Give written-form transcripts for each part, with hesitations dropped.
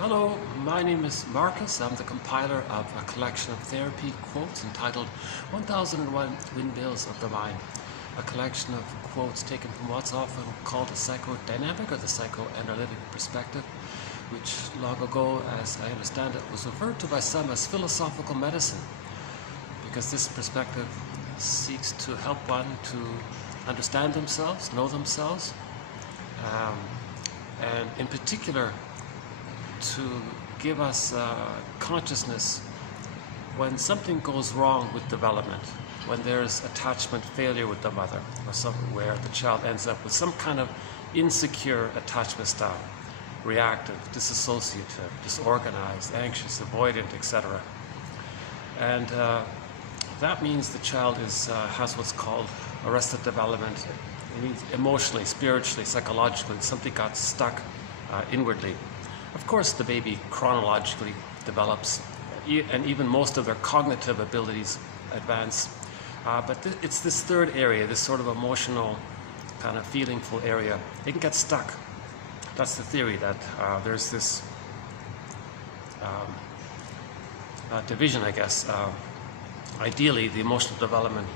Hello, my name is Marcus. I'm the compiler of a collection of therapy quotes entitled 1001 Windmills of the Mind, a collection of quotes taken from what's often called the psychodynamic or the psychoanalytic perspective, which long ago, as I understand it, was referred to by some as philosophical medicine, because this perspective seeks to help one to understand themselves, know themselves, and in particular to give us consciousness when something goes wrong with development, when there's attachment failure with the mother, or something where the child ends up with some kind of insecure attachment style, reactive, disassociative, disorganized, anxious, avoidant, etc. And that means the child has what's called arrested development. It means emotionally, spiritually, psychologically, something got stuck inwardly. Of course, the baby chronologically develops, and even most of their cognitive abilities advance. But it's this third area, this sort of emotional, kind of feelingful area. It can get stuck. That's the theory, that there's this division, I guess. Ideally, the emotional development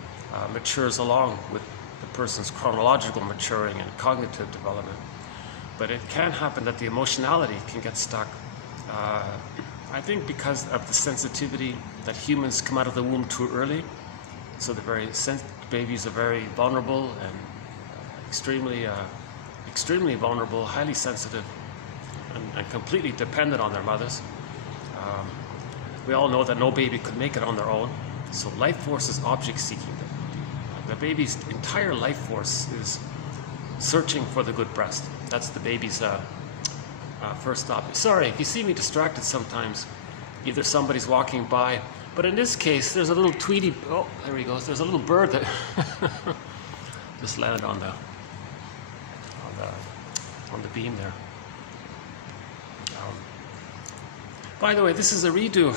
matures along with the person's chronological maturing and cognitive development. But it can happen that the emotionality can get stuck. I think because of the sensitivity that humans come out of the womb too early. So babies are very vulnerable and extremely vulnerable, highly sensitive, and completely dependent on their mothers. We all know that no baby could make it on their own. So life force is object seeking. The baby's entire life force is searching for the good breast. That's the baby's first stop. Sorry, if you see me distracted sometimes, either somebody's walking by, but in this case, there's a little Tweety, oh, there he goes, there's a little bird that just landed on the beam there. By the way, this is a redo.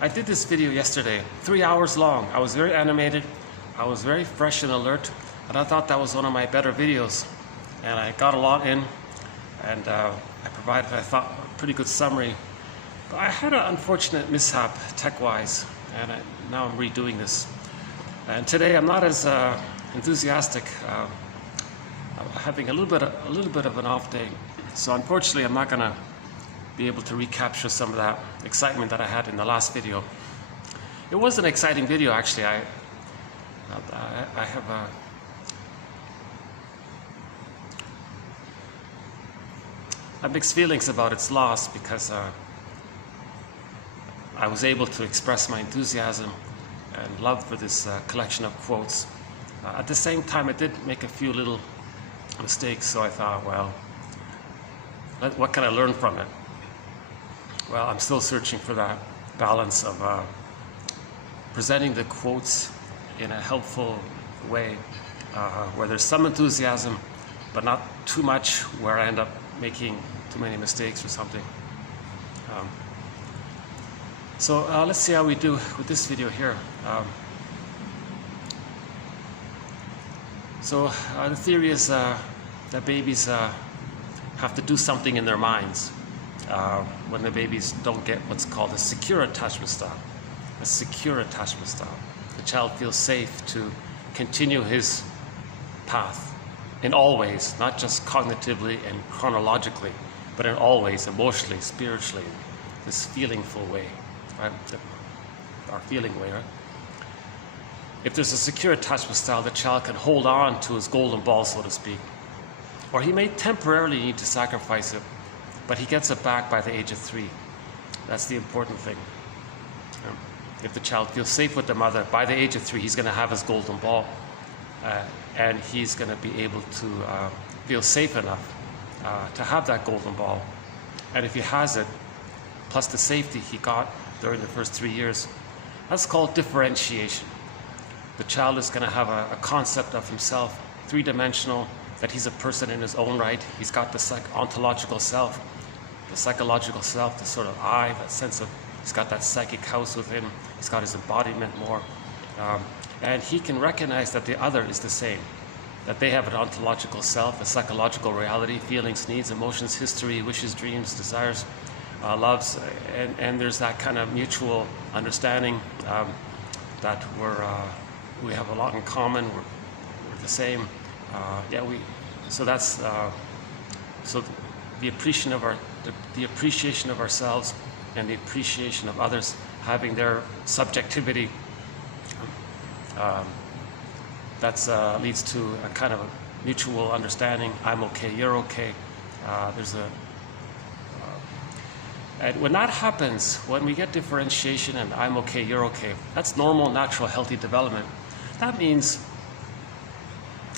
I did this video yesterday, 3 hours long. I was very animated, I was very fresh and alert, and I thought that was one of my better videos. And I got a lot in, and I provided, I thought, a pretty good summary. But I had an unfortunate mishap tech-wise, and now I'm redoing this. And today I'm not as enthusiastic. I'm having a little bit of an off day, so unfortunately I'm not going to be able to recapture some of that excitement that I had in the last video. It was an exciting video, actually. I have mixed feelings about its loss, because I was able to express my enthusiasm and love for this collection of quotes. At the same time, I did make a few little mistakes, so I thought, well, what can I learn from it? Well, I'm still searching for that balance of presenting the quotes in a helpful way, where there's some enthusiasm, but not too much where I end up making too many mistakes or something. So let's see how we do with this video here. The theory is that babies have to do something in their minds when the babies don't get what's called a secure attachment style. A secure attachment style. The child feels safe to continue his path in all ways, not just cognitively and chronologically, but in all ways, emotionally, spiritually, this feelingful way, right? Our feeling way, right? If there's a secure attachment style, the child can hold on to his golden ball, so to speak. Or he may temporarily need to sacrifice it, but he gets it back by the age of 3. That's the important thing. If the child feels safe with the mother, by the age of 3, he's going to have his golden ball. And he's going to be able to feel safe enough to have that golden ball. And if he has it, plus the safety he got during the first 3 years, that's called differentiation. The child is going to have a concept of himself, three-dimensional, that he's a person in his own right. He's got the ontological self, the psychological self, the sort of I, that sense of, he's got that psychic house within, he's got his embodiment more. And he can recognize that the other is the same. that they have an ontological self, a psychological reality, feelings, needs, emotions, history, wishes, dreams, desires, loves, and there's that kind of mutual understanding that we have a lot in common. We're the same. So that's so the appreciation of ourselves and the appreciation of others having their subjectivity. That's leads to a kind of a mutual understanding. I'm okay, you're okay. And when that happens, when we get differentiation and I'm okay, you're okay, that's normal, natural, healthy development. That means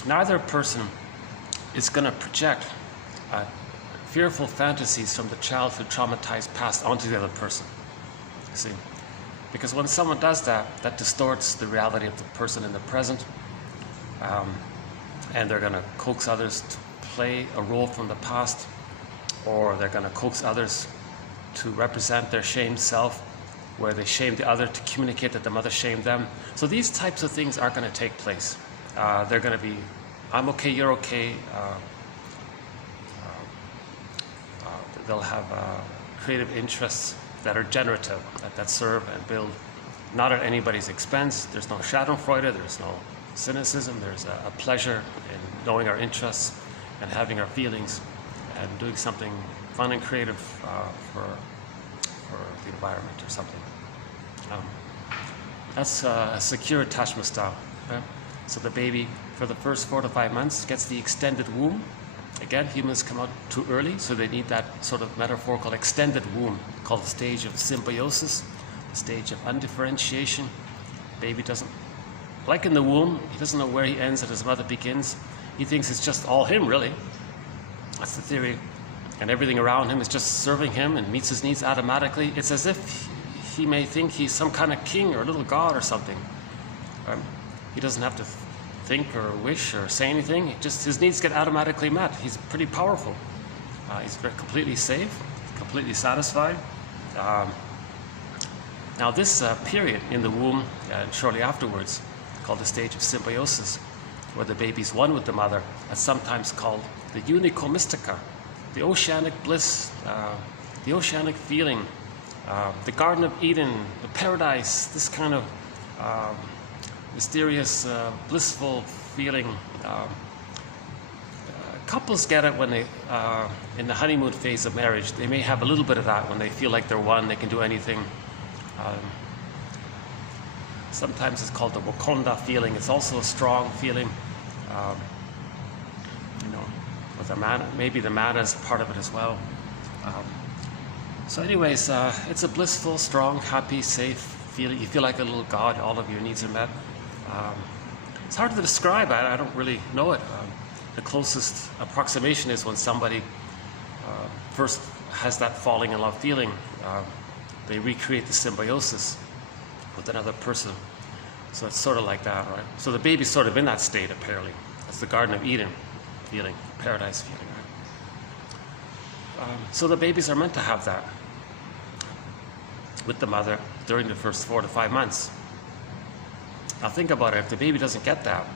neither person is going to project fearful fantasies from the childhood traumatized past onto the other person. You see? Because when someone does that, that distorts the reality of the person in the present. And they're going to coax others to play a role from the past, or they're going to coax others to represent their shamed self, where they shame the other to communicate that the mother shamed them. So these types of things are going to take place. They're going to be, I'm okay, you're okay. They'll have creative interests that are generative, that serve and build, not at anybody's expense. There's no schadenfreude, there's no cynicism, there's a pleasure in knowing our interests and having our feelings and doing something fun and creative for the environment or something. That's a secure attachment style. Okay? So the baby, for the first 4 to 5 months, gets the extended womb. Again, humans come out too early, so they need that sort of metaphorical extended womb called the stage of symbiosis, the stage of undifferentiation. Baby doesn't, like in the womb, he doesn't know where he ends and his mother begins. He thinks it's just all him, really. That's the theory. And everything around him is just serving him and meets his needs automatically. It's as if he may think he's some kind of king or little god or something. He doesn't have to think or wish or say anything. His needs get automatically met. He's pretty powerful. He's completely safe, completely satisfied. Now this period in the womb and shortly afterwards, called the stage of symbiosis, where the baby's one with the mother, that's sometimes called the unico mystica, the oceanic bliss, the oceanic feeling, the Garden of Eden, the paradise, this kind of mysterious, blissful feeling. Couples get it when they, in the honeymoon phase of marriage, they may have a little bit of that when they feel like they're one, they can do anything. Sometimes it's called the Wakonda feeling. It's also a strong feeling. With a man, maybe the mana is part of it as well. So anyways, it's a blissful, strong, happy, safe feeling. You feel like a little god, all of your needs are met. It's hard to describe, I don't really know it. The closest approximation is when somebody first has that falling in love feeling. They recreate the symbiosis with another person. So it's sort of like that, right? So the baby's sort of in that state, apparently. That's the Garden of Eden feeling, paradise feeling, right? So the babies are meant to have that with the mother during the first 4 to 5 months. Now think about it, if the baby doesn't get that,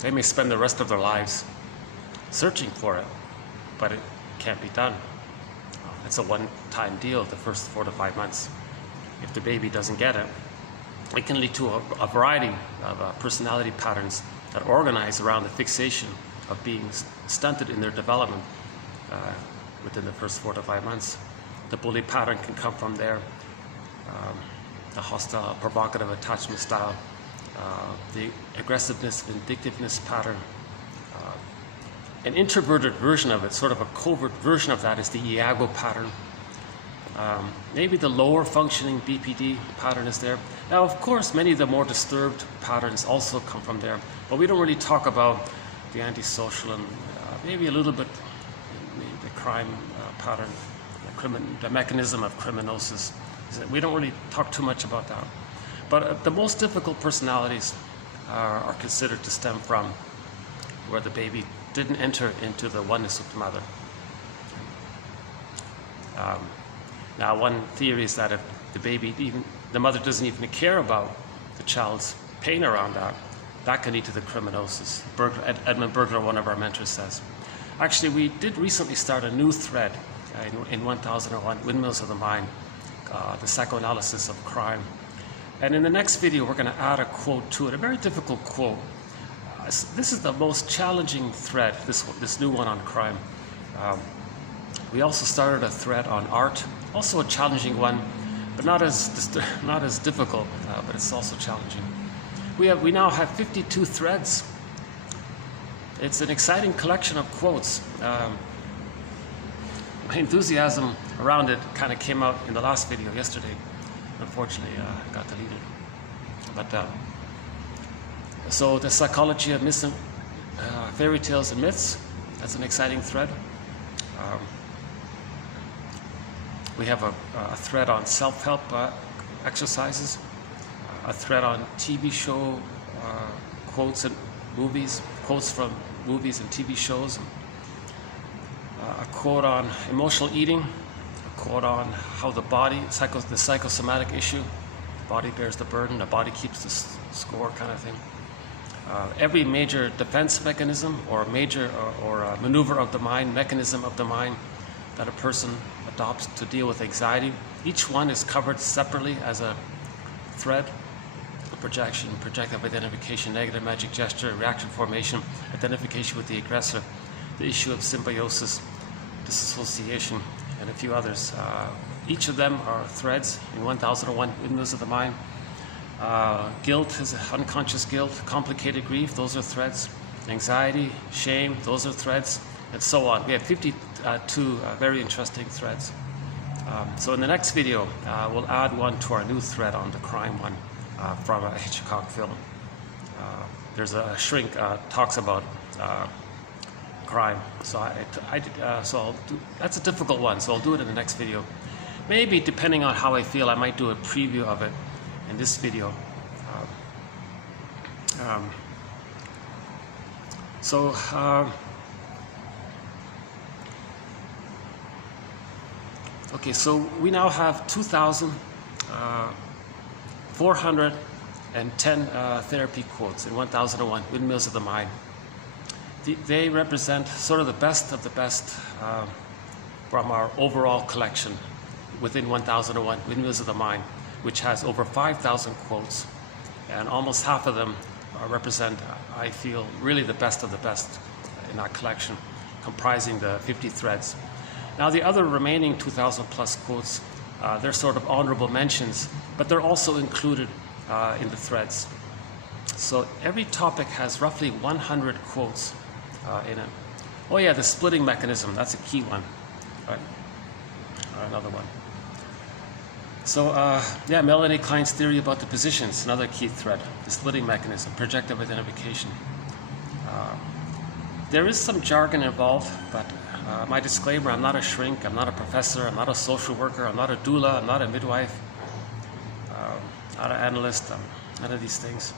they may spend the rest of their lives searching for it, but it can't be done. It's a one-time deal, the first 4 to 5 months. If the baby doesn't get it, it can lead to a variety of personality patterns that organize around the fixation of being stunted in their development within the first 4 to 5 months. The bully pattern can come from there, the hostile, provocative attachment style, the aggressiveness, vindictiveness pattern. An introverted version of it, sort of a covert version of that, is the Iago pattern. Maybe the lower functioning BPD pattern is there. Now, of course, many of the more disturbed patterns also come from there, but we don't really talk about the antisocial and maybe a little bit the crime pattern, the mechanism of criminosis. We don't really talk too much about that. But the most difficult personalities are considered to stem from where the baby didn't enter into the oneness with the mother. Now, one theory is that if the baby, the mother doesn't even care about the child's pain around that, that can lead to the criminosis. Edmund Burglar, one of our mentors, says. Actually, we did recently start a new thread in 1001, Windmills of the Mind, the psychoanalysis of crime. And in the next video, we're going to add a quote to it, a very difficult quote. This is the most challenging thread, this new one on crime. We also started a thread on art, also a challenging one, but not as difficult, but it's also challenging. We now have 52 threads. It's an exciting collection of quotes. My enthusiasm around it kind of came out in the last video yesterday. Unfortunately, got deleted. But so the psychology of fairy tales and myths, that's an exciting thread. We have a thread on self-help exercises, a thread on TV show quotes and movies, quotes from movies and TV shows, a quote on emotional eating, a quote on how the body, the psychosomatic issue, the body bears the burden, the body keeps the score kind of thing. Every major defense mechanism or maneuver of the mind, mechanism of the mind that a person adopts to deal with anxiety. Each one is covered separately as a thread. Projection, projective identification, negative magic gesture, reaction formation, identification with the aggressor, the issue of symbiosis, dissociation, and a few others. Each of them are threads in 1001 Windmills of the Mind. Guilt is unconscious guilt, complicated grief, those are threads. Anxiety, shame, those are threads, and so on. We have 52 very interesting threads. So in the next video, we'll add one to our new thread on the crime one from a Hitchcock film. There's a shrink talks about crime. So that's a difficult one, so I'll do it in the next video. Maybe, depending on how I feel, I might do a preview of it in this video. Okay, so we now have 2,410 therapy quotes in 1001 Windmills of the Mind. They represent sort of the best of the best from our overall collection within 1001 Windmills of the Mind, which has over 5,000 quotes, and almost half of them represent, I feel, really the best of the best in our collection, comprising the 50 threads. Now the other remaining 2,000 plus quotes, they're sort of honorable mentions, but they're also included in the threads. So every topic has roughly 100 quotes in it. Oh yeah, the splitting mechanism, that's a key one. Right. Another one. So yeah, Melanie Klein's theory about the positions, another key thread. The splitting mechanism, projective identification. There is some jargon involved, but my disclaimer, I'm not a shrink, I'm not a professor, I'm not a social worker, I'm not a doula, I'm not a midwife, not an analyst, none of these things.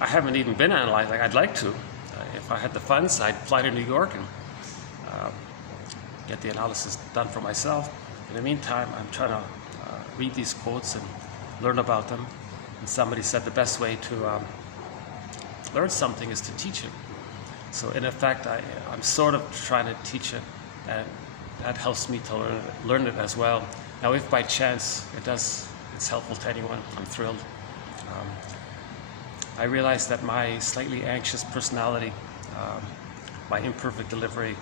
I haven't even been analyzed, like I'd like to. If I had the funds, I'd fly to New York and get the analysis done for myself. In the meantime, I'm trying to read these quotes and learn about them. And somebody said the best way to learn something is to teach it. So in effect, I'm sort of trying to teach it, and that helps me to learn it as well. Now, if by chance it's helpful to anyone, I'm thrilled. I realize that my slightly anxious personality, my imperfect delivery,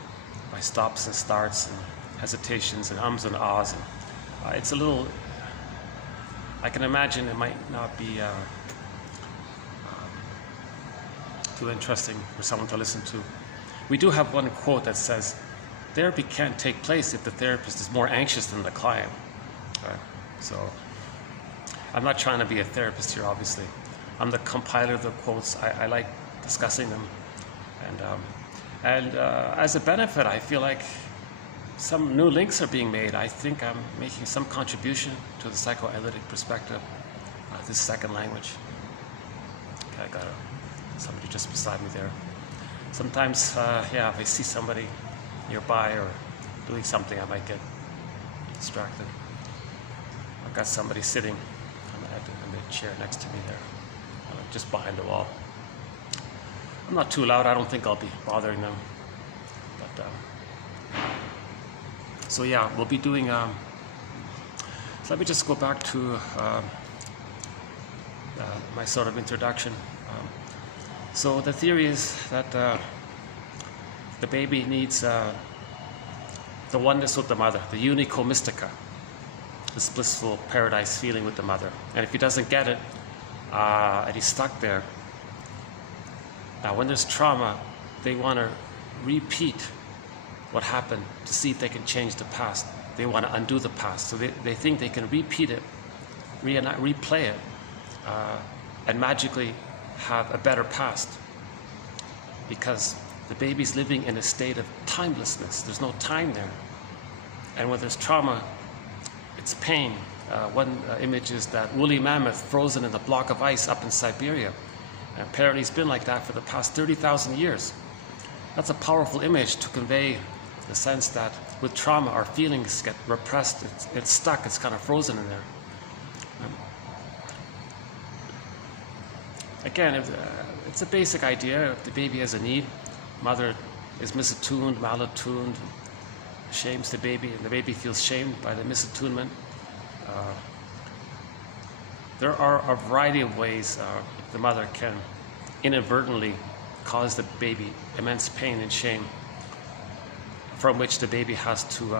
my stops and starts and hesitations and ums and ahs, and, it's a little, I can imagine it might not be too interesting for someone to listen to. We do have one quote that says, therapy can't take place if the therapist is more anxious than the client. Right? So I'm not trying to be a therapist here, obviously. I'm the compiler of the quotes. I like discussing them. And as a benefit, I feel like some new links are being made. I think I'm making some contribution to the psychoanalytic perspective, this second language. Okay, I got somebody just beside me there. Sometimes, yeah, if I see somebody nearby or doing something, I might get distracted. I've got somebody sitting on the chair next to me there. just behind the wall. I'm not too loud. I don't think I'll be bothering them. But so yeah, we'll be doing. So let me just go back to my sort of introduction. So the theory is that the baby needs the oneness with the mother, the unico mystica, this blissful paradise feeling with the mother. And if he doesn't get it, and he's stuck there, now when there's trauma, they want to repeat what happened to see if they can change the past. They want to undo the past. So they think they can repeat it, replay it, and magically have a better past. Because the baby's living in a state of timelessness. There's no time there. And when there's trauma, it's pain. One image is that woolly mammoth frozen in a block of ice up in Siberia. And apparently it's been like that for the past 30,000 years. That's a powerful image to convey the sense that with trauma, our feelings get repressed. It's stuck. It's kind of frozen in there. Again, it's a basic idea. If the baby has a need, mother is misattuned, malattuned, shames the baby, and the baby feels shamed by the misattunement. There are a variety of ways the mother can inadvertently cause the baby immense pain and shame, from which the baby has to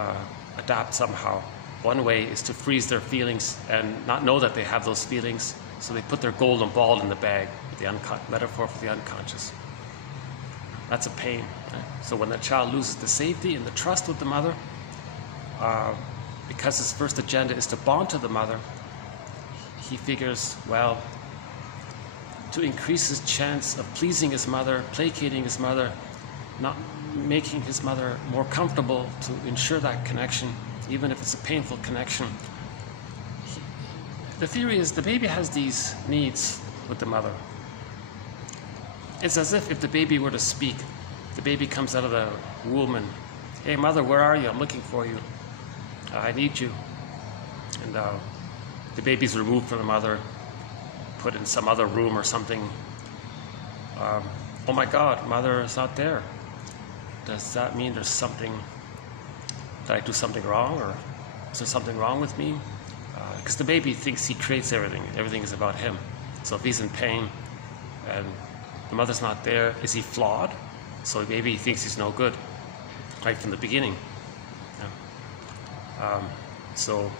adapt somehow. One way is to freeze their feelings and not know that they have those feelings, so they put their golden ball in the bag, the metaphor for the unconscious. That's a pain. Right? So when the child loses the safety and the trust with the mother, because his first agenda is to bond to the mother, he figures, well, to increase his chance of pleasing his mother, placating his mother, not making his mother more comfortable, to ensure that connection, even if it's a painful connection. The theory is the baby has these needs with the mother. It's as if the baby were to speak. The baby comes out of the womb and, hey mother, where are you? I'm looking for you. I need you. And the baby's removed from the mother, put in some other room or something. Oh my God, mother is not there. Does that mean there's something, did I do something wrong, or is there something wrong with me? Because the baby thinks he creates everything. Everything is about him. So if he's in pain and the mother's not there, is he flawed? So maybe he thinks he's no good, right from the beginning. Yeah. So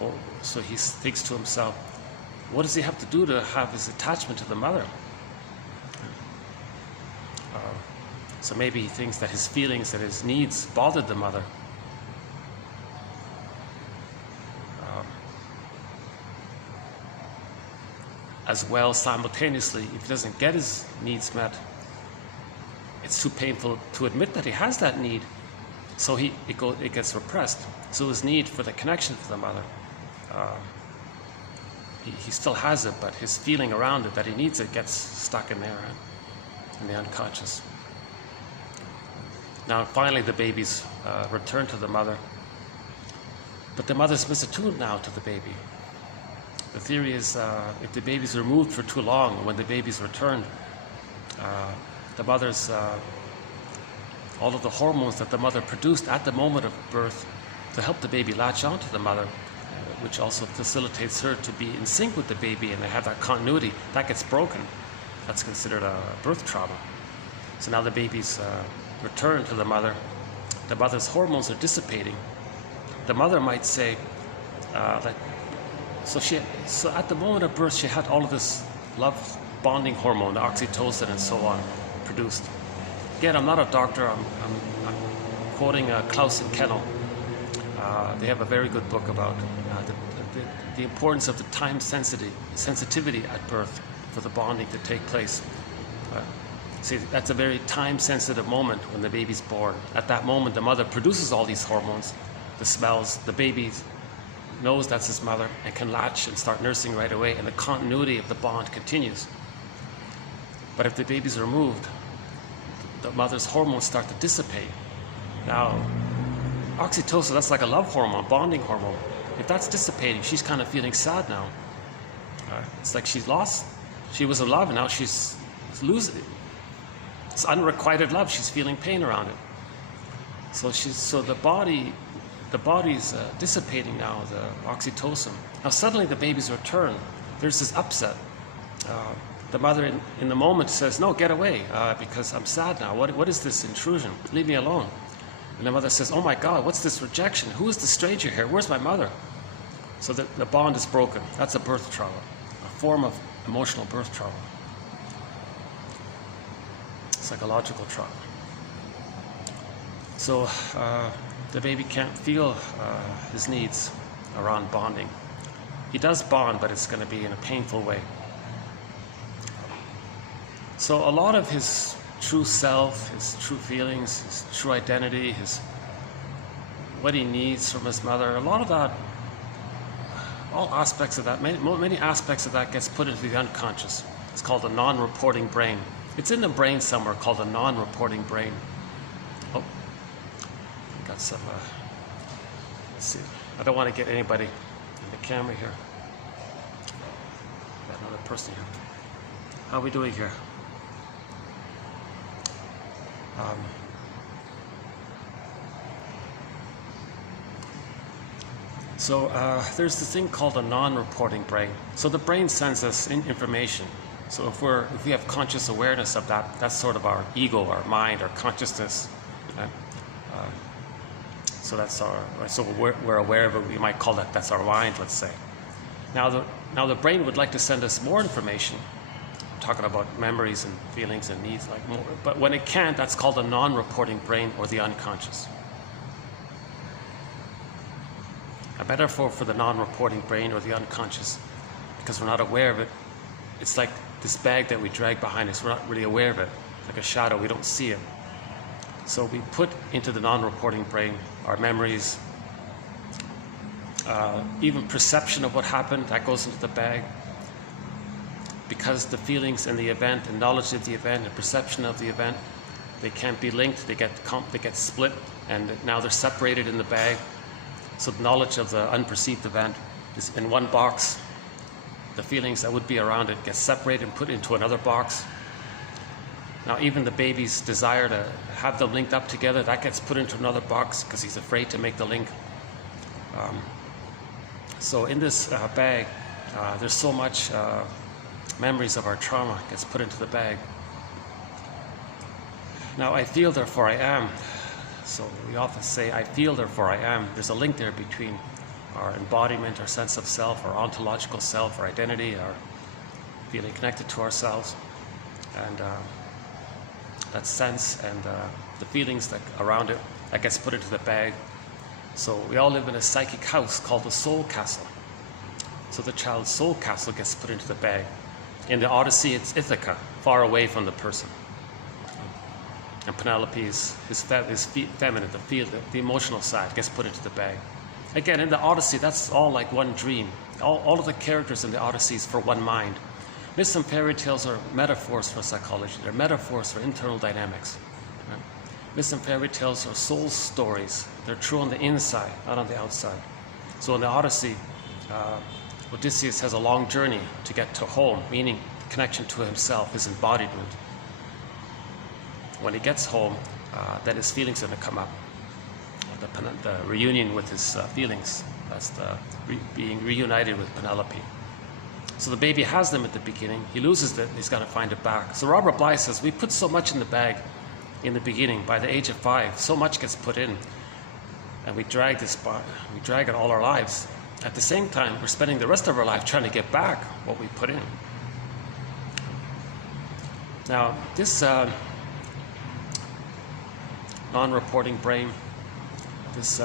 he thinks to himself, what does he have to do to have his attachment to the mother? So maybe he thinks that his feelings, that his needs bothered the mother. As well, simultaneously, if he doesn't get his needs met, it's too painful to admit that he has that need. So it gets repressed. So his need for the connection to the mother, he still has it, but his feeling around it, that he needs it, gets stuck in there, in the unconscious. Now, finally, the baby's returned to the mother, but the mother's misattuned now to the baby. The theory is if the baby's removed for too long, when the baby's returned, the mother's, all of the hormones that the mother produced at the moment of birth to help the baby latch onto the mother, which also facilitates her to be in sync with the baby and they have that continuity, that gets broken. That's considered a birth trauma. So now the baby's returned to the mother's hormones are dissipating. The mother might say, so at the moment of birth, she had all of this love bonding hormone, the oxytocin and so on, produced. Again, I'm not a doctor. I'm quoting Klaus and Kennel. They have a very good book about the importance of the time sensitivity at birth for the bonding to take place. See, that's a very time-sensitive moment when the baby's born. At that moment, the mother produces all these hormones, the smells, the baby knows that's his mother and can latch and start nursing right away, and the continuity of the bond continues. But if the baby's removed, the mother's hormones start to dissipate. Now, oxytocin, that's like a love hormone, bonding hormone. If that's dissipating, she's kind of feeling sad now. It's like she's lost She was in love, and now she's losing it. It's unrequited love. She's feeling pain around it. So the body's dissipating now, the oxytocin. Now suddenly the baby's returned. There's this upset. The mother in the moment says, "No, get away, because I'm sad now. What is this intrusion? Leave me alone." And the mother says, "Oh my God, what's this rejection? Who is the stranger here? Where's my mother?" So the bond is broken. That's a birth trauma, a form of emotional birth trauma, psychological trauma. So the baby can't feel his needs around bonding. He does bond, but it's going to be in a painful way. So a lot of his true self, his true feelings, his true identity, what he needs from his mother, a lot of that, all aspects of that, many aspects of that gets put into the unconscious. It's called a non-reporting brain. It's in the brain somewhere called a non-reporting brain. Oh, I got some, let's see. I don't want to get anybody in the camera here. Got another person here. How are we doing here? So there's this thing called a non-reporting brain. So the brain sends us information. So if we have conscious awareness of that, that's sort of our ego, our mind, our consciousness. Right? So that's we're aware of it. We might call that's our mind, let's say. Now the brain would like to send us more information, talking about memories and feelings and needs, like more. But when it can't, that's called a non-reporting brain, or the unconscious. A metaphor for the non-reporting brain or the unconscious, because we're not aware of it, it's like this bag that we drag behind us. We're not really aware of it, like a shadow. We don't see it. So we put into the non-reporting brain our memories, even perception of what happened, that goes into the bag. Because the feelings and the event and knowledge of the event and perception of the event, they can't be linked, they get split, and now they're separated in the bag. So the knowledge of the unperceived event is in one box. The feelings that would be around it get separated and put into another box. Now even the baby's desire to have them linked up together, that gets put into another box because he's afraid to make the link. So in this bag, there's so much memories of our trauma gets put into the bag. Now I feel, therefore I am. So we often say, I feel, therefore I am. There's a link there between our embodiment, our sense of self, our ontological self, our identity, our feeling connected to ourselves, and that sense and the feelings that around it, that gets put into the bag. So we all live in a psychic house called the soul castle. So the child's soul castle gets put into the bag. In the Odyssey, it's Ithaca, far away from the person. And Penelope is feminine, the emotional side gets put into the bag. Again, in the Odyssey, that's all like one dream. All of the characters in the Odyssey is for one mind. Myths and fairy tales are metaphors for psychology. They're metaphors for internal dynamics. Right? Myths and fairy tales are soul stories. They're true on the inside, not on the outside. So in the Odyssey, Odysseus has a long journey to get to home, meaning connection to himself, his embodiment. When he gets home, then his feelings are going to come up. The reunion with his feelings. That's being reunited with Penelope. So the baby has them at the beginning. He loses it. He's got to find it back. So Robert Bly says, we put so much in the bag in the beginning. By the age of 5, so much gets put in. And we drag it all our lives. At the same time, we're spending the rest of our life trying to get back what we put in. Now, this non-reporting brain, this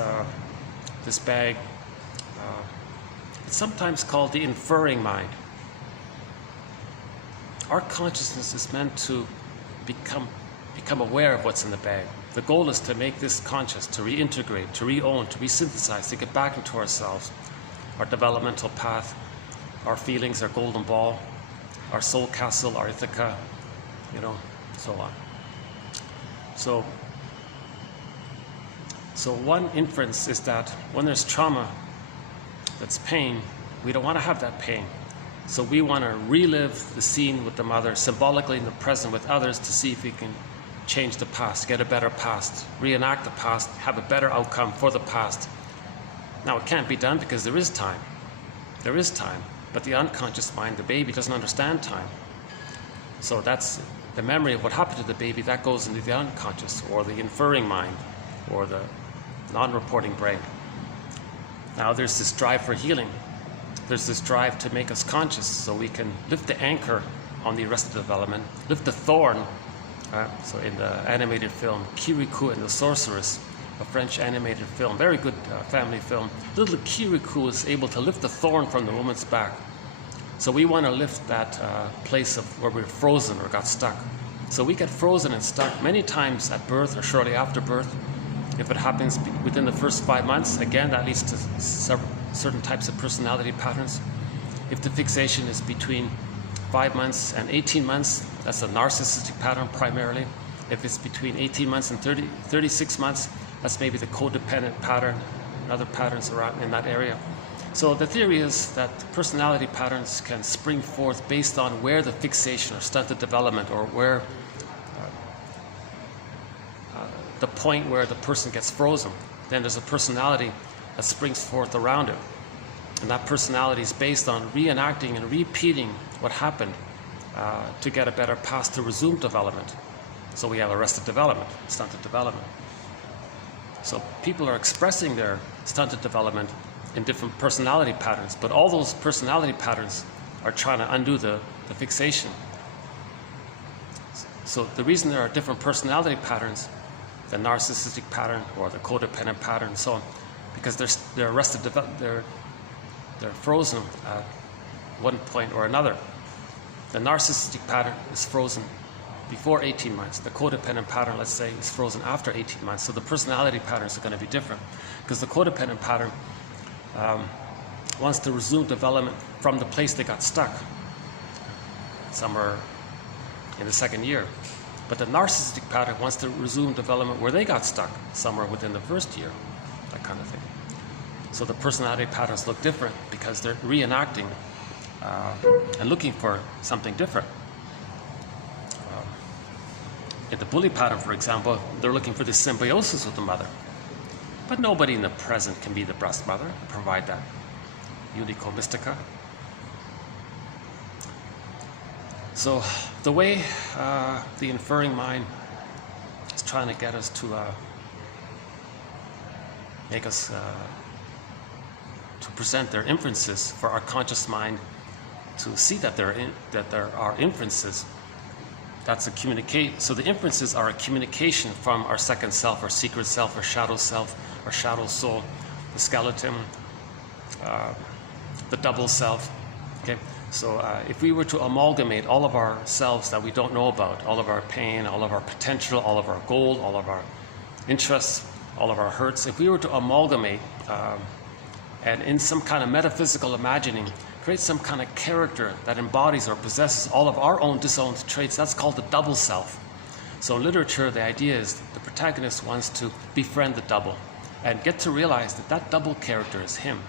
bag, it's sometimes called the inferring mind. Our consciousness is meant to become aware of what's in the bag. The goal is to make this conscious, to reintegrate, to re-own, to re-synthesize, to get back into ourselves, our developmental path, our feelings, our golden ball, our soul castle, our Ithaca, so on. So one inference is that when there's trauma, that's pain, we don't want to have that pain. So we want to relive the scene with the mother, symbolically in the present with others, to see if we can change the past, get a better past, reenact the past, have a better outcome for the past. Now it can't be done because there is time. There is time, but the unconscious mind, the baby, doesn't understand time. So that's the memory of what happened to the baby, that goes into the unconscious, or the inferring mind, or the non-reporting brain. Now there's this drive for healing. There's this drive to make us conscious so we can lift the anchor on the arrested development, lift the thorn. So in the animated film Kirikou and the Sorceress, a French animated film, very good family film, little Kirikou is able to lift the thorn from the woman's back. So we want to lift that place of where we're frozen or got stuck. So we get frozen and stuck many times at birth or shortly after birth. If it happens within the first 5 months, again, that leads to certain types of personality patterns. If the fixation is between 5 months and 18 months, that's a narcissistic pattern primarily. If it's between 18 months and 36 months, that's maybe the codependent pattern and other patterns around in that area. So the theory is that personality patterns can spring forth based on where the fixation or stunted development, or where the point where the person gets frozen. Then there's a personality that springs forth around it. And that personality is based on reenacting and repeating what happened to get a better past, to resume development. So we have arrested development, stunted development. So people are expressing their stunted development in different personality patterns, but all those personality patterns are trying to undo the fixation. So the reason there are different personality patterns, the narcissistic pattern or the codependent pattern and so on, because they're arrested, they're frozen at one point or another. The narcissistic pattern is frozen before 18 months. The codependent pattern, let's say, is frozen after 18 months. So the personality patterns are going to be different, because the codependent pattern wants to resume development from the place they got stuck, somewhere in the second year. But the narcissistic pattern wants to resume development where they got stuck, somewhere within the first year, that kind of thing. So the personality patterns look different because they're reenacting and looking for something different. In the bully pattern, for example, they're looking for this symbiosis with the mother. But nobody in the present can be the breast mother and provide that unico mystica. So the way the inferring mind is trying to get us to make us to present their inferences for our conscious mind to see that there are inferences. That's a communicate. So the inferences are a communication from our second self, our secret self, our shadow soul, the skeleton, the double self. Okay. So if we were to amalgamate all of our selves that we don't know about, all of our pain, all of our potential, all of our gold, all of our interests, all of our hurts, if we were to amalgamate and in some kind of metaphysical imagining, create some kind of character that embodies or possesses all of our own disowned traits, that's called the double self. So in literature, the idea is the protagonist wants to befriend the double and get to realize that that double character is him.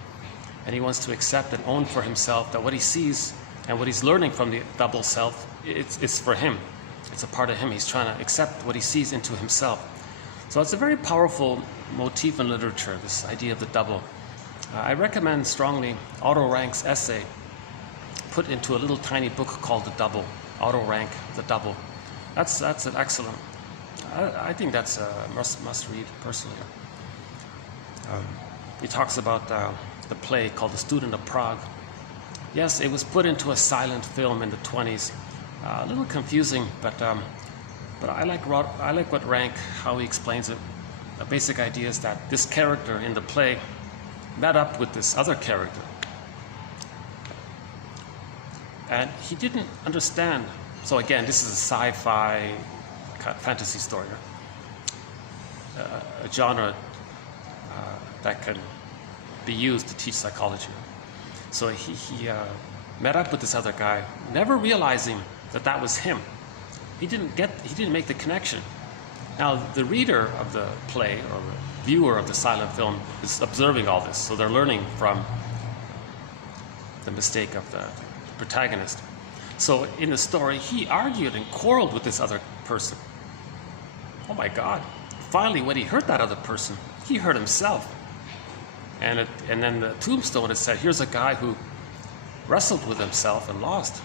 And he wants to accept and own for himself that what he sees and what he's learning from the double self, it's for him. It's a part of him. He's trying to accept what he sees into himself. So it's a very powerful motif in literature, this idea of the double. I recommend strongly Otto Rank's essay put into a little tiny book called The Double. Otto Rank, The Double. That's an excellent, I think that's a must read personally. He talks about the play called The Student of Prague. Yes, it was put into a silent film in the 20s. A little confusing, but I like what Rank, how he explains it. The basic idea is that this character in the play met up with this other character. And he didn't understand. So again, this is a sci-fi kind of fantasy story, a genre that can be used to teach psychology. So he met up with this other guy, never realizing that that was him. He didn't make the connection. Now the reader of the play or the viewer of the silent film is observing all this, so they're learning from the mistake of the protagonist. So in the story, he argued and quarreled with this other person. Oh my God. Finally, when he hurt that other person, he hurt himself. And then the tombstone, it said, here's a guy who wrestled with himself and lost.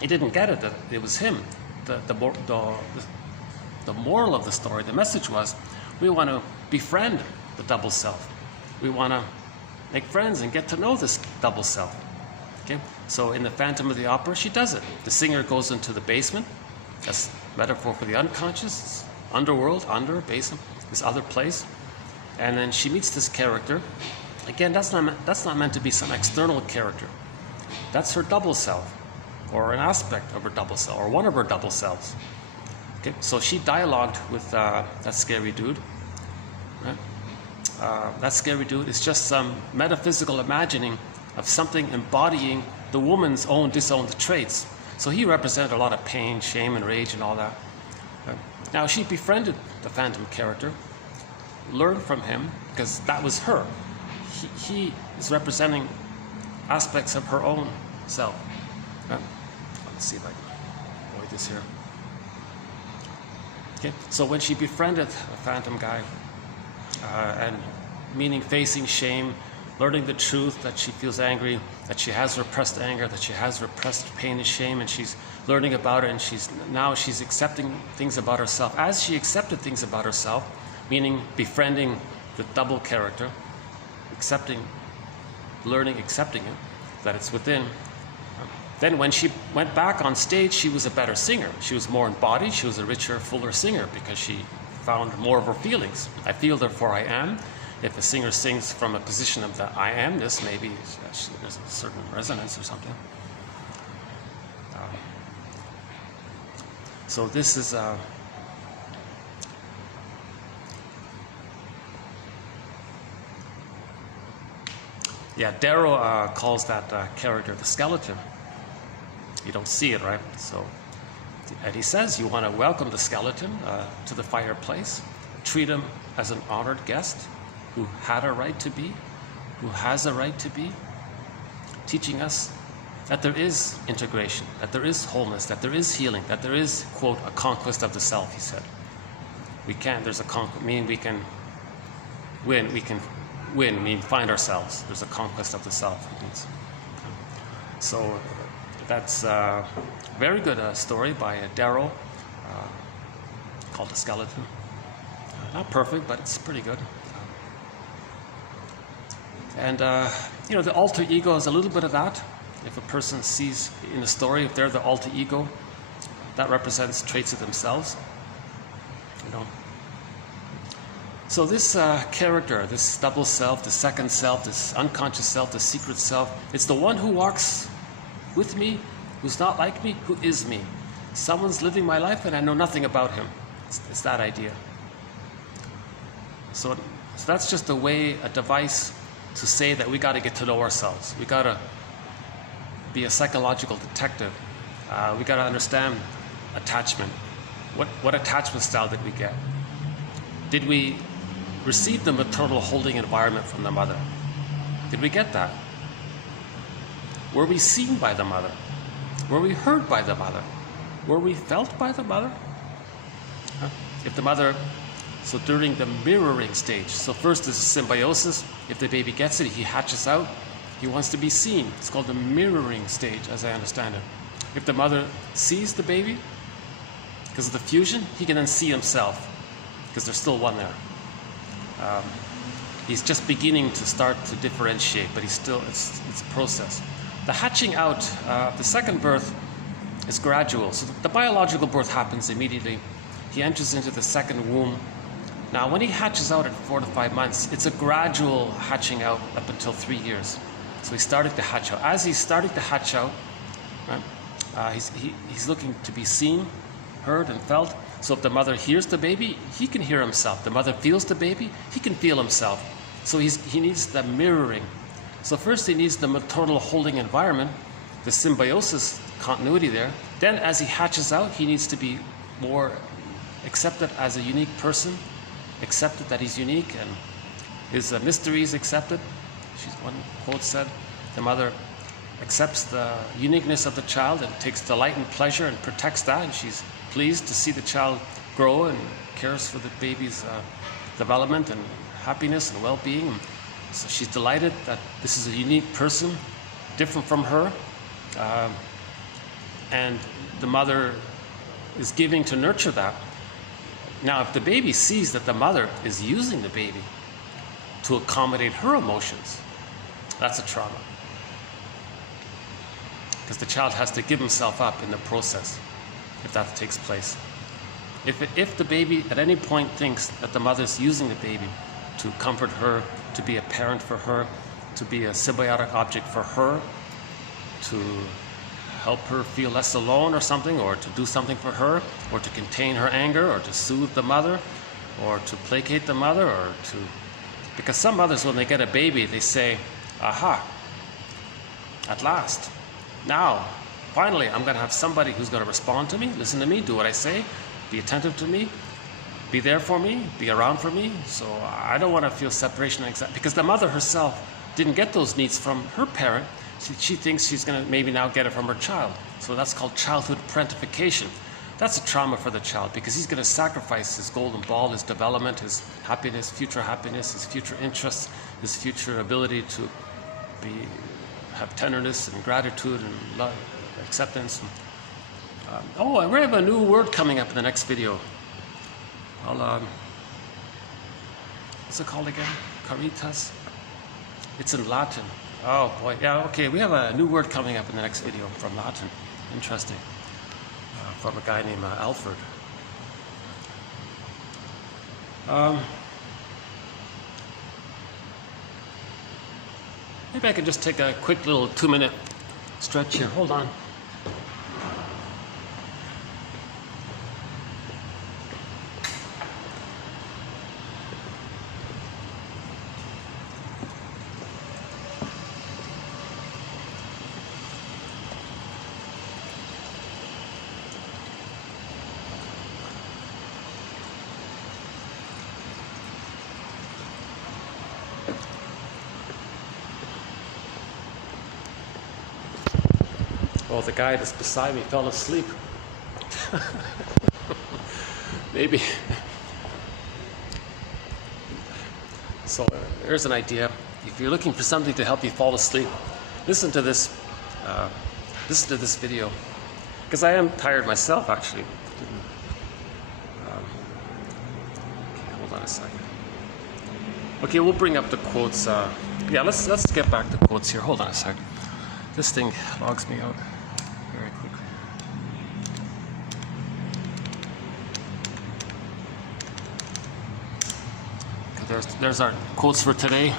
He didn't get it, that it was him. The moral of the story, the message was, we want to befriend the double self. We want to make friends and get to know this double self. Okay? So in the Phantom of the Opera, she does it. The singer goes into the basement. That's metaphor for the unconscious, underworld, basement, this other place. And then she meets this character. Again, that's not meant to be some external character. That's her double self, or an aspect of her double self, or one of her double selves. Okay, so she dialogued with that scary dude. Right? That scary dude is just some metaphysical imagining of something embodying the woman's own disowned traits. So he represented a lot of pain, shame, and rage, and all that. Right? Now she befriended the Phantom character, learned from him, because that was her. He is representing aspects of her own self. Let's see if I can avoid this here. Okay, so when she befriended a Phantom guy, and meaning facing shame, learning the truth that she feels angry, that she has repressed anger, that she has repressed pain and shame, and she's learning about it, and she's accepting things about herself. As she accepted things about herself, meaning befriending the double character, accepting it, that it's within. Then when she went back on stage, she was a better singer. She was more embodied, she was a richer, fuller singer, because she found more of her feelings. I feel, therefore I am. If a singer sings from a position of the I am-ness, maybe there's a certain resonance or something. So this is Darrow calls that character the skeleton. You don't see it, right? So, and he says you want to welcome the skeleton to the fireplace, treat him as an honored guest who had a right to be, who has a right to be, teaching us that there is integration, that there is wholeness, that there is healing, that there is, quote, a conquest of the self, he said. There's a meaning we can win, meaning find ourselves. There's a conquest of the self, it means. So that's a very good story by Darrow called The Skeleton. Not perfect, but it's pretty good. And the alter ego is a little bit of that. If a person sees in a story, if they're the alter ego, that represents traits of themselves. So this character, this double self, the second self, this unconscious self, the secret self, it's the one who walks with me, who's not like me, who is me. Someone's living my life and I know nothing about him. It's that idea. So that's just a device to say that we got to get to know ourselves. We got to be a psychological detective. We got to understand attachment. What attachment style did we get? Did we receive the maternal holding environment from the mother? Did we get that? Were we seen by the mother? Were we heard by the mother? Were we felt by the mother? If the mother, so during the mirroring stage, so first is symbiosis. If the baby gets it, he hatches out. He wants to be seen. It's called the mirroring stage, as I understand it. If the mother sees the baby, because of the fusion, he can then see himself, because there's still one there. He's just beginning to start to differentiate, but it's a process. The hatching out, the second birth is gradual. So the biological birth happens immediately. He enters into the second womb. Now, when he hatches out at 4 to 5 months, it's a gradual hatching out up until 3 years. So he started to hatch out. As he's starting to hatch out, right, he's looking to be seen, heard, and felt. So if the mother hears the baby, he can hear himself. The mother feels the baby, he can feel himself. So he needs the mirroring. So first he needs the maternal holding environment, the symbiosis continuity there. Then as he hatches out, he needs to be more accepted as a unique person, accepted that he's unique and his mystery is accepted. One quote said, the mother accepts the uniqueness of the child and takes delight and pleasure and protects that, and she's pleased to see the child grow and cares for the baby's development and happiness and well-being. So she's delighted that this is a unique person, different from her, and the mother is giving to nurture that. Now, if the baby sees that the mother is using the baby to accommodate her emotions, that's a trauma. Because the child has to give himself up in the process if that takes place. If the baby at any point thinks that the mother's using the baby to comfort her, to be a parent for her, to be a symbiotic object for her, to help her feel less alone or something, or to do something for her, or to contain her anger, or to soothe the mother, or to placate the mother, or to... Because some mothers, when they get a baby, they say, aha, at last, now, finally, I'm going to have somebody who's going to respond to me, listen to me, do what I say, be attentive to me, be there for me, be around for me. So I don't want to feel separation anxiety, because the mother herself didn't get those needs from her parent. She thinks she's going to maybe now get it from her child. So that's called childhood parentification. That's a trauma for the child, because he's going to sacrifice his golden ball, his development, his happiness, his future interests, his future ability to have tenderness and gratitude and love, acceptance. Oh, we have a new word coming up in the next video. What's it called again? Caritas? It's in Latin. Oh boy, yeah, okay, we have a new word coming up in the next video from Latin. Interesting. From a guy named Alfred. Maybe I could just take a quick little 2-minute stretch here. Hold on. Well, the guy that's beside me fell asleep. Maybe. So there's an idea. If you're looking for something to help you fall asleep, listen to this video. Because I am tired myself, actually. Okay, hold on a second. Okay, we'll bring up the quotes. Yeah, let's get back to quotes here. Hold on a second. This thing logs me out very quickly. Okay, there's our quotes for today.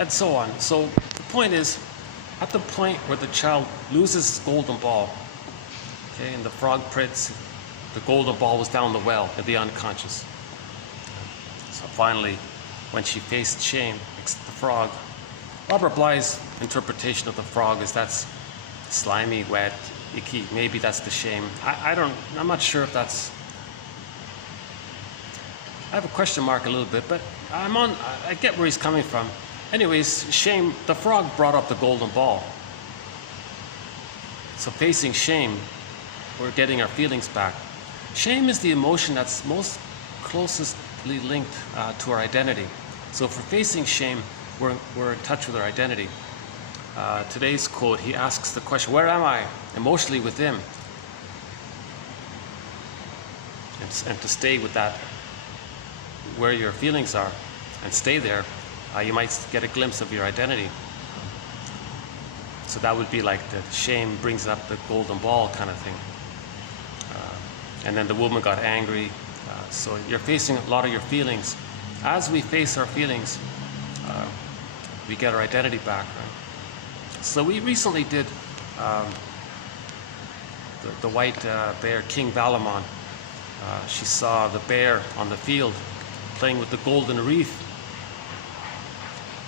And so on. So the point is, at the point where the child loses his golden ball, okay, and the frog prints, the golden ball was down the well in the unconscious. So finally, when she faced shame, the frog, Robert Bly's interpretation of the frog is that's slimy, wet, icky. Maybe that's the shame. I'm not sure if that's... I have a question mark a little bit, but I get where he's coming from. Anyways, shame, the frog brought up the golden ball. So facing shame, we're getting our feelings back. Shame is the emotion that's most closely linked to our identity. So if we're facing shame, we're in touch with our identity. Today's quote, he asks the question, where am I emotionally with him? And to stay with that, where your feelings are, and stay there, you might get a glimpse of your identity. So that would be like the shame brings up the golden ball kind of thing. And then the woman got angry. So you're facing a lot of your feelings. As we face our feelings, we get our identity back, right? So we recently did the White Bear, King Valamon. She saw the bear on the field playing with the golden wreath.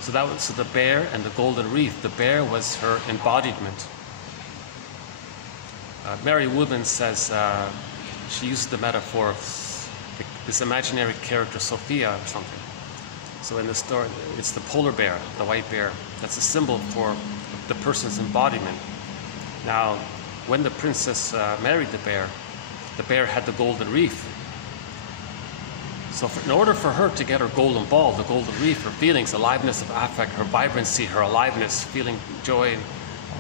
So the bear and the golden wreath. The bear was her embodiment. Mary Woodman says she used the metaphor of this imaginary character Sophia or something. So in the story, it's the polar bear, the white bear. That's a symbol for the person's embodiment. Now, when the princess married the bear had the golden wreath. So in order for her to get her golden ball, the golden wreath, her feelings, aliveness of affect, her vibrancy, her aliveness, feeling joy, and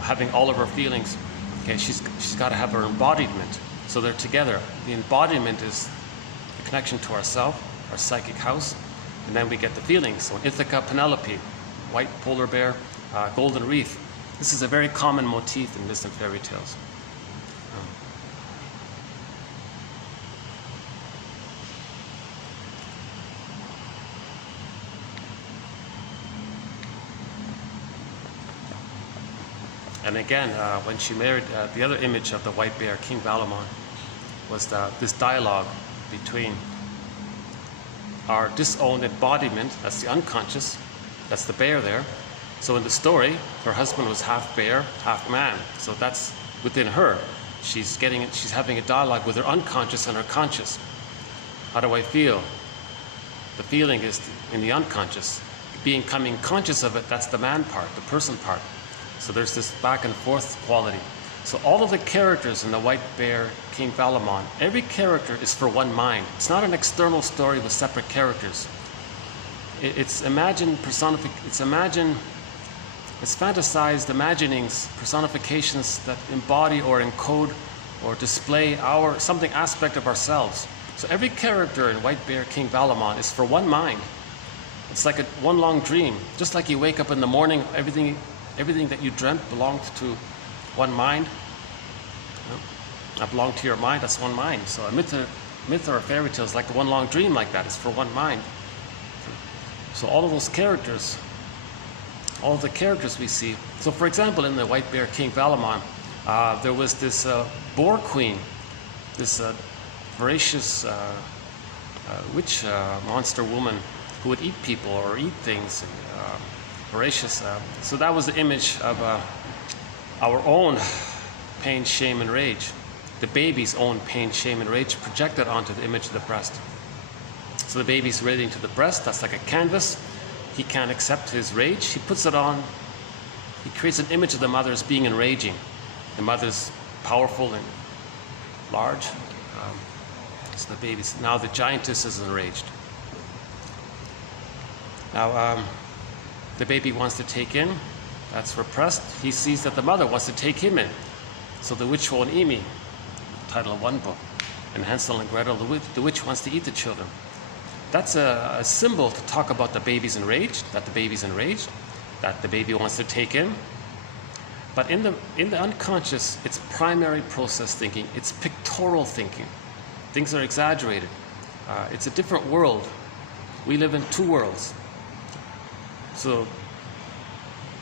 having all of her feelings, okay, she's got to have her embodiment. So they're together. The embodiment is the connection to ourself, our psychic house, and then we get the feelings. So Ithaca, Penelope, white polar bear, golden wreath. This is a very common motif in myths and fairy tales. And again, when she married, the other image of the white bear, King Valamon, was this dialogue between our disowned embodiment, that's the unconscious, that's the bear there. So in the story, her husband was half bear, half man. So that's within her. She's having a dialogue with her unconscious and her conscious. How do I feel? The feeling is in the unconscious. Becoming conscious of it, that's the man part, the person part. So there's this back and forth quality. So all of the characters in the White Bear, King Valamon, every character is for one mind. It's not an external story with separate characters. It's fantasized imaginings, personifications that embody or encode or display something aspect of ourselves. So every character in White Bear, King Valamon is for one mind. It's like one long dream. Just like you wake up in the morning, everything that you dreamt belonged to one mind. I belong to your mind, that's one mind. So a myth or a fairy tale is like one long dream like that. It's for one mind. So all of those characters, all of the characters we see. So for example, in the White Bear, King Valamon, there was this boar queen, this voracious witch monster woman who would eat people or eat things. Voracious. So that was the image of our own pain, shame, and rage. The baby's own pain, shame, and rage projected onto the image of the breast. So the baby's relating to the breast. That's like a canvas. He can't accept his rage. He puts it on. He creates an image of the mother as being enraging. The mother's powerful and large. So the baby's now the giantess is enraged. Now. The baby wants to take in, that's repressed. He sees that the mother wants to take him in. So the witch won't eat me, title of one book. And Hansel and Gretel, the witch wants to eat the children. That's a symbol to talk about the baby's enraged, that the baby's enraged, that the baby wants to take in. But in the unconscious, it's primary process thinking, it's pictorial thinking. Things are exaggerated. It's a different world. We live in two worlds. So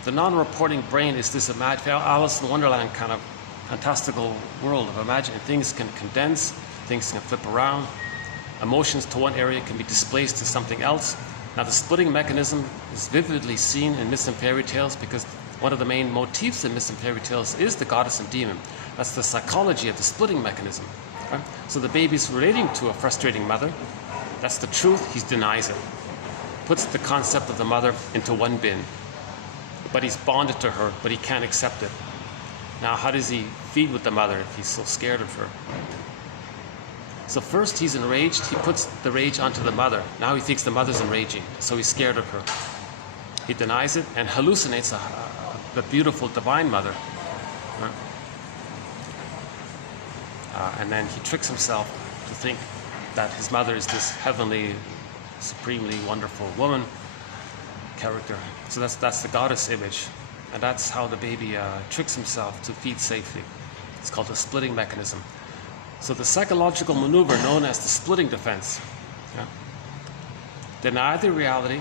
the non-reporting brain is this Alice in Wonderland kind of fantastical world of imagining. Things can condense, things can flip around, emotions to one area can be displaced to something else. Now the splitting mechanism is vividly seen in myths and fairy tales because one of the main motifs in myths and fairy tales is the goddess and demon. That's the psychology of the splitting mechanism. Right? So the baby's relating to a frustrating mother. That's the truth, he denies it. Puts the concept of the mother into one bin. But he's bonded to her, but he can't accept it. Now, how does he feed with the mother if he's so scared of her? So first he's enraged, he puts the rage onto the mother. Now he thinks the mother's enraging, so he's scared of her. He denies it and hallucinates the beautiful divine mother. And then he tricks himself to think that his mother is this heavenly, supremely wonderful woman character. So that's the goddess image, and that's how the baby tricks himself to feed safely. It's called the splitting mechanism. So the psychological maneuver known as the splitting defense. Deny the reality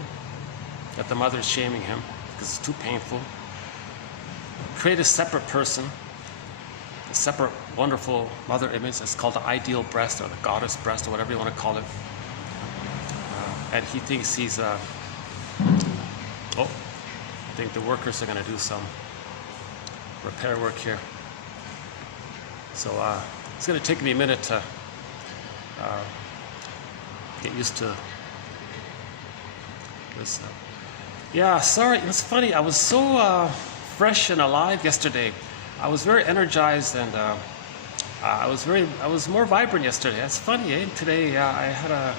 that the mother is shaming him because it's too painful. Create a separate person a separate, wonderful mother image. It's called the ideal breast or the goddess breast or whatever you want to call it. And he thinks he's I think the workers are going to do some repair work here. So it's going to take me a minute to get used to this. Yeah, sorry, it's funny. I was so fresh and alive yesterday. I was very energized, and I was more vibrant yesterday. That's funny, eh? Today I had a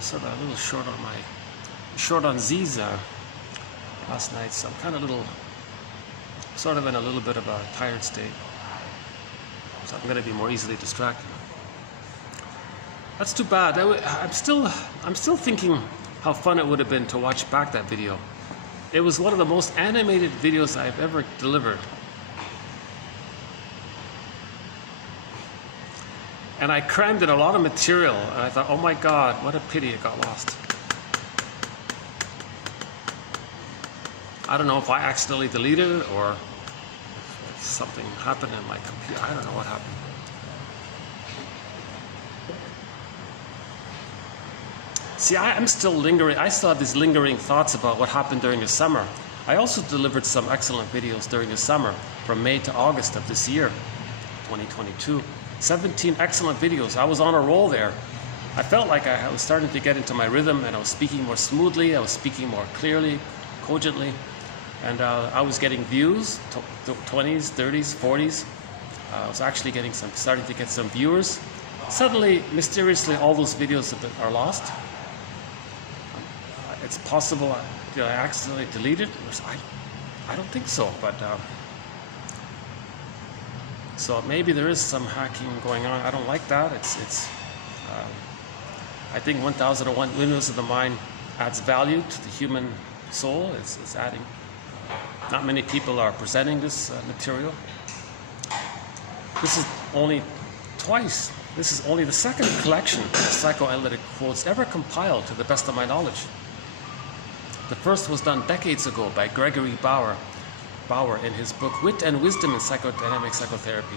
sort of a little short on Z's last night, so I'm kind of sort of in a little bit of a tired state. So I'm going to be more easily distracted. That's too bad. I'm still thinking how fun it would have been to watch back that video. It was one of the most animated videos I've ever delivered. And I crammed in a lot of material, and I thought, oh my God, what a pity it got lost. I don't know if I accidentally deleted it or if something happened in my computer. I don't know what happened. See, I'm still lingering. I still have these lingering thoughts about what happened during the summer. I also delivered some excellent videos during the summer from May to August of this year, 2022. 17 excellent videos. I was on a roll there. I felt like I was starting to get into my rhythm, and I was speaking more smoothly. I was speaking more clearly, cogently, and I was getting views, 20s, 30s, 40s. I was actually starting to get some viewers. Suddenly, mysteriously, all those videos are lost. It's possible I accidentally deleted. I don't think so, but so maybe there is some hacking going on. I don't like that. I think 1001 Windmills of the Mind adds value to the human soul. It's adding. Not many people are presenting this material. This is only twice. This is only the second collection of psychoanalytic quotes ever compiled, to the best of my knowledge. The first was done decades ago by Gregory Bauer in his book Wit and Wisdom in Psychodynamic Psychotherapy.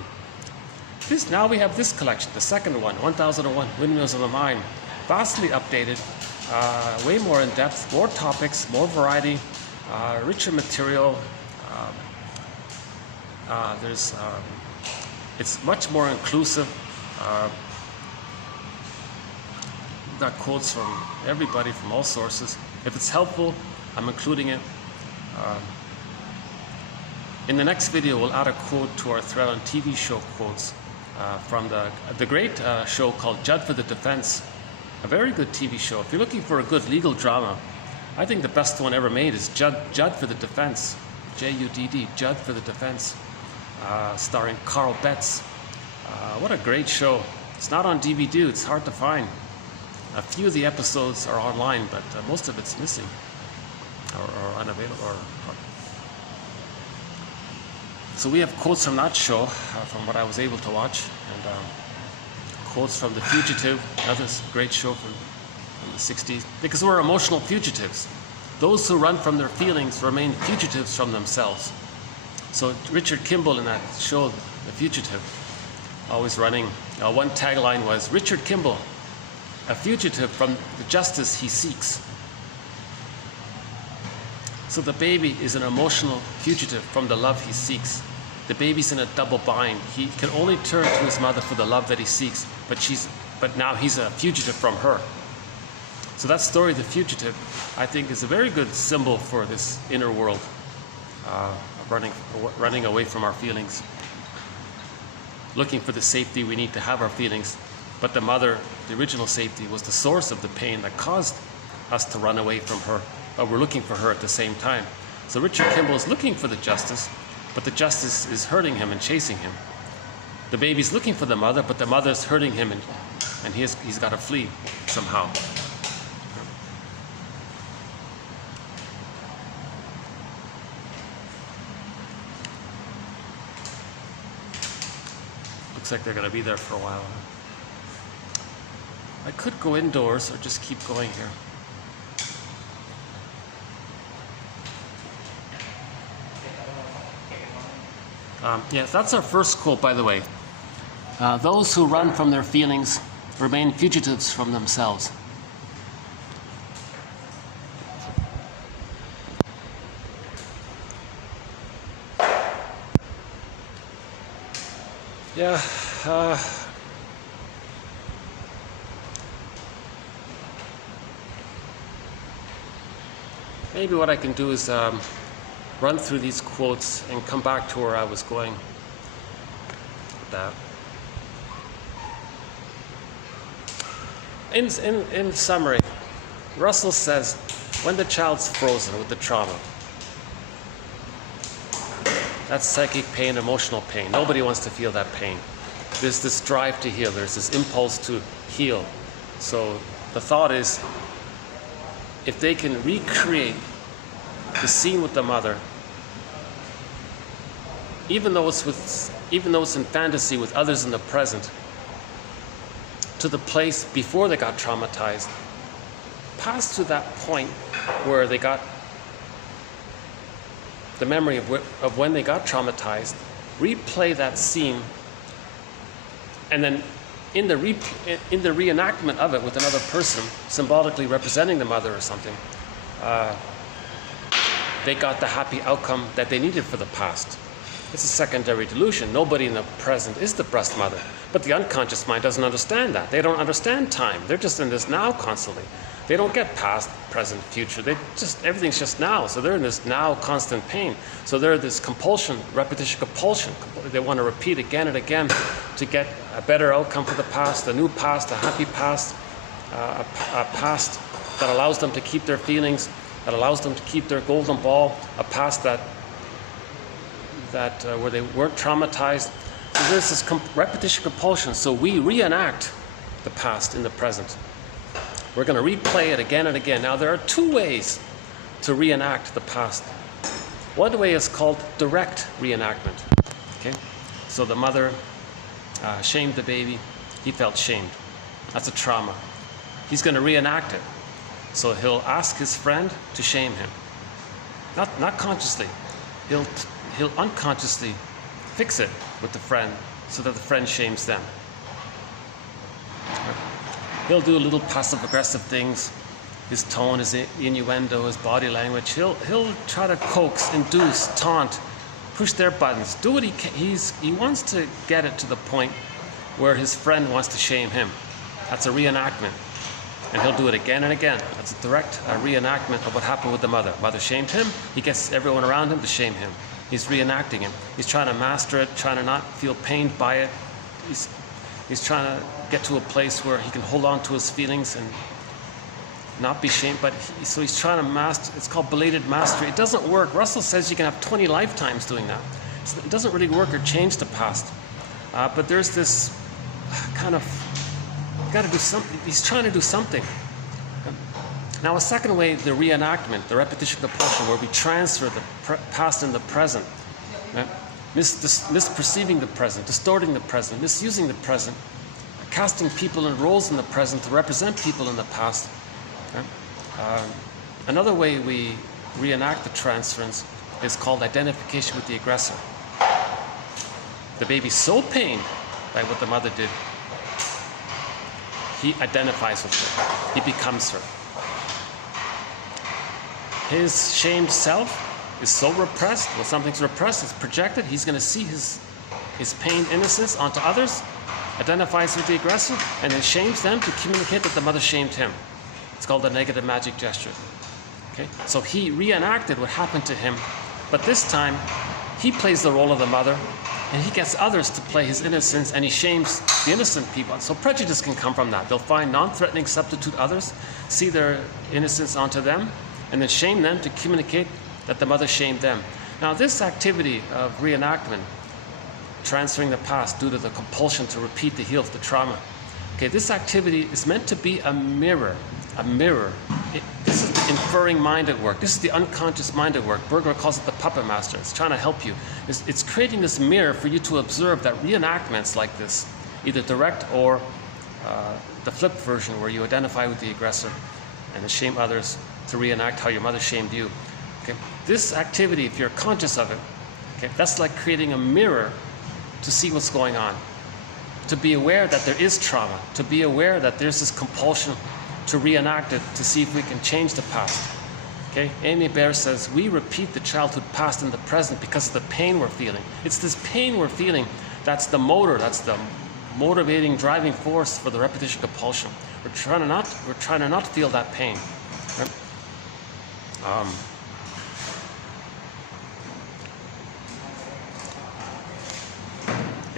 Now we have this collection, the second one, 1001 Windmills of the Mind, vastly updated, way more in depth, more topics, more variety, richer material. It's much more inclusive. We've got quotes from everybody, from all sources. If it's helpful, I'm including it. In the next video, we'll add a quote to our thread on TV show quotes from the great show called Judd for the Defense. A very good TV show. If you're looking for a good legal drama, I think the best one ever made is Judd for the Defense. J-U-D-D, Judd for the Defense, starring Carl Betts. What a great show. It's not on DVD, it's hard to find. A few of the episodes are online, but most of it's missing or unavailable. So we have quotes from that show, from what I was able to watch, and quotes from The Fugitive, another great show from the 60s, because we're emotional fugitives. Those who run from their feelings remain fugitives from themselves. So Richard Kimball in that show, The Fugitive, always running. One tagline was, Richard Kimball, a fugitive from the justice he seeks. So the baby is an emotional fugitive from the love he seeks. The baby's in a double bind. He can only turn to his mother for the love that he seeks, but now he's a fugitive from her. So that story, The Fugitive, I think is a very good symbol for this inner world, running away from our feelings, looking for the safety we need to have our feelings. But the mother, the original safety, was the source of the pain that caused us to run away from her, but we're looking for her at the same time. So Richard Kimball is looking for the justice, but the justice is hurting him and chasing him. The baby's looking for the mother, but the mother's hurting him, and he's got to flee somehow. Looks like they're going to be there for a while. I could go indoors or just keep going here. Yes, that's our first quote, by the way. Those who run from their feelings remain fugitives from themselves. Yeah. Maybe what I can do is run through these quotes and come back to where I was going with that. In summary, Russell says, when the child's frozen with the trauma, that's psychic pain, emotional pain. Nobody wants to feel that pain. There's this drive to heal. There's this impulse to heal. So the thought is, if they can recreate the scene with the mother, even though it's in fantasy with others in the present, to the place before they got traumatized, past to that point where they got the memory of when they got traumatized, replay that scene, and then in the reenactment of it with another person, symbolically representing the mother or something, they got the happy outcome that they needed for the past. It's a secondary delusion. Nobody in the present is the breast mother. But the unconscious mind doesn't understand that. They don't understand time. They're just in this now constantly. They don't get past, present, future. Everything's just now. So they're in this now constant pain. So they're this compulsion, repetition compulsion. They want to repeat again and again to get a better outcome for the past, a new past, a happy past, a past that allows them to keep their feelings, that allows them to keep their golden ball, a past that where they weren't traumatized. So there's this repetition compulsion. So we reenact the past in the present. We're going to replay it again and again. Now there are two ways to reenact the past. One way is called direct reenactment. Okay, so the mother shamed the baby. He felt shamed. That's a trauma. He's going to reenact it. So he'll ask his friend to shame him. Not consciously. He'll unconsciously fix it with the friend so that the friend shames them. He'll do little passive-aggressive things. His tone, his innuendo, his body language. He'll try to coax, induce, taunt, push their buttons. Do what he can. He wants to get it to the point where his friend wants to shame him. That's a reenactment. And he'll do it again and again. That's a direct reenactment of what happened with the mother. Mother shamed him. He gets everyone around him to shame him. He's reenacting it. He's trying to master it, trying to not feel pained by it. He's trying to get to a place where he can hold on to his feelings and not be shamed. So he's trying to master. It's called belated mastery. It doesn't work. Russell says you can have 20 lifetimes doing that. It doesn't really work or change the past. But there's this kind of, got to do something. He's trying to do something. Now, a second way, the reenactment, the repetition compulsion, where we transfer the past and the present, right? Misperceiving the present, distorting the present, misusing the present, casting people in roles in the present to represent people in the past. Right? Another way we reenact the transference is called identification with the aggressor. The baby's so pained by what the mother did, he identifies with her. He becomes her. His shamed self is so repressed. When something's repressed, it's projected. He's going to see his pained innocence onto others, identifies with the aggressor, and then shames them to communicate that the mother shamed him. It's called the negative magic gesture. Okay? So he reenacted what happened to him, but this time he plays the role of the mother, and he gets others to play his innocence, and he shames the innocent people. So prejudice can come from that. They'll find non-threatening substitute others, see their innocence onto them, and then shame them to communicate that the mother shamed them. Now this activity of reenactment, transferring the past due to the compulsion to repeat the heel of the trauma, okay, this activity is meant to be a mirror. This is the inferring mind at work. This is the unconscious mind at work. Berger calls it the puppet master. It's trying to help you. It's creating this mirror for you to observe that reenactments like this, either direct or the flipped version where you identify with the aggressor and then shame others to reenact how your mother shamed you. Okay? This activity, if you're conscious of it, Okay? That's like creating a mirror to see what's going on. To be aware that there is trauma. To be aware that there's this compulsion to reenact it, to see if we can change the past. Okay? Amy Baer says, we repeat the childhood past in the present because of the pain we're feeling. It's this pain we're feeling that's the motor, that's the motivating, driving force for the repetition compulsion. We're trying to not feel that pain. Right?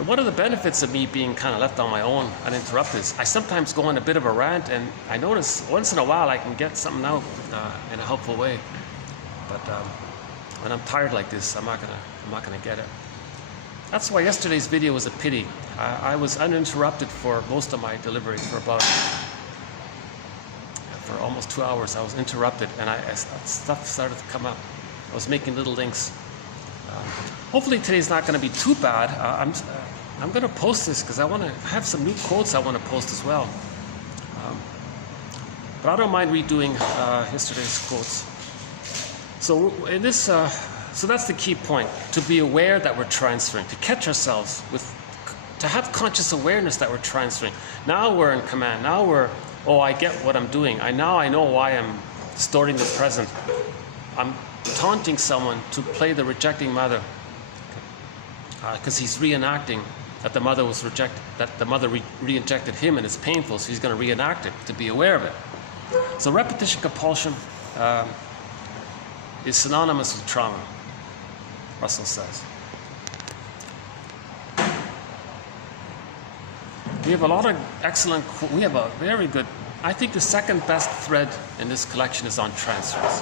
One of the benefits of me being kind of left on my own uninterrupted is I sometimes go on a bit of a rant, and I notice once in a while I can get something out in a helpful way. But when I'm tired like this, I'm not gonna get it. That's why yesterday's video was a pity. I was uninterrupted for most of my delivery for almost 2 hours. I was interrupted, and stuff started to come up. I was making little links. Hopefully today's not going to be too bad. I'm going to post this because I have some new quotes I want to post as well. But I don't mind redoing yesterday's quotes. So in this, so that's the key point: to be aware that we're transferring, to catch ourselves to have conscious awareness that we're transferring. Now we're in command. Now I get what I'm doing. Now I know why I'm distorting the present. I'm taunting someone to play the rejecting mother because he's reenacting that the mother was rejected, that the mother rejected him, and it's painful, so he's going to reenact it, to be aware of it. So repetition compulsion is synonymous with trauma, Russell says. We have a lot of excellent, we have a very good, I think the second best thread in this collection is on transfers.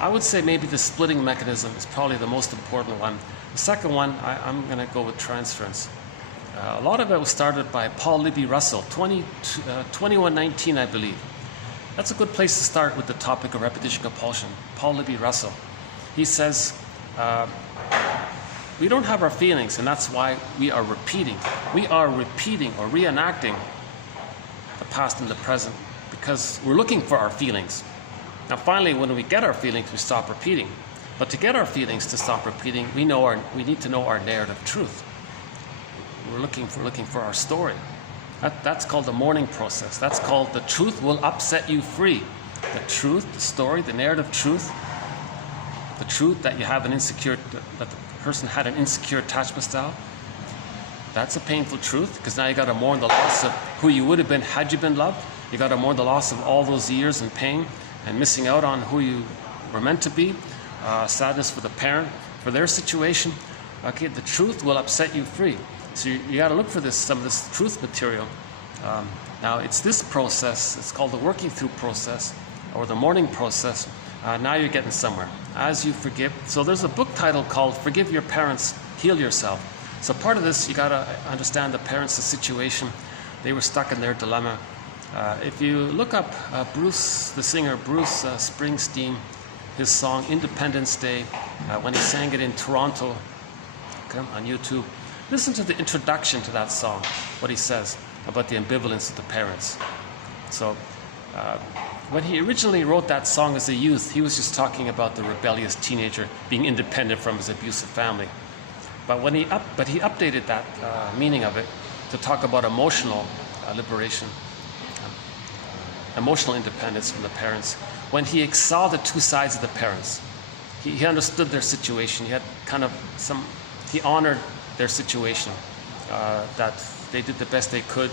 I would say maybe the splitting mechanism is probably the most important one. The second one, I'm going to go with transference. A lot of it was started by Paul Libby Russell, 2119, I believe. That's a good place to start with the topic of repetition compulsion. Paul Libby Russell. He says, we don't have our feelings, and that's why we are repeating. We are repeating or reenacting the past and the present because we're looking for our feelings. Now finally, when we get our feelings, we stop repeating. But to get our feelings to stop repeating, we need to know our narrative truth. We're looking for our story. That's called the mourning process. That's called the truth will upset you free. The truth, the story, the narrative truth, the truth that you have that the person had an insecure attachment style. That's a painful truth because now you got to mourn the loss of who you would have been had you been loved. You got to mourn the loss of all those years and pain and missing out on who you were meant to be. Sadness for the parent, for their situation. Okay, the truth will upset you free. So you got to look for some of this truth material. Now it's this process, it's called the working through process or the mourning process. Now you're getting somewhere. As you forgive. So there's a book title called Forgive Your Parents, Heal Yourself. So part of this, you got to understand the parents' situation. They were stuck in their dilemma. If you look up the singer Bruce Springsteen, his song Independence Day, when he sang it in Toronto, okay, on YouTube, listen to the introduction to that song, what he says about the ambivalence of the parents. So when he originally wrote that song as a youth, he was just talking about the rebellious teenager being independent from his abusive family. But he updated that meaning of it to talk about emotional liberation, emotional independence from the parents. When he saw the two sides of the parents, he understood their situation. He had he honored their situation, that they did the best they could,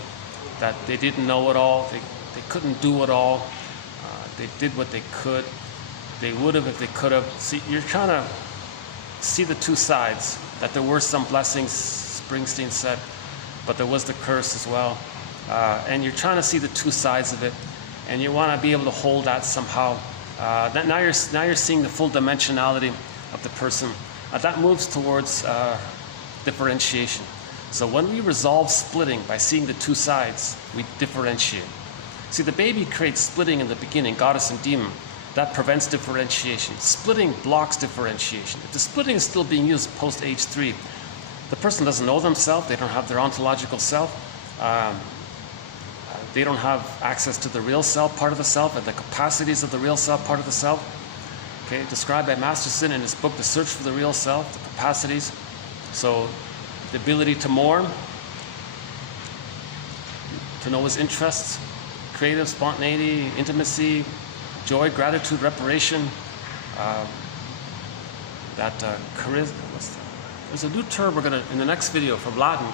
that they didn't know it all, they couldn't do it all, they did what they could, they would have if they could have. See, you're trying to see the two sides, that there were some blessings, Springsteen said, but there was the curse as well. And you're trying to see the two sides of it, and you want to be able to hold that somehow. Now you're seeing the full dimensionality of the person. That moves towards differentiation. So when we resolve splitting by seeing the two sides, we differentiate. See, the baby creates splitting in the beginning, goddess and demon. That prevents differentiation. Splitting blocks differentiation. If the splitting is still being used post age 3, the person doesn't know themselves, they don't have their ontological self, they don't have access to the real self part of the self and the capacities of the real self part of the self. Okay, described by Masterson in his book, The Search for the Real Self, the capacities. So the ability to mourn, to know his interests, creative spontaneity, intimacy, joy, gratitude, reparation, charisma. There's a new term we're going to, in the next video from Latin,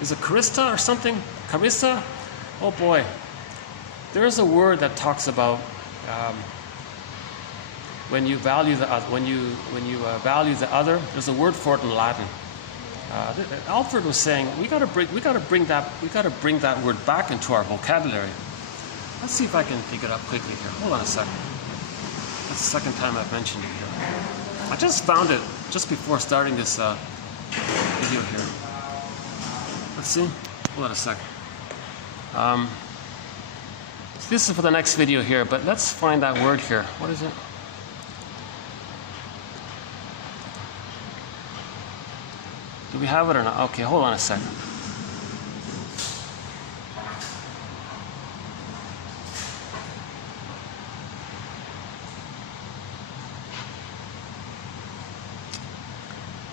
is it charista or something? Charissa? Oh boy. There's a word that talks about when you value the other, when you value the other. There's a word for it in Latin. Alfred was saying we got to bring that word back into our vocabulary. Let's see if I can dig it up quickly here. Hold on a second. That's the second time I've mentioned it here. I just found it just before starting this video here. Let's see. Hold on a second. This is for the next video here, but let's find that word here. What is it? Do we have it or not? Okay, hold on a second.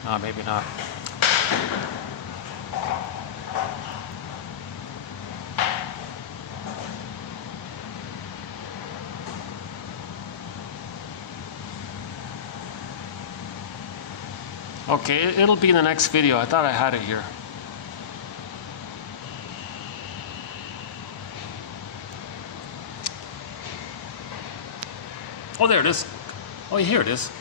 No, maybe not. Okay, it'll be in the next video. I thought I had it here. Oh, there it is. Oh, here it is.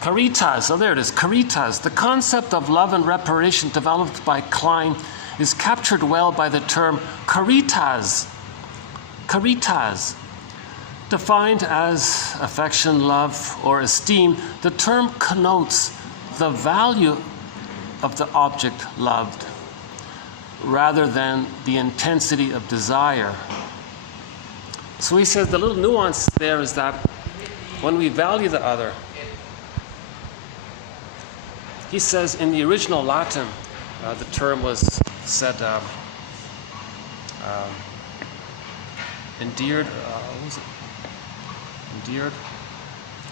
Caritas. Oh, there it is. Caritas. The concept of love and reparation developed by Klein is captured well by the term caritas. Caritas. Defined as affection, love, or esteem, the term connotes the value of the object loved rather than the intensity of desire. So he says the little nuance there is that when we value the other, he says in the original Latin, the term was said endeared, what was it? Endeared,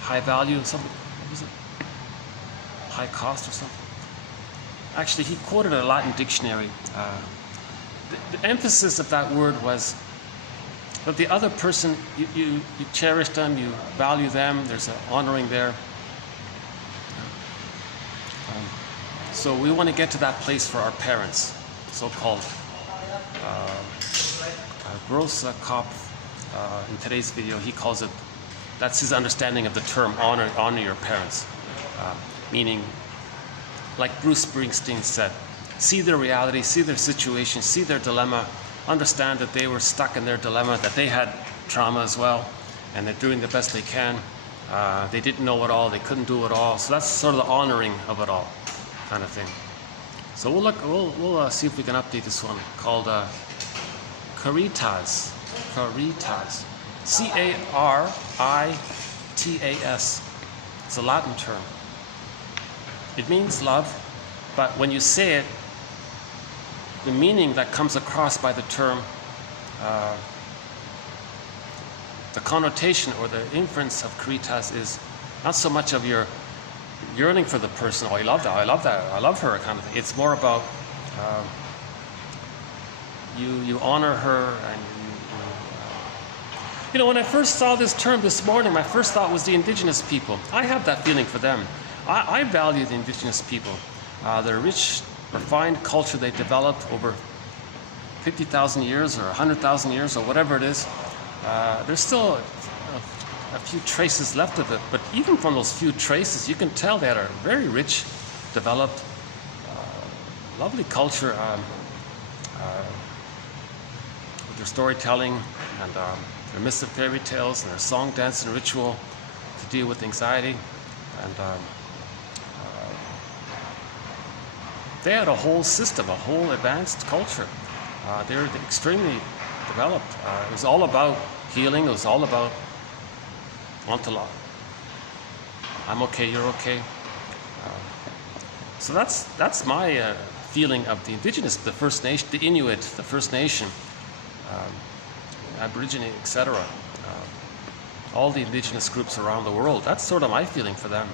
high value, something, what was it? High cost or something. Actually, he quoted a Latin dictionary. The emphasis of that word was that the other person, you cherish them, you value them, there's an honoring there. So we want to get to that place for our parents, so-called gross Kopf. In today's video, he calls it, that's his understanding of the term honor your parents. Meaning, like Bruce Springsteen said, see their reality, see their situation, see their dilemma, understand that they were stuck in their dilemma, that they had trauma as well, and they're doing the best they can. They didn't know it all, they couldn't do it all. So that's sort of the honoring of it all, kind of thing. So we'll see if we can update this one called Caritas. Caritas. C-A-R-I-T-A-S. It's a Latin term. It means love, but when you say it, the meaning that comes across by the term, the connotation or the inference of caritas is not so much of your yearning for the person, oh, I love that, I love that, I love her, kind of thing. It's more about you honor her, and you know, when I first saw this term this morning, my first thought was the indigenous people. I have that feeling for them. I value the indigenous people. Their rich, refined culture they developed over 50,000 years or 100,000 years or whatever it is. There's still a few traces left of it, but even from those few traces, you can tell they had a very rich, developed, lovely culture with their storytelling and their myths and fairy tales and their song, dance, and ritual to deal with anxiety. And they had a whole system, a whole advanced culture. They were extremely developed. It was all about healing. It was all about ontology. I'm okay, you're okay. So that's my feeling of the indigenous, the First Nation, the Inuit, the First Nation, Aborigine, etc. all the indigenous groups around the world. That's sort of my feeling for them,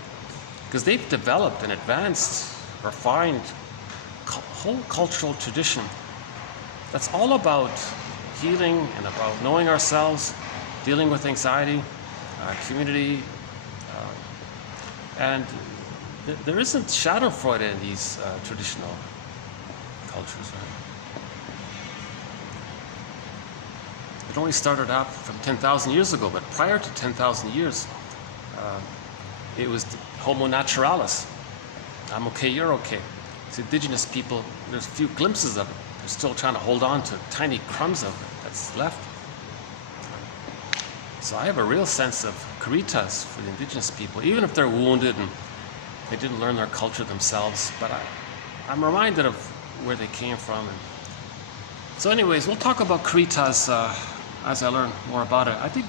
because they've developed an advanced, refined whole cultural tradition that's all about healing and about knowing ourselves, dealing with anxiety, community, and there isn't Schadenfreude in these traditional cultures. Right? It only started out from 10,000 years ago, but prior to 10,000 years, it was Homo naturalis. I'm okay, you're okay. It's indigenous people, there's a few glimpses of it. They're still trying to hold on to tiny crumbs of it that's left. So I have a real sense of caritas for the indigenous people, even if they're wounded and they didn't learn their culture themselves. But I'm reminded of where they came from. And so anyways, we'll talk about caritas as I learn more about it. I think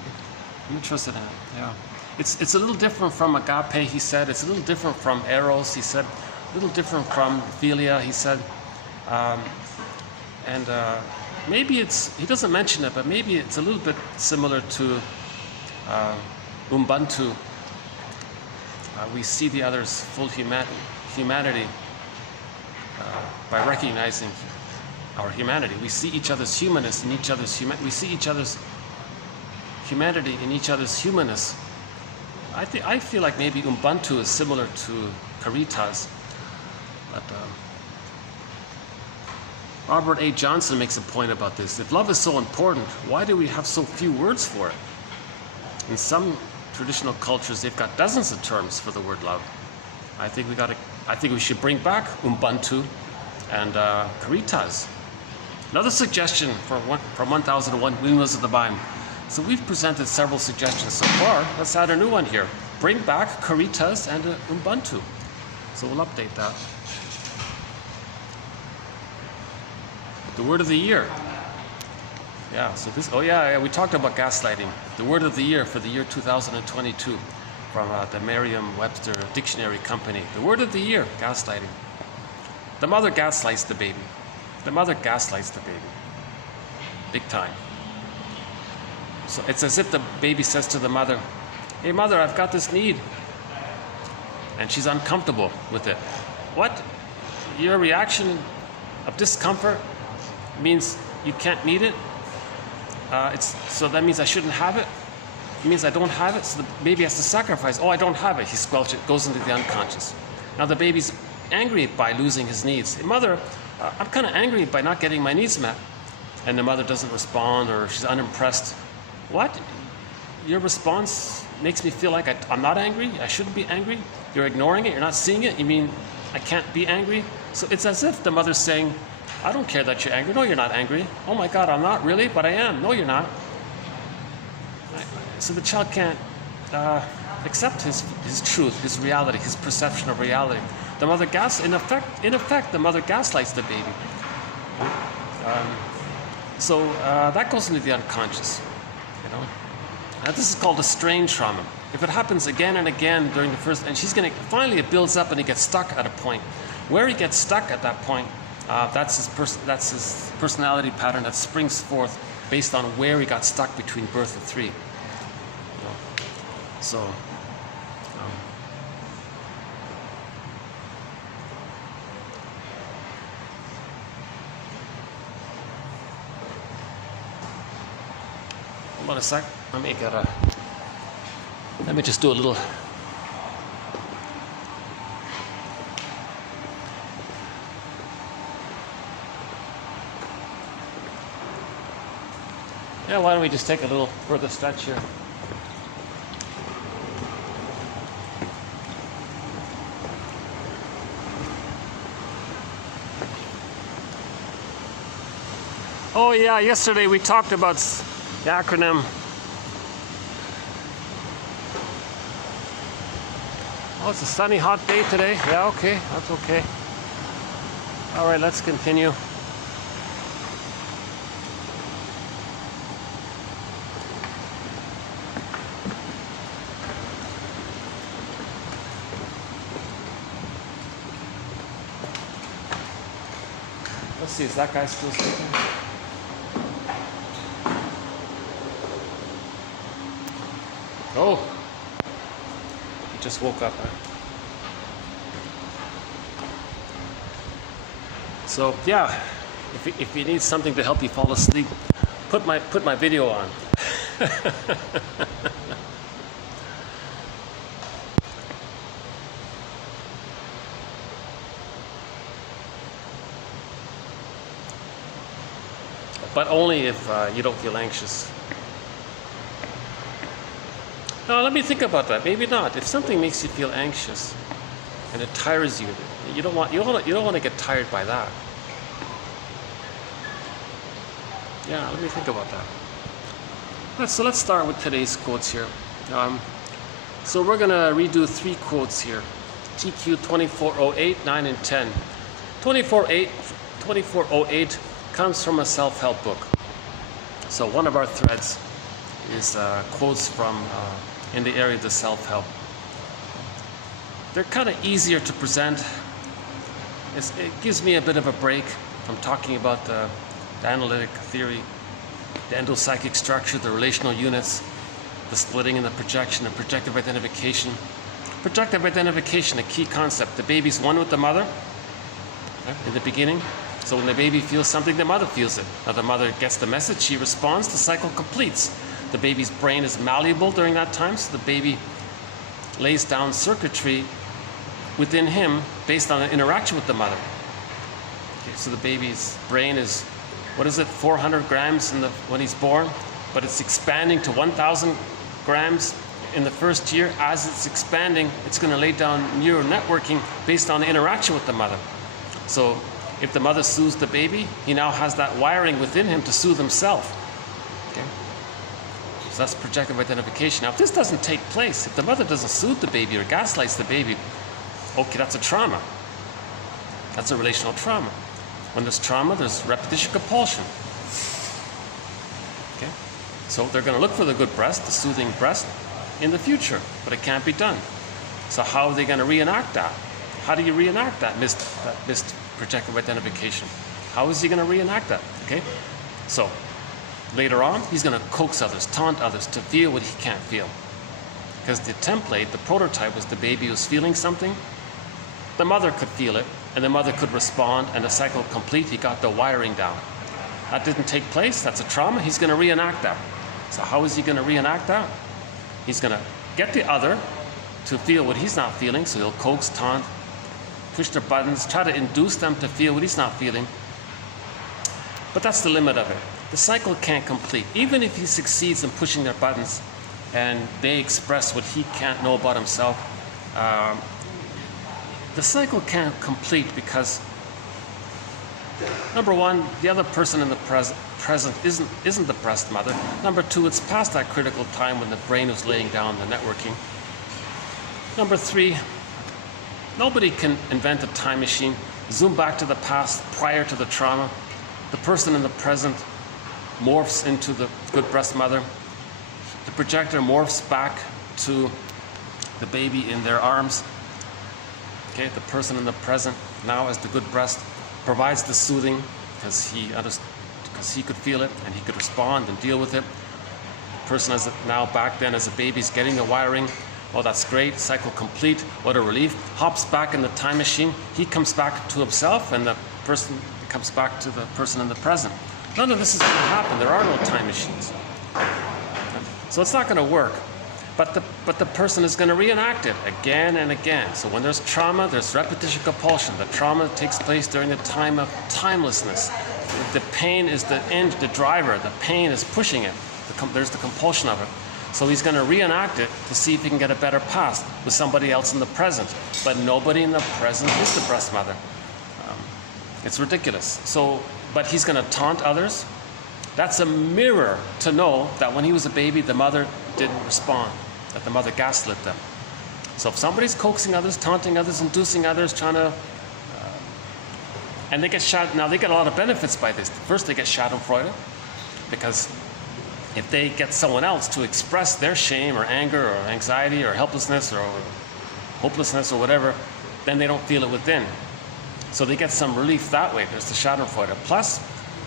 I'm interested in it, yeah. It's a little different from agape, he said. It's a little different from eros, he said. A little different from philia, he said. Maybe he doesn't mention it, but maybe it's a little bit similar to Ubuntu. We see the other's full humanity by recognizing our humanity. We see each other's humanness in each other's we see each other's humanity in each other's humanness. I feel like maybe Ubuntu is similar to caritas. But Robert A. Johnson makes a point about this. If love is so important, why do we have so few words for it? In some traditional cultures, they've got dozens of terms for the word love. I think we should bring back Ubuntu and caritas. Another suggestion from 1001 Windmills of the Vine. So we've presented several suggestions so far. Let's add a new one here. Bring back caritas and Ubuntu. So we'll update that. The word of the year. Yeah, so this, we talked about gaslighting. The word of the year for the year 2022 from the Merriam-Webster Dictionary Company. The word of the year, gaslighting. The mother gaslights the baby. The mother gaslights the baby. Big time. So it's as if the baby says to the mother, hey mother, I've got this need. And she's uncomfortable with it. What? Your reaction of discomfort means you can't meet it? So that means I shouldn't have it? It means I don't have it, so the baby has to sacrifice. Oh, I don't have it. He squelches it, goes into the unconscious. Now the baby's angry by losing his needs. Hey, mother, I'm kind of angry by not getting my needs met. And the mother doesn't respond, or she's unimpressed. What? Your response makes me feel like I'm not angry? I shouldn't be angry? You're ignoring it? You're not seeing it? You mean I can't be angry? So it's as if the mother's saying, I don't care that you're angry. No, you're not angry. Oh my God, I'm not really, but I am. No, you're not. So the child can't accept his truth, his reality, his perception of reality. The mother in effect, the mother gaslights the baby. So that goes into the unconscious. You know, this is called a strain trauma. If it happens again and again during the first, and finally it builds up and he gets stuck at a point. Where he gets stuck at that point, that's his personality pattern that springs forth based on where he got stuck between birth and 3. You know? So. Hold on a sec. Let me just do a little. Yeah, why don't we just take a little further stretch here? Oh yeah, yesterday we talked about the acronym. Oh, it's a sunny, hot day today. Yeah, okay, that's okay. All right, let's continue. Let's see, is that guy still speaking? Oh, he just woke up. Huh? So yeah, if you need something to help you fall asleep, put my video on. But only if you don't feel anxious. Now let me think about that. Maybe not. If something makes you feel anxious and it tires you, you don't want to get tired by that. Yeah, let me think about that. So let's start with today's quotes here. So we're gonna redo 3 quotes here. TQ 2408, 9, and 10. 2408 comes from a self-help book. So one of our threads is quotes from in the area of the self-help. They're kind of easier to present. It gives me a bit of a break from talking about the analytic theory, the endopsychic structure, the relational units, the splitting and the projection, and projective identification. Projective identification, a key concept. The baby's one with the mother in the beginning. So when the baby feels something, the mother feels it. Now the mother gets the message, she responds, the cycle completes. The baby's brain is malleable during that time, so the baby lays down circuitry within him based on an interaction with the mother. Okay, so the baby's brain is, 400 grams when he's born, but it's expanding to 1,000 grams in the first year. As it's expanding, it's going to lay down neural networking based on the interaction with the mother. So if the mother soothes the baby, he now has that wiring within him to soothe himself. Okay? So that's projective identification. Now, if this doesn't take place, if the mother doesn't soothe the baby or gaslights the baby, okay, that's a trauma. That's a relational trauma. When there's trauma, there's repetition compulsion. Okay? So they're going to look for the good breast, the soothing breast, in the future, but it can't be done. So how are they going to reenact that? How do you reenact that missed projective identification? How is he going to reenact that? Okay, so later on, he's going to coax others, taunt others to feel what he can't feel. Because the template, the prototype, was the baby was feeling something. The mother could feel it, and the mother could respond, and the cycle complete. He got the wiring down. That didn't take place. That's a trauma. He's going to reenact that. So how is he going to reenact that? He's going to get the other to feel what he's not feeling. So he'll coax, taunt, push their buttons, try to induce them to feel what he's not feeling. But that's the limit of it. The cycle can't complete. Even if he succeeds in pushing their buttons and they express what he can't know about himself, the cycle can't complete because, number one, the other person in the present isn't the breast mother. Number two, it's past that critical time when the brain is laying down the networking. Number three, nobody can invent a time machine, zoom back to the past prior to the trauma. The person in the present morphs into the good breast mother. The projector morphs back to the baby in their arms. Okay, the person in the present now as the good breast provides the soothing because he could feel it and he could respond and deal with it. The person now back then as a baby is getting the wiring. Oh, that's great, cycle complete, what a relief. Hops back in the time machine, he comes back to himself and the person comes back to the person in the present. None of this is going to happen, there are no time machines. So it's not going to work. But the person is going to reenact it again and again. So when there's trauma, there's repetition compulsion. The trauma takes place during the time of timelessness. The pain is the end, the driver. The pain is pushing it. There's the compulsion of it. So he's going to reenact it to see if he can get a better past with somebody else in the present. But nobody in the present is the breast mother. It's ridiculous. But he's going to taunt others. That's a mirror to know that when he was a baby, the mother didn't respond, that the mother gaslit them. So if somebody's coaxing others, taunting others, inducing others, trying to, and they get shot, now they get a lot of benefits by this. First, they get schadenfreude, because if they get someone else to express their shame or anger or anxiety or helplessness or hopelessness or whatever, then they don't feel it within. So they get some relief that way. There's the schadenfreude. Plus,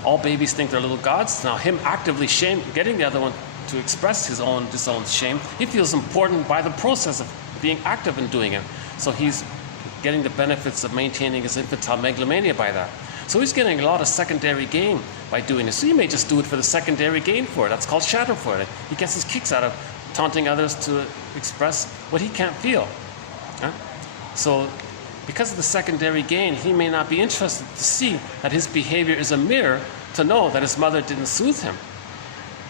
all babies think they're little gods. Now him actively getting the other one to express his own disowned shame. He feels important by the process of being active in doing it. So he's getting the benefits of maintaining his infantile megalomania by that. So he's getting a lot of secondary gain by doing this. So you may just do it for the secondary gain for it. That's called schadenfreude. He gets his kicks out of taunting others to express what he can't feel. Huh? So because of the secondary gain, he may not be interested to see that his behavior is a mirror to know that his mother didn't soothe him,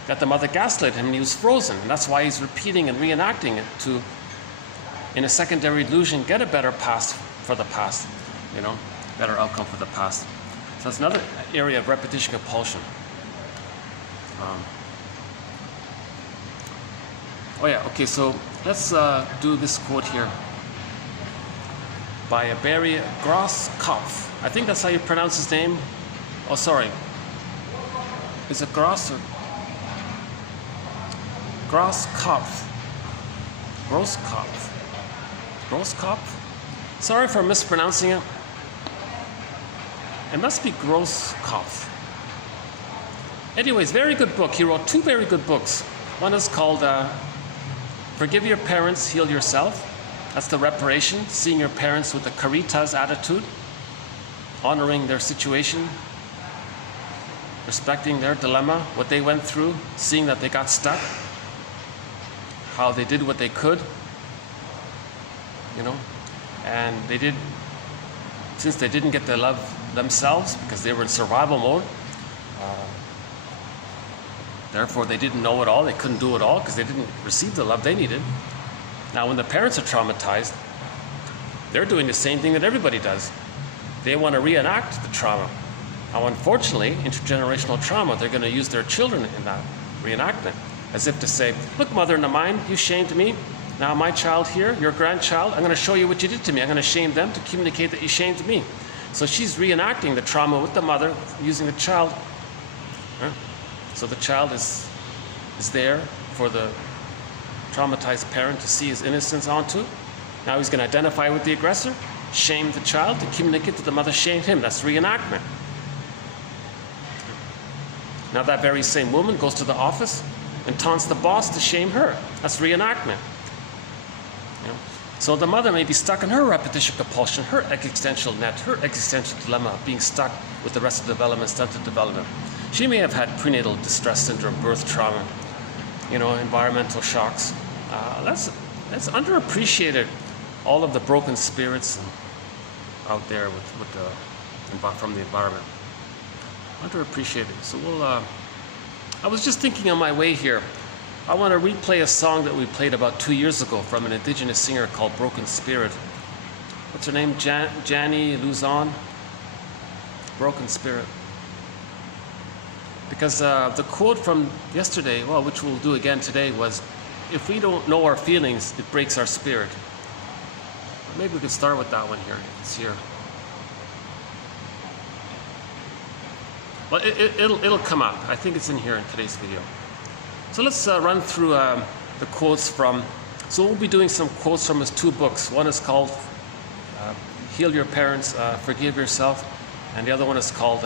that the mother gaslit him and he was frozen. And that's why he's repeating and reenacting it to, in a secondary illusion, get a better past for the past, better outcome for the past. So that's another area of repetition compulsion. So let's do this quote here by Barry Grosskopf. I think that's how you pronounce his name. Oh, sorry. Is it Gross or Grosskopf? Grosskopf? Sorry for mispronouncing it. It must be Grosskopf. Anyways, very good book. He wrote 2 very good books. One is called Forgive Your Parents, Heal Yourself. That's the reparation, seeing your parents with the caritas attitude, honoring their situation, respecting their dilemma, what they went through, seeing that they got stuck, how they did what they could, and they did, since they didn't get the love themselves because they were in survival mode, therefore they didn't know it all, they couldn't do it all because they didn't receive the love they needed. Now when the parents are traumatized, they're doing the same thing that everybody does. They want to reenact the trauma. Now unfortunately, intergenerational trauma, they're going to use their children in that reenactment, as if to say, look, mother in the mind, you shamed me. Now my child here, your grandchild, I'm going to show you what you did to me. I'm going to shame them to communicate that you shamed me. So she's reenacting the trauma with the mother, using the child. So the child is there for the traumatized parent to see his innocence onto. Now he's going to identify with the aggressor, shame the child to communicate that the mother shamed him. That's reenactment. Now that very same woman goes to the office and taunts the boss to shame her. That's reenactment. So the mother may be stuck in her repetition compulsion, her existential net, her existential dilemma of being stuck with the rest of development, stunted development. She may have had prenatal distress syndrome, birth trauma, environmental shocks. That's underappreciated. All of the broken spirits out there from the environment. Underappreciated. So I was just thinking on my way here, I want to replay a song that we played about 2 years ago from an indigenous singer called Broken Spirit. What's her name? Janie Luzon? Broken Spirit. Because the quote from yesterday, which we'll do again today, was, if we don't know our feelings, it breaks our spirit. Maybe we could start with that one here. It's here. Well, it'll come up. I think it's in here in today's video. So let's run through the quotes from, so we'll be doing some quotes from his 2 books. One is called Heal Your Parents, Forgive Yourself, and the other one is called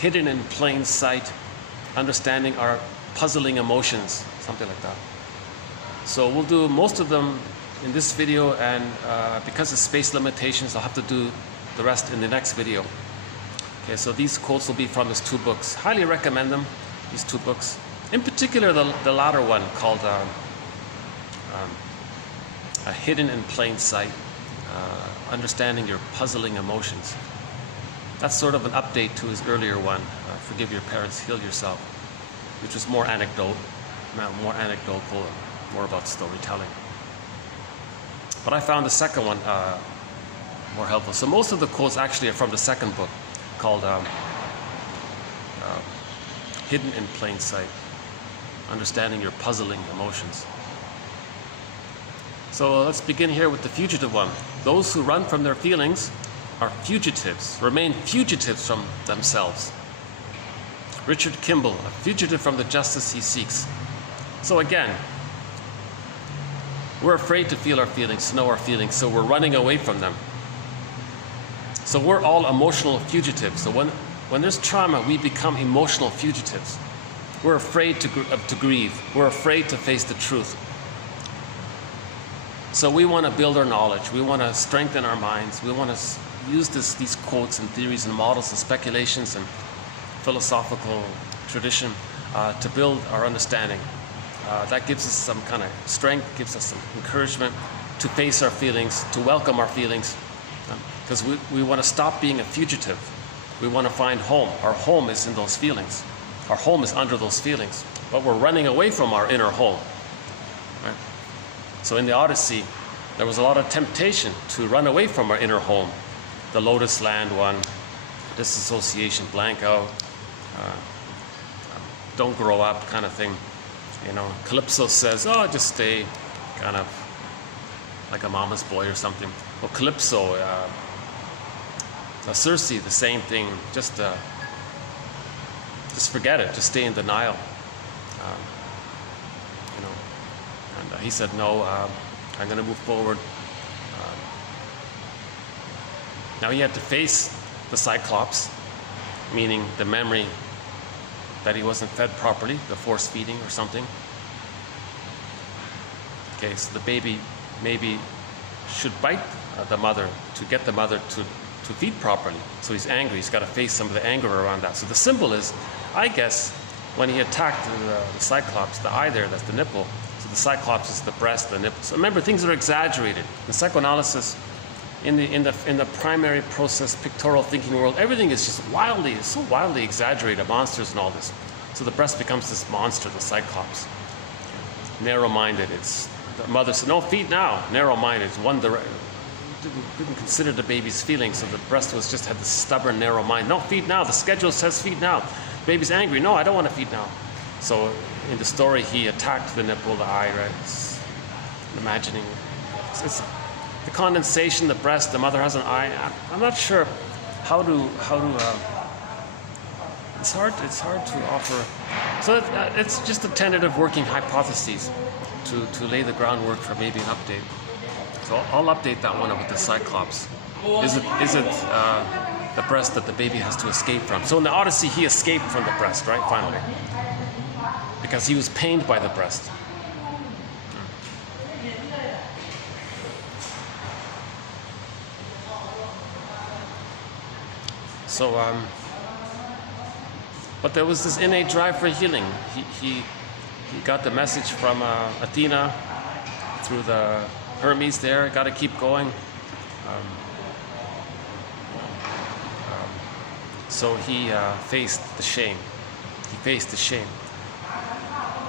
Hidden in Plain Sight, Understanding Our Puzzling Emotions, something like that. So we'll do most of them in this video, and because of space limitations, I'll have to do the rest in the next video. Okay, so these quotes will be from his 2 books. Highly recommend them, these 2 books. In particular, the latter one called Hidden in Plain Sight, Understanding Your Puzzling Emotions. That's sort of an update to his earlier one, Forgive Your Parents, Heal Yourself, which was more anecdotal, more about storytelling. But I found the second one more helpful. So most of the quotes actually are from the second book called Hidden in Plain Sight, Understanding Your Puzzling Emotions. So let's begin here with the fugitive one. Those who run from their feelings are fugitives, remain fugitives from themselves. Richard Kimball, a fugitive from the justice he seeks. So again, we're afraid to feel our feelings, to know our feelings, so we're running away from them. So we're all emotional fugitives. So when there's trauma, we become emotional fugitives. We're afraid to grieve. We're afraid to face the truth. So we want to build our knowledge. We want to strengthen our minds. We want to use these quotes and theories and models and speculations and philosophical tradition to build our understanding. That gives us some kind of strength, gives us some encouragement to face our feelings, to welcome our feelings, because we want to stop being a fugitive. We want to find home. Our home is in those feelings. Our home is under those feelings, but we're running away from our inner home. Right? So in the Odyssey, there was a lot of temptation to run away from our inner home. The Lotus Land one, disassociation, blank out, don't grow up kind of thing. You know, Calypso says, oh, just stay kind of like a mama's boy or something. Well, Calypso, Circe, the same thing, just forget it, just stay in denial. You know, and he said, no, I'm going to move forward. Now he had to face the Cyclops, meaning the memory that he wasn't fed properly, the force feeding or something. Okay, so the baby maybe should bite the mother to get the mother to feed properly. So he's angry, he's got to face some of the anger around that. So the symbol is, I guess, when he attacked the Cyclops, the eye there, that's the nipple. So the Cyclops is the breast, the nipple. So remember, things are exaggerated. In psychoanalysis, in the primary process pictorial thinking world, everything is just so wildly exaggerated, monsters and all this. So the breast becomes this monster, the Cyclops. Narrow-minded. It's the mother said, no, feed now. Narrow-minded. It's one direct. Didn't consider the baby's feelings, so the breast had this stubborn, narrow mind. No, feed now. The schedule says feed now. Baby's angry. No, I don't want to feed now. So in the story, he attacked the nipple, the eye, right? It's imagining. It's the condensation, the breast, the mother has an eye. I'm not sure how to it's hard to offer. So it's just a tentative working hypothesis to lay the groundwork for maybe an update. So I'll update that one with the Cyclops. Is it the breast that the baby has to escape from? So in the Odyssey, he escaped from the breast, right? Finally, because he was pained by the breast. So, but there was this innate drive for healing. He got the message from Athena through the Hermes there, got to keep going. So he faced the shame. He faced the shame.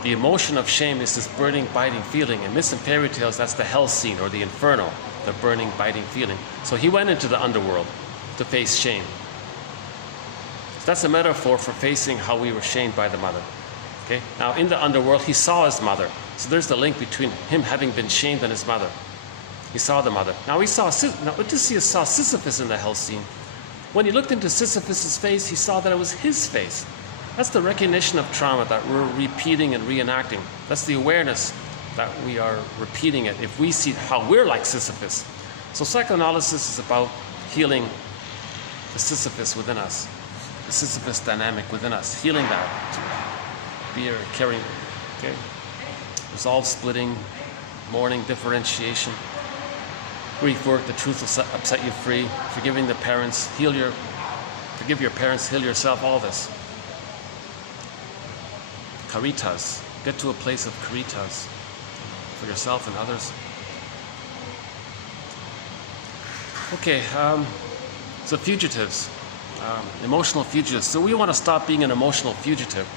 The emotion of shame is this burning, biting feeling. In myths and fairy tales, that's the hell scene or the inferno, the burning, biting feeling. So he went into the underworld to face shame. That's a metaphor for facing how we were shamed by the mother. Okay? Now, in the underworld, he saw his mother. So there's the link between him having been shamed and his mother. He saw the mother. Now, saw Sisyphus in the hell scene. When he looked into Sisyphus' face, he saw that it was his face. That's the recognition of trauma that we're repeating and reenacting. That's the awareness that we are repeating it if we see how we're like Sisyphus. So psychoanalysis is about healing the Sisyphus within us. The Sisyphus dynamic within us, healing that, to be carrying, okay? Resolve splitting, mourning, differentiation, grief work, the truth will set you free, forgiving the parents, forgive your parents, heal yourself, all this. Caritas, get to a place of caritas for yourself and others. Okay, so fugitives. Emotional fugitives. So we want to stop being an emotional fugitive.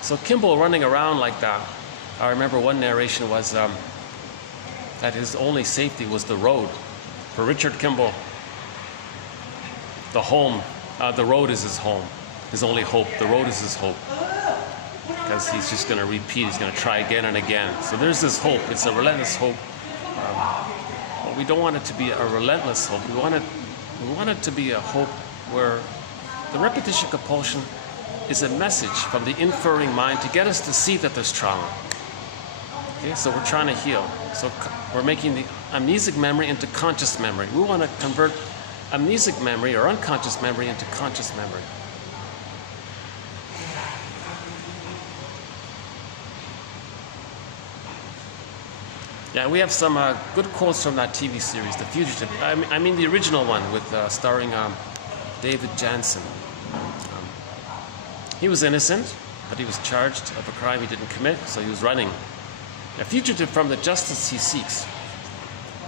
So Kimball running around like that. I remember one narration was that his only safety was the road. For Richard Kimball, the road is his home. His only hope. The road is his hope. Because he's just going to repeat. He's going to try again and again. So there's this hope. It's a relentless hope. But we don't want it to be a relentless hope. We want it to be a hope where the repetition compulsion is a message from the inferring mind to get us to see that there's trauma. Okay, so we're trying to heal. So we're making the amnesic memory into conscious memory. We want to convert amnesic memory or unconscious memory into conscious memory. Yeah, we have some good quotes from that TV series, The Fugitive. I mean the original one with starring David Jansen. He was innocent, but he was charged of a crime he didn't commit, so he was running. A fugitive from the justice he seeks.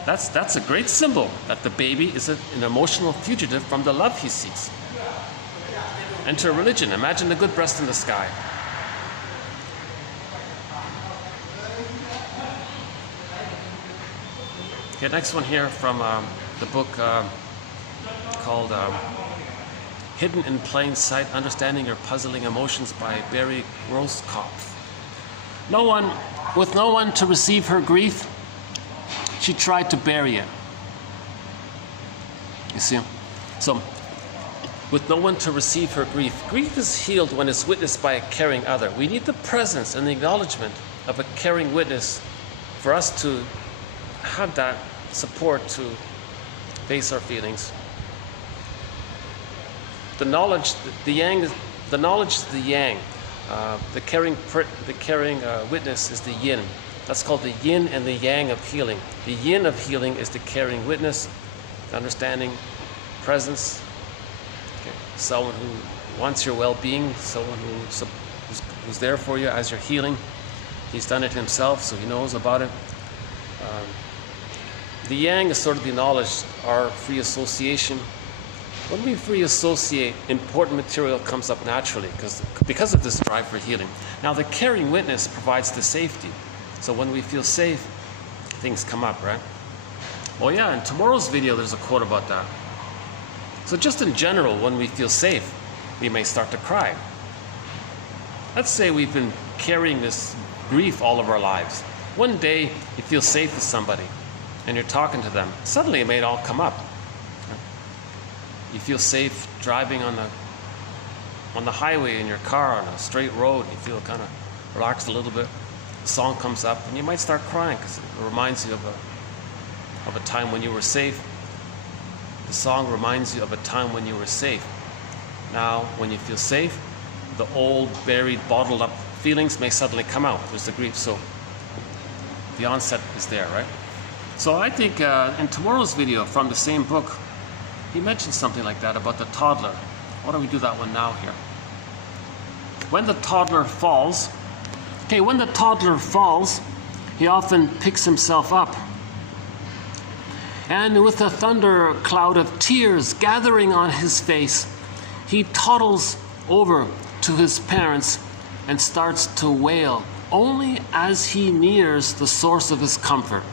That's a great symbol, that the baby is an emotional fugitive from the love he seeks. Enter religion. Imagine the good breast in the sky. Okay, next one here from the book called Hidden in Plain Sight, Understanding Your Puzzling Emotions by Barry Groskopf. With no one to receive her grief, she tried to bury it. You see? So, with no one to receive her grief. Grief is healed when it's witnessed by a caring other. We need the presence and the acknowledgement of a caring witness for us to have that support to face our feelings. The knowledge, the knowledge is the yang. The caring witness is the yin. That's called the yin and the yang of healing. The yin of healing is the caring witness, the understanding presence. Okay. Someone who wants your well-being, someone who's there for you as you're healing. He's done it himself, so he knows about it. The yang is sort of the knowledge, our free association. When we free associate, important material comes up naturally because of this drive for healing. Now, the caring witness provides the safety. So when we feel safe, things come up, right? Oh yeah, in tomorrow's video, there's a quote about that. So just in general, when we feel safe, we may start to cry. Let's say we've been carrying this grief all of our lives. One day, you feel safe with somebody, and you're talking to them. Suddenly, it may all come up. You feel safe driving on the highway in your car on a straight road. You feel kind of relaxed a little bit. The song comes up, and you might start crying because it reminds you of a time when you were safe. The song reminds you of a time when you were safe. Now, when you feel safe, the old, buried, bottled up feelings may suddenly come out. There's the grief, so the onset is there, right? So I think in tomorrow's video from the same book, he mentioned something like that about the toddler. Why don't we do that one now here? When the toddler falls, he often picks himself up. And with a thunder cloud of tears gathering on his face, he toddles over to his parents and starts to wail, only as he nears the source of his comfort.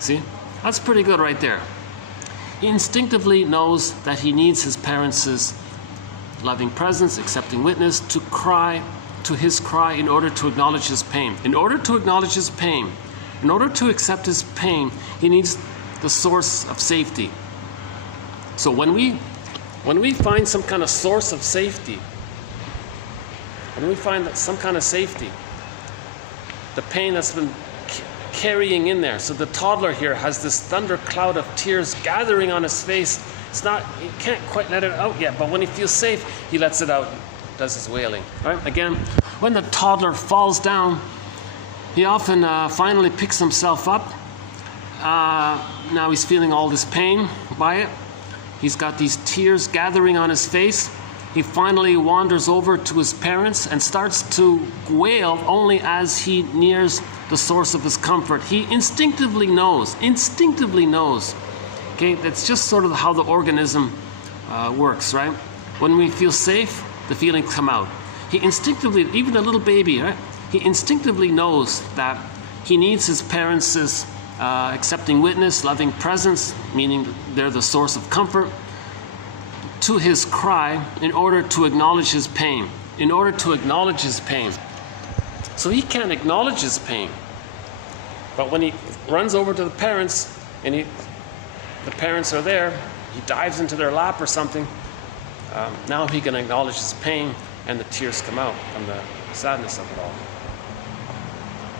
See? That's pretty good right there. He instinctively knows that he needs his parents' loving presence, accepting witness, to cry to his cry in order to acknowledge his pain. In order to acknowledge his pain, in order to accept his pain, he needs the source of safety. So when we find some kind of source of safety, when we find that some kind of safety, the pain that's been carrying in there. So the toddler here has this thundercloud of tears gathering on his face. He can't quite let it out yet, but when he feels safe, he lets it out, does his wailing. Right? Again, when the toddler falls down, he often finally picks himself up. Now he's feeling all this pain by it. He's got these tears gathering on his face. He finally wanders over to his parents and starts to wail only as he nears the source of his comfort. He instinctively knows. Okay, that's just sort of how the organism works, right? When we feel safe, the feelings come out. He instinctively, even a little baby, right? He instinctively knows that he needs his parents' accepting witness, loving presence, meaning they're the source of comfort, to his cry in order to acknowledge his pain. In order to acknowledge his pain. So he can't acknowledge his pain. But when he runs over to the parents and the parents are there, he dives into their lap or something, now he can acknowledge his pain and the tears come out from the sadness of it all.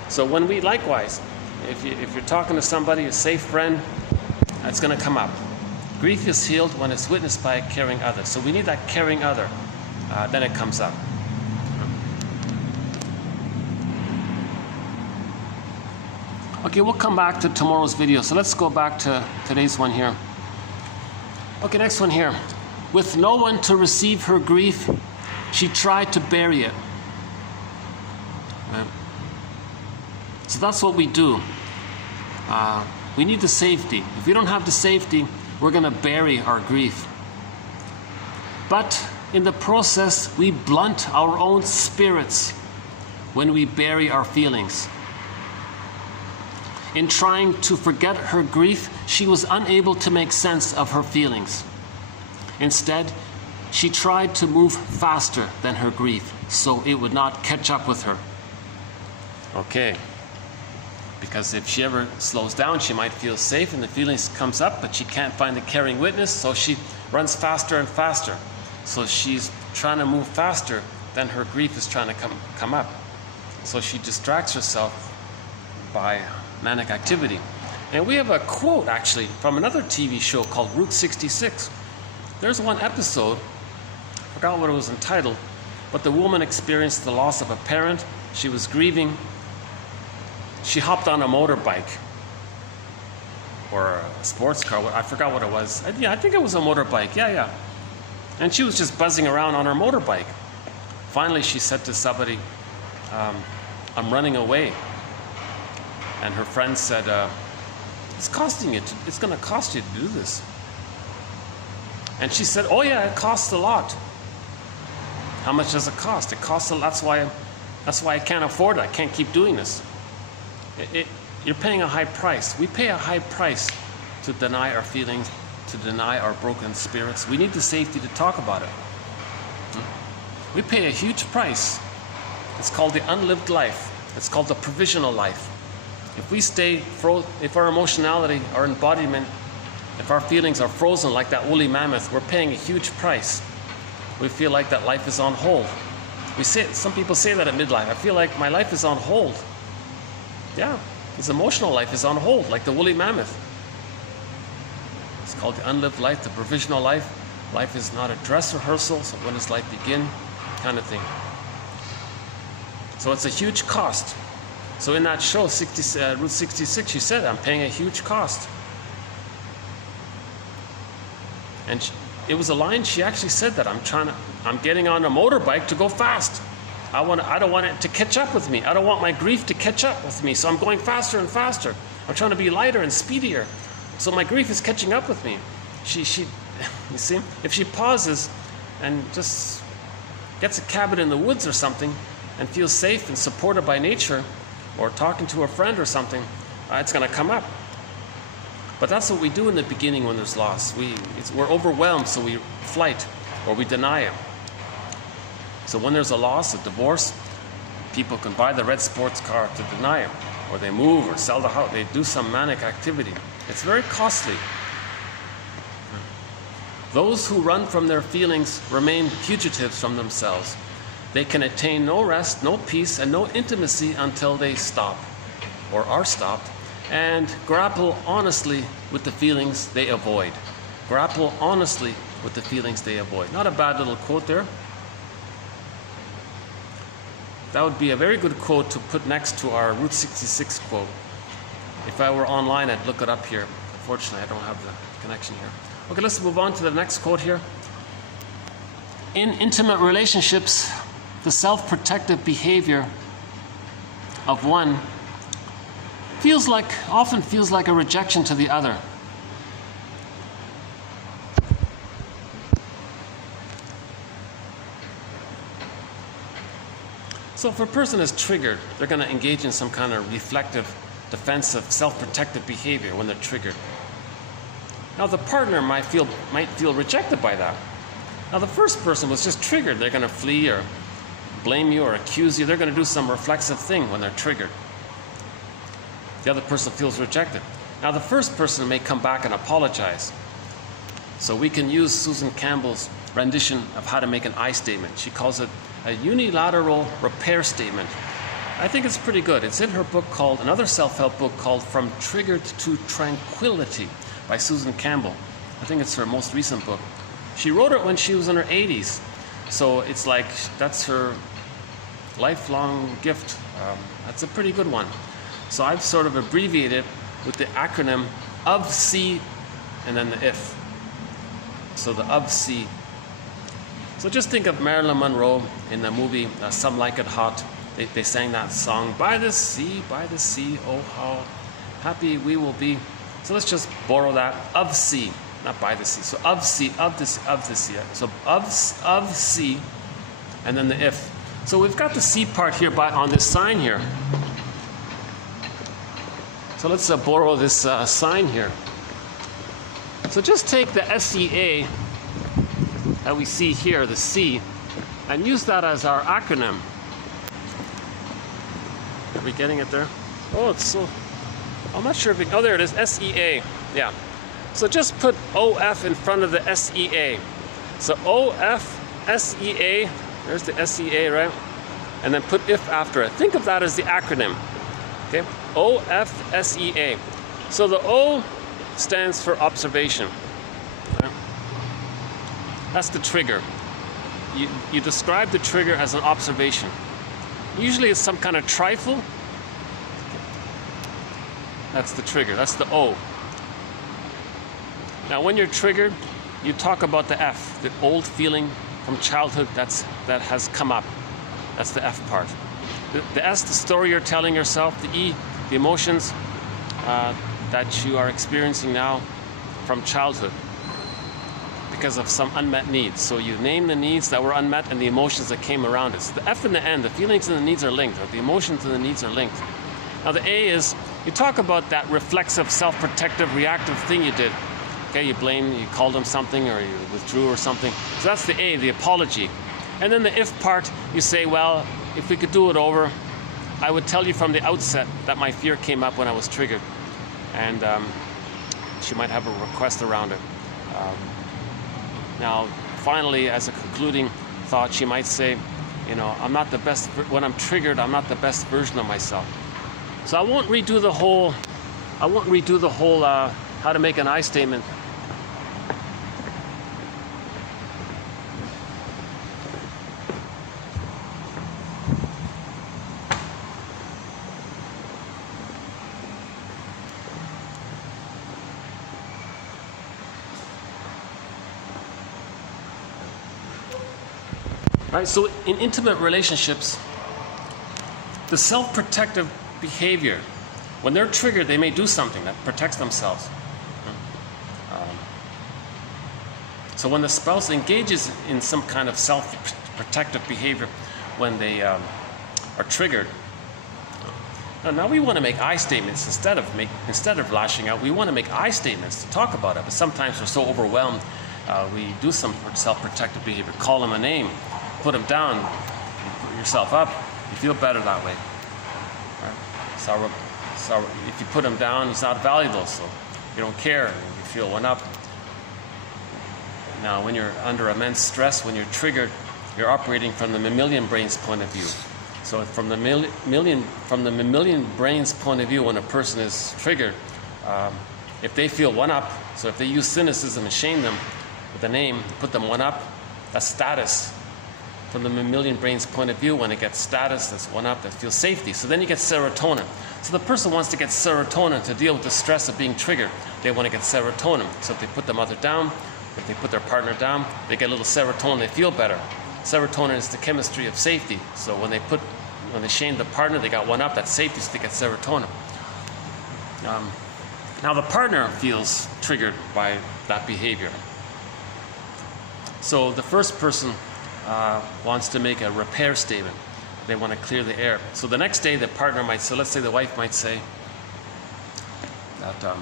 So when we, likewise, if you're talking to somebody, a safe friend, it's going to come up. Grief is healed when it's witnessed by a caring other. So we need that caring other. Then it comes up. Okay, we'll come back to tomorrow's video. So let's go back to today's one here. Okay, next one here. With no one to receive her grief, she tried to bury it. Right? So that's what we do. We need the safety. If we don't have the safety, we're going to bury our grief. But in the process, we blunt our own spirits when we bury our feelings. In trying to forget her grief, she was unable to make sense of her feelings. Instead, she tried to move faster than her grief, so it would not catch up with her. Okay. Because if she ever slows down, she might feel safe and the feelings comes up, but she can't find the carrying witness, so she runs faster and faster. So she's trying to move faster than her grief is trying to come up. So she distracts herself by manic activity. And we have a quote actually from another TV show called Route 66. There's one episode, I forgot what it was entitled, but the woman experienced the loss of a parent. She was grieving. She hopped on a motorbike or a sports car. I forgot what it was. I think it was a motorbike. Yeah. And she was just buzzing around on her motorbike. Finally, she said to somebody, I'm running away. And her friend said, it's going to cost you to do this. And she said, oh yeah, it costs a lot. How much does it cost? It costs a lot. That's why I can't afford it. I can't keep doing this. You're paying a high price. We pay a high price to deny our feelings, to deny our broken spirits. We need the safety to talk about it. We pay a huge price. It's called the unlived life. It's called the provisional life. If we if our emotionality, our embodiment, if our feelings are frozen like that woolly mammoth, we're paying a huge price. We feel like that life is on hold. Some people say that at midlife. I feel like my life is on hold. Yeah, his emotional life is on hold, like the woolly mammoth. It's called the unlived life, the provisional life. Life is not a dress rehearsal, so when does life begin? Kind of thing. So it's a huge cost. So in that show, Route 66, she said, I'm paying a huge cost. And it was a line she actually said that I'm getting on a motorbike to go fast. I don't want it to catch up with me. I don't want my grief to catch up with me. So I'm going faster and faster. I'm trying to be lighter and speedier. So my grief is catching up with me. You see, if she pauses and just gets a cabin in the woods or something and feels safe and supported by nature or talking to a friend or something, it's going to come up. But that's what we do in the beginning when there's loss. We're overwhelmed, so we flight or we deny it. So when there's a loss, a divorce, people can buy the red sports car to deny it, or they move or sell the house. They do some manic activity. It's very costly. Those who run from their feelings remain fugitives from themselves. They can attain no rest, no peace, and no intimacy until they stop, or are stopped, and grapple honestly with the feelings they avoid. Grapple honestly with the feelings they avoid. Not a bad little quote there. That would be a very good quote to put next to our Route 66 quote. If I were online, I'd look it up here. Unfortunately, I don't have the connection here. Okay, let's move on to the next quote here. In intimate relationships, the self-protective behavior of one often feels like a rejection to the other. So if a person is triggered, they're going to engage in some kind of reflective, defensive, self-protective behavior when they're triggered. Now the partner might feel rejected by that. Now the first person was just triggered. They're going to flee or blame you or accuse you. They're going to do some reflexive thing when they're triggered. The other person feels rejected. Now the first person may come back and apologize. So we can use Susan Campbell's rendition of how to make an I statement. She calls it a unilateral repair statement. I think it's pretty good. It's in her book called, another self-help book called From Triggered to Tranquility by Susan Campbell. I think it's her most recent book. She wrote it when she was in her 80s. So it's like, that's her lifelong gift. That's a pretty good one. So I've sort of abbreviated with the acronym of C and then the if. So the of C. So just think of Marilyn Monroe in the movie Some Like It Hot. They sang that song, by the sea, oh how happy we will be. So let's just borrow that, of sea, not by the sea. So of sea, of the sea. So of sea, and then the if. So we've got the C part here on this sign here. So let's borrow this sign here. So just take the SEA that we see here, the C, and use that as our acronym. Are we getting it there? Oh, it's so... I'm not sure if we... Oh, there it is, SEA. Yeah. So just put OF in front of the SEA. So OF, SEA, there's the SEA, right? And then put if after it. Think of that as the acronym. Okay? OF, SEA. So the O stands for observation. Okay? That's the trigger. You describe the trigger as an observation. Usually it's some kind of trifle. That's the trigger, that's the O. Now when you're triggered, you talk about the F, the old feeling from childhood that has come up. That's the F part. The S, the story you're telling yourself. The E, the emotions that you are experiencing now from childhood because of some unmet needs. So you name the needs that were unmet and the emotions that came around it. So the F and the N, the feelings and the needs are linked, or the emotions and the needs are linked. Now the A is, you talk about that reflexive, self-protective, reactive thing you did. Okay, you called them something, or you withdrew or something. So that's the A, the apology. And then the if part, you say, well, if we could do it over, I would tell you from the outset that my fear came up when I was triggered. And she might have a request around it. Now, finally, as a concluding thought, she might say, you know, I'm not the best, when I'm triggered, I'm not the best version of myself. So I won't redo the whole how to make an I statement. Right, so in intimate relationships, the self-protective behavior, when they're triggered, they may do something that protects themselves. So when the spouse engages in some kind of self-protective behavior when they are triggered, now we want to make I statements instead of lashing out. We want to make I statements to talk about it, but sometimes we're so overwhelmed, we do some self-protective behavior, call them a name, put them down, put yourself up, you feel better that way. Right? So if you put him down, he's not valuable, so you don't care, you feel one up. Now, when you're under immense stress, when you're triggered, you're operating from the mammalian brain's point of view. So from the mammalian brain's point of view, when a person is triggered, if they feel one up, so if they use cynicism and shame them with a name, put them one up, that's status. From the mammalian brain's point of view, when it gets status, that's one up, that feels safety. So then you get serotonin. So the person wants to get serotonin to deal with the stress of being triggered. They want to get serotonin. So if they put the mother down, if they put their partner down, they get a little serotonin, they feel better. Serotonin is the chemistry of safety. So when they shame the partner, they got one up, that's safety, so they get serotonin. Now the partner feels triggered by that behavior. So the first person wants to make a repair statement. They want to clear the air. So the next day the partner might say, let's say the wife might say that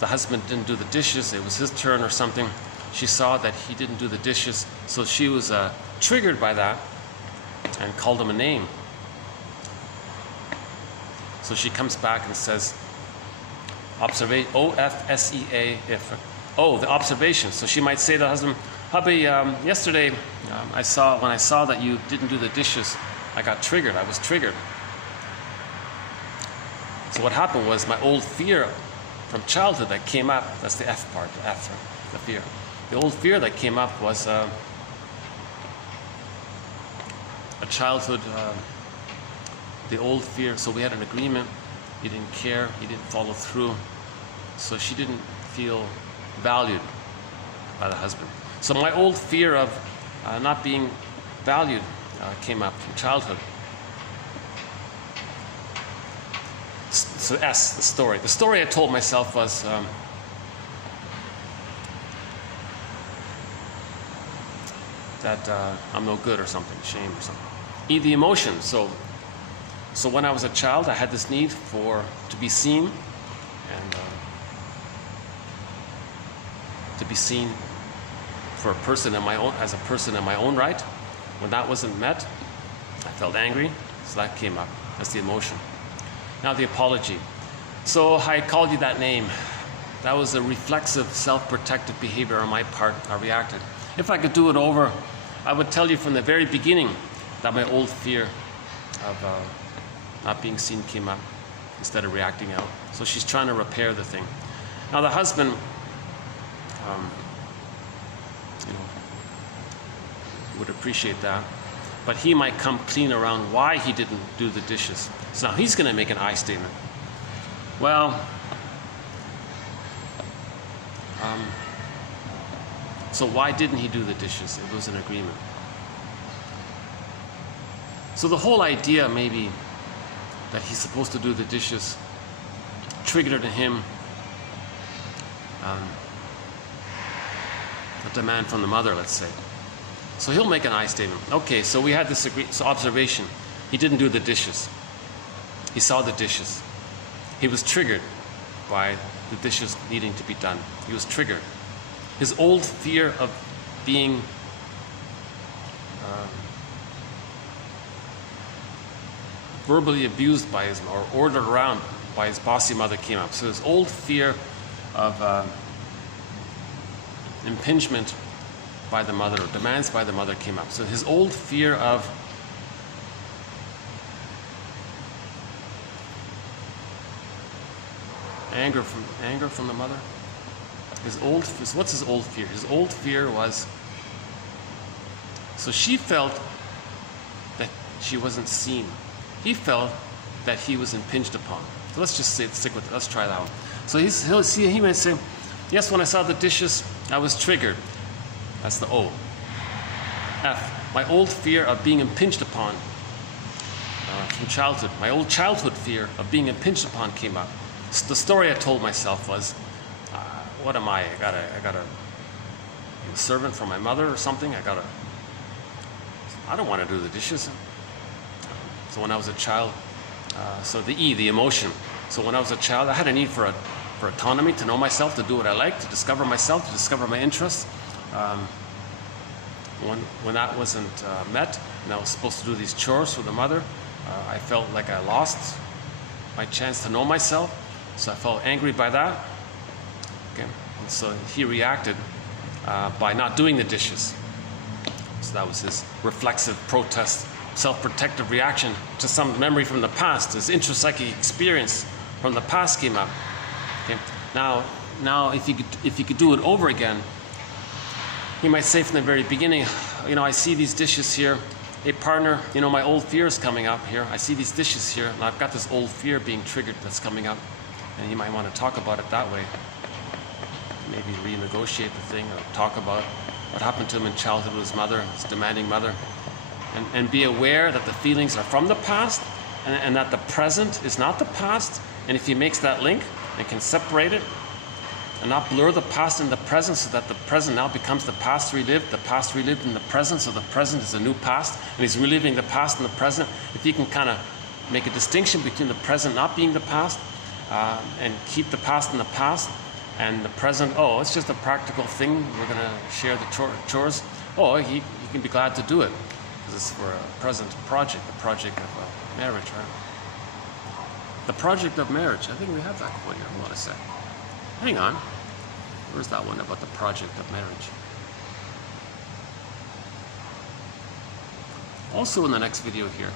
the husband didn't do the dishes, it was his turn or something. She saw that he didn't do the dishes, so she was triggered by that and called him a name. So she comes back and says, observation, O-F-S-E-A, the observation. So she might say to the husband, hubby, yesterday when I saw that you didn't do the dishes, I got triggered, I was triggered. So what happened was my old fear from childhood that came up, that's the F part, the F, the fear. The old fear that came up was a the old fear. So we had an agreement. He didn't care. He didn't follow through. So she didn't feel valued by the husband. So my old fear of not being valued came up from childhood. So S, the story. The story I told myself was that I'm no good or something, shame or something. E, the emotion. So when I was a child, I had this need to be seen and to be seen for a person in my own, as a person in my own right. When that wasn't met, I felt angry, so that came up as the emotion. Now the apology. So I called you that name. That was a reflexive, self-protective behavior on my part. I reacted. If I could do it over, I would tell you from the very beginning that my old fear of not being seen came up instead of reacting out. So she's trying to repair the thing. Now the husband, would appreciate that, but he might come clean around why he didn't do the dishes. So now he's going to make an I statement. Well, so why didn't he do the dishes? It was an agreement. So the whole idea maybe that he's supposed to do the dishes triggered in him a demand from the mother, let's say. So he'll make an I statement. Okay, so we had this observation. He didn't do the dishes. He saw the dishes. He was triggered by the dishes needing to be done. He was triggered. His old fear of being verbally abused by his, or ordered around by his bossy mother came up. So his old fear of impingement by the mother, or demands by the mother came up. So his old fear of anger from the mother. What's his old fear? His old fear was, so she felt that she wasn't seen. He felt that he was impinged upon. So let's just stick with it. Let's try that one. So he might say, yes, when I saw the dishes, I was triggered. That's the O. F, my old fear of being impinged upon from childhood. My old childhood fear of being impinged upon came up. So the story I told myself was, what am I? I gotta be a servant for my mother or something. I don't want to do the dishes. So when I was a child, so the E, the emotion. So when I was a child, I had a need for autonomy, to know myself, to do what I like, to discover myself, to discover my interests. When that wasn't met, and I was supposed to do these chores for the mother, I felt like I lost my chance to know myself. So I felt angry by that. Okay. And so he reacted by not doing the dishes. So that was his reflexive protest, self-protective reaction to some memory from the past. His intrapsychic experience from the past came up. Okay. Now if you could do it over again, he might say from the very beginning, I see these dishes here. Hey partner, my old fear is coming up here. I see these dishes here, and I've got this old fear being triggered that's coming up. And you might want to talk about it that way. Maybe renegotiate the thing, or talk about what happened to him in childhood with his mother, his demanding mother. And be aware that the feelings are from the past, and that the present is not the past. And if he makes that link and can separate it, and not blur the past and the present, so that the present now becomes the past relived in the present, so the present is a new past, and he's reliving the past and the present. If you can kind of make a distinction between the present not being the past, and keep the past in the past, and the present, it's just a practical thing, we're going to share the chores, he can be glad to do it, because it's for a present project, the project of marriage, right? The project of marriage, I think we have that quote here, I want to say. Hang on. Where's that one about the project of marriage? Also in the next video here.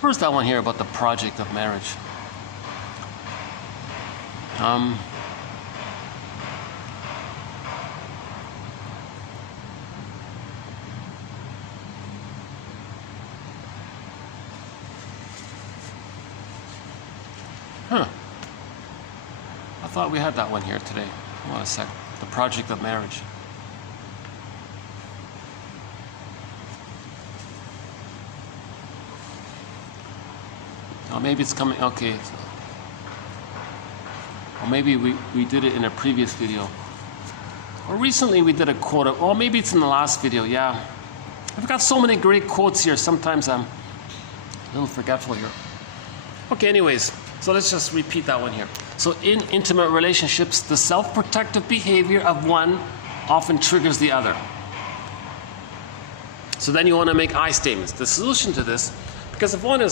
Where's that one here about the project of marriage? thought we had that one here today. Hold on a sec. The project of marriage. Oh, maybe it's coming. Okay. Or maybe we did it in a previous video. Or recently we did a quote. Oh, maybe it's in the last video. Yeah. I've got so many great quotes here. Sometimes I'm a little forgetful here. Okay, anyways. So let's just repeat that one here. So in intimate relationships, the self-protective behavior of one often triggers the other. So then you want to make I statements. The solution to this, because if one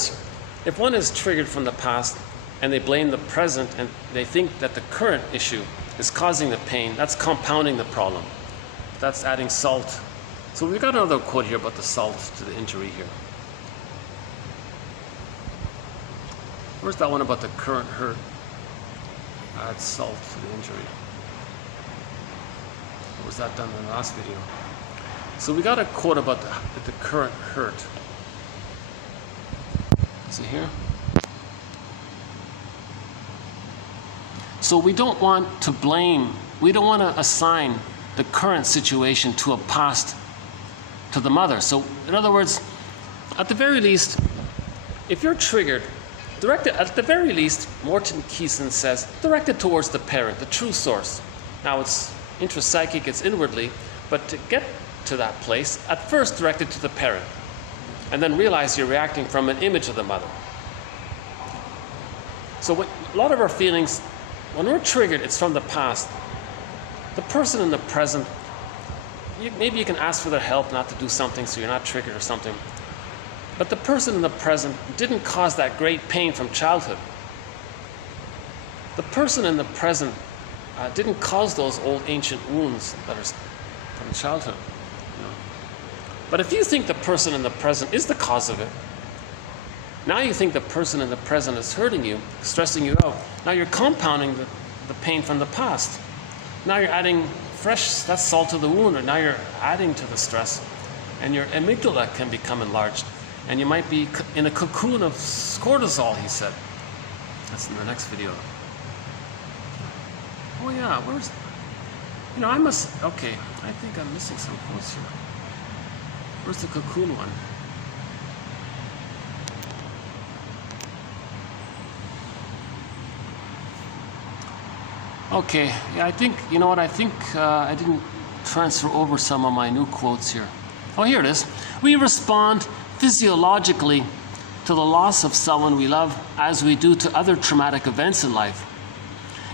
is triggered from the past and they blame the present and they think that the current issue is causing the pain, that's compounding the problem. That's adding salt. So we've got another quote here about the salt to the injury here. Where's that one about the current hurt? Add salt to the injury. Or was that done in the last video? So we got a quote about the current hurt. Is it here? So we don't want to blame, we don't want to assign the current situation to a past, to the mother. So in other words, at the very least, if you're triggered, at the very least, Morton Keeson says, directed towards the parent, the true source. Now it's intrapsychic, it's inwardly, but to get to that place, at first directed to the parent, and then realize you're reacting from an image of the mother. So a lot of our feelings, when we're triggered, it's from the past. The person in the present, maybe you can ask for their help not to do something so you're not triggered or something. But the person in the present didn't cause that great pain from childhood. The person in the present didn't cause those old ancient wounds that are from childhood. You know? But if you think the person in the present is the cause of it, now you think the person in the present is hurting you, stressing you out. Now you're compounding the pain from the past. Now you're adding fresh, that's salt to the wound, or now you're adding to the stress, and your amygdala can become enlarged. And you might be in a cocoon of cortisol, he said. That's in the next video. Oh yeah, where's... You know, okay, I think I'm missing some quotes here. Where's the cocoon one? Okay, yeah, I think, you know what, I think I didn't transfer over some of my new quotes here. Oh, here it is. We respond physiologically to the loss of someone we love as we do to other traumatic events in life.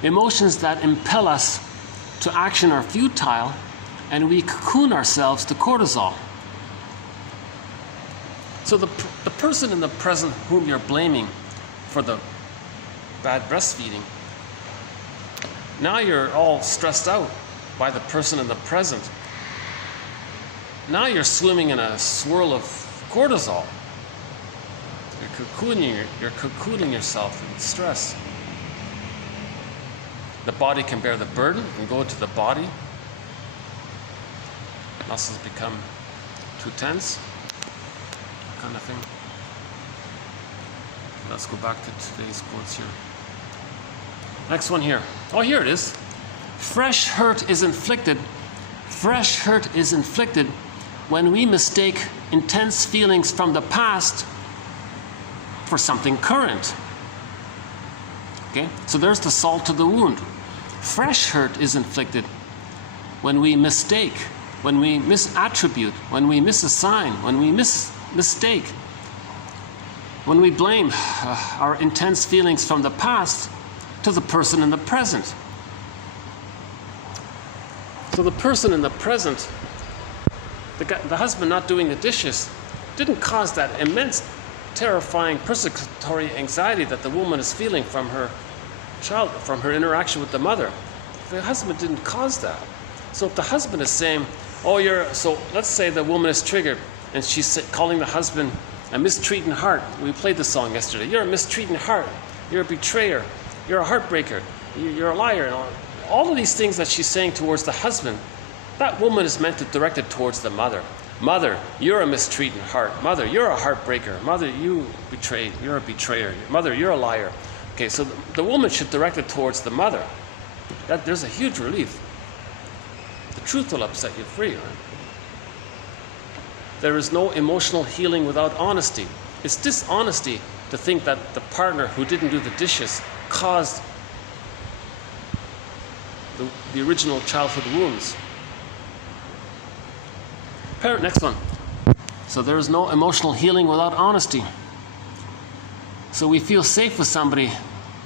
Emotions that impel us to action are futile, and we cocoon ourselves to cortisol. So the person in the present whom you're blaming for the bad breastfeeding, now you're all stressed out by the person in the present. Now you're swimming in a swirl of cortisol. You're cocooning yourself in stress. The body can bear the burden and go into the body. Muscles become too tense, that kind of thing. Let's go back to today's quotes here. Next one here. Oh, here it is. Fresh hurt is inflicted. Fresh hurt is inflicted when we mistake intense feelings from the past for something current. Okay? So there's the salt to the wound. Fresh hurt is inflicted when we mistake, when we misattribute, when we misassign, when we mistake, when we blame our intense feelings from the past to the person in the present. So the person in the present, the husband not doing the dishes, didn't cause that immense, terrifying, persecutory anxiety that the woman is feeling from her child, from her interaction with the mother. The husband didn't cause that. So if the husband is saying, so let's say the woman is triggered and she's calling the husband a mistreating heart. We played the song yesterday. You're a mistreating heart. You're a betrayer. You're a heartbreaker. You're a liar. And all of these things that she's saying towards the husband, that woman is meant to direct it towards the mother. Mother, you're a mistreating heart. Mother, you're a heartbreaker. Mother, you betrayed. You're a betrayer. Mother, you're a liar. Okay, so the woman should direct it towards the mother. There's a huge relief. The truth will set you free, right? There is no emotional healing without honesty. It's dishonesty to think that the partner who didn't do the dishes caused the original childhood wounds. Next one. So there is no emotional healing without honesty. So we feel safe with somebody,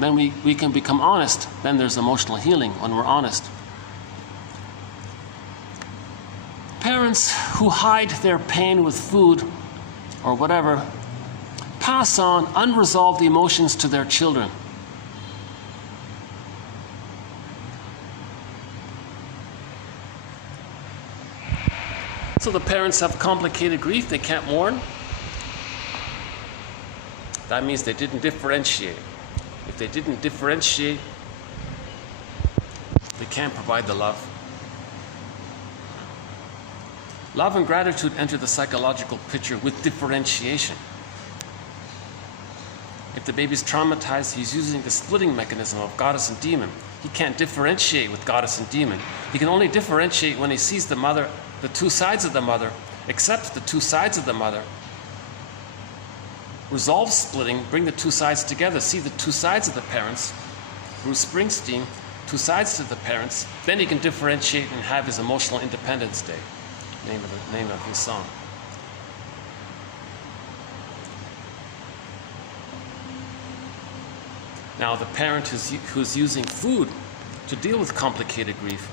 then we can become honest. Then there's emotional healing when we're honest. Parents who hide their pain with food or whatever pass on unresolved emotions to their children. So the parents have complicated grief, they can't mourn. That means they didn't differentiate. If they didn't differentiate, they can't provide the love. Love and gratitude enter the psychological picture with differentiation. If the baby's traumatized, he's using the splitting mechanism of goddess and demon. He can't differentiate with goddess and demon. He can only differentiate when he sees the mother, the two sides of the mother, accepts the two sides of the mother, resolves splitting, bring the two sides together, see the two sides of the parents. Bruce Springsteen, two sides to the parents. Then he can differentiate and have his emotional independence day. Name of his song. Now the parent who's using food to deal with complicated grief,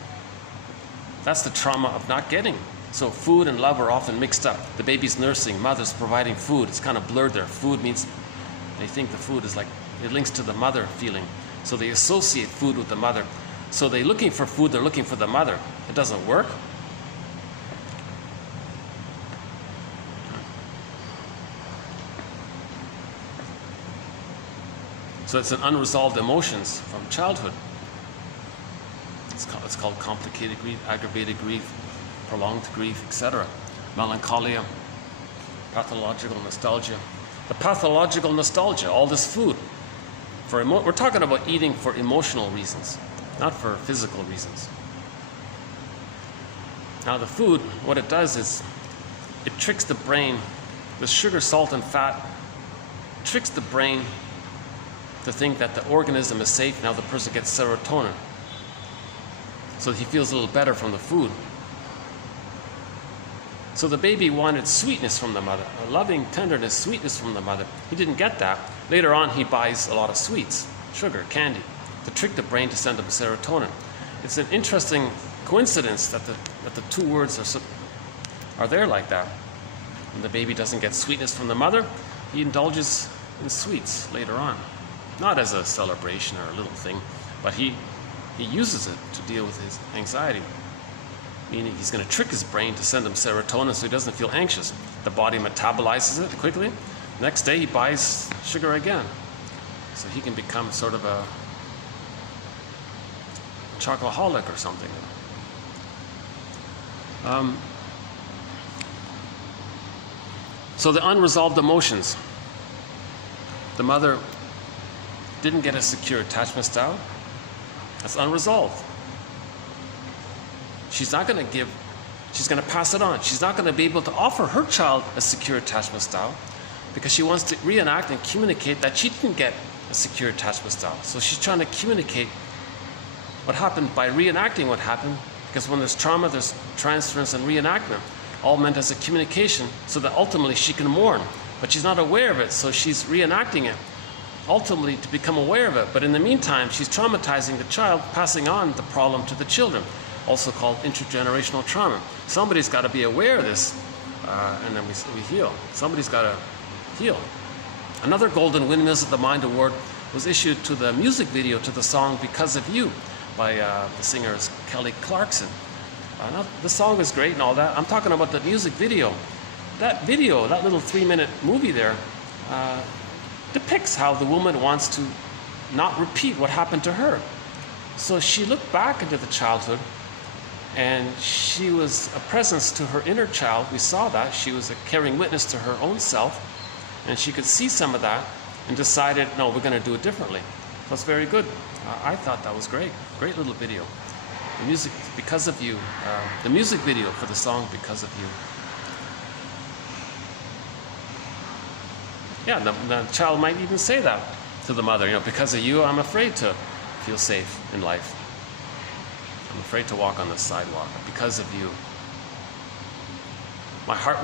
that's the trauma of not getting. So food and love are often mixed up. The baby's nursing, mother's providing food. It's kind of blurred there. Food means, they think the food is like, it links to the mother feeling. So they associate food with the mother. So they're looking for food, they're looking for the mother. It doesn't work. So it's an unresolved emotions from childhood. It's called complicated grief, aggravated grief, prolonged grief, etc. Melancholia, pathological nostalgia. The pathological nostalgia, all this food. We're talking about eating for emotional reasons, not for physical reasons. Now the food, what it does is, it tricks the brain. The sugar, salt, and fat tricks the brain to think that the organism is safe. Now the person gets serotonin. So he feels a little better from the food. So the baby wanted sweetness from the mother, a loving tenderness, sweetness from the mother. He didn't get that. Later on, he buys a lot of sweets, sugar, candy, to trick the brain to send him serotonin. It's an interesting coincidence that the two words are there like that. When the baby doesn't get sweetness from the mother, he indulges in sweets later on. Not as a celebration or a little thing, but he uses it to deal with his anxiety. Meaning he's going to trick his brain to send him serotonin so he doesn't feel anxious. The body metabolizes it quickly. Next day he buys sugar again. So he can become sort of a chocoholic or something. So the unresolved emotions. The mother didn't get a secure attachment style. That's unresolved. She's not going to give, she's going to pass it on. She's not going to be able to offer her child a secure attachment style because she wants to reenact and communicate that she didn't get a secure attachment style. So she's trying to communicate what happened by reenacting what happened, because when there's trauma, there's transference and reenactment, all meant as a communication so that ultimately she can mourn. But she's not aware of it, so she's reenacting it, ultimately to become aware of it. But in the meantime, she's traumatizing the child, passing on the problem to the children, also called intergenerational trauma. Somebody's got to be aware of this, and then we heal. Somebody's got to heal. Another Golden Windmills of the Mind Award was issued to the music video to the song Because of You by the singer Kelly Clarkson. Now, the song is great and all that. I'm talking about the music video. That video, that little 3-minute movie there, depicts how the woman wants to not repeat what happened to her. So she looked back into the childhood, and she was a presence to her inner child. We saw that. She was a caring witness to her own self, and she could see some of that and decided, no, we're going to do it differently. So it's very good. I thought that was great. Great little video. The music, Because of You. The music video for the song Because of You. Yeah, the child might even say that to the mother. Because of you, I'm afraid to feel safe in life. I'm afraid to walk on the sidewalk because of you. My heart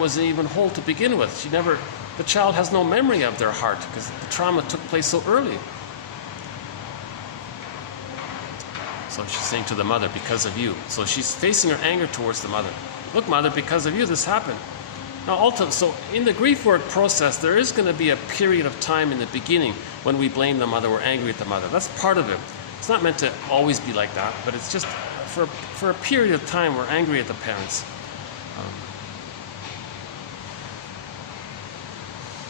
wasn't even whole to begin with. The child has no memory of their heart because the trauma took place so early. So she's saying to the mother, because of you. So she's facing her anger towards the mother. Look, mother, because of you, this happened. Now, so in the grief work process, there is going to be a period of time in the beginning when we blame the mother, we're angry at the mother. That's part of it. It's not meant to always be like that, but it's just for a period of time we're angry at the parents.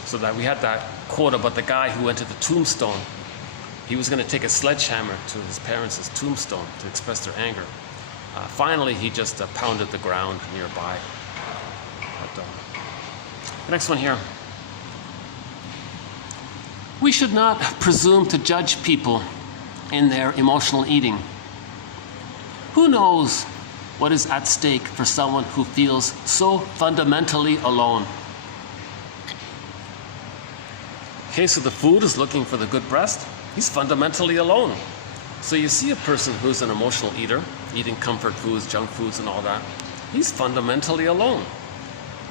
So that we had that quote about the guy who went to the tombstone. He was going to take a sledgehammer to his parents' tombstone to express their anger. Finally, he just pounded the ground nearby. But, the next one here. We should not presume to judge people in their emotional eating. Who knows what is at stake for someone who feels so fundamentally alone? Okay, so the food is looking for the good breast. He's fundamentally alone. So you see a person who's an emotional eater, eating comfort foods, junk foods and all that. He's fundamentally alone.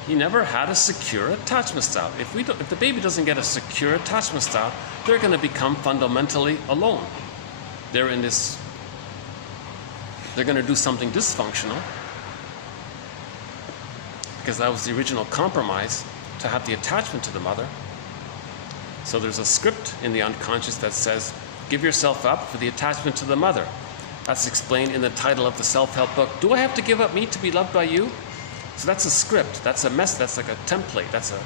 He never had a secure attachment style. If the baby doesn't get a secure attachment style, they're going to become fundamentally alone. They're going to do something dysfunctional because that was the original compromise, to have the attachment to the mother. So there's a script in the unconscious that says, give yourself up for the attachment to the mother. That's explained in the title of the self-help book. Do I have to give up me to be loved by you? So that's a script, that's a mess, that's like a template, that's a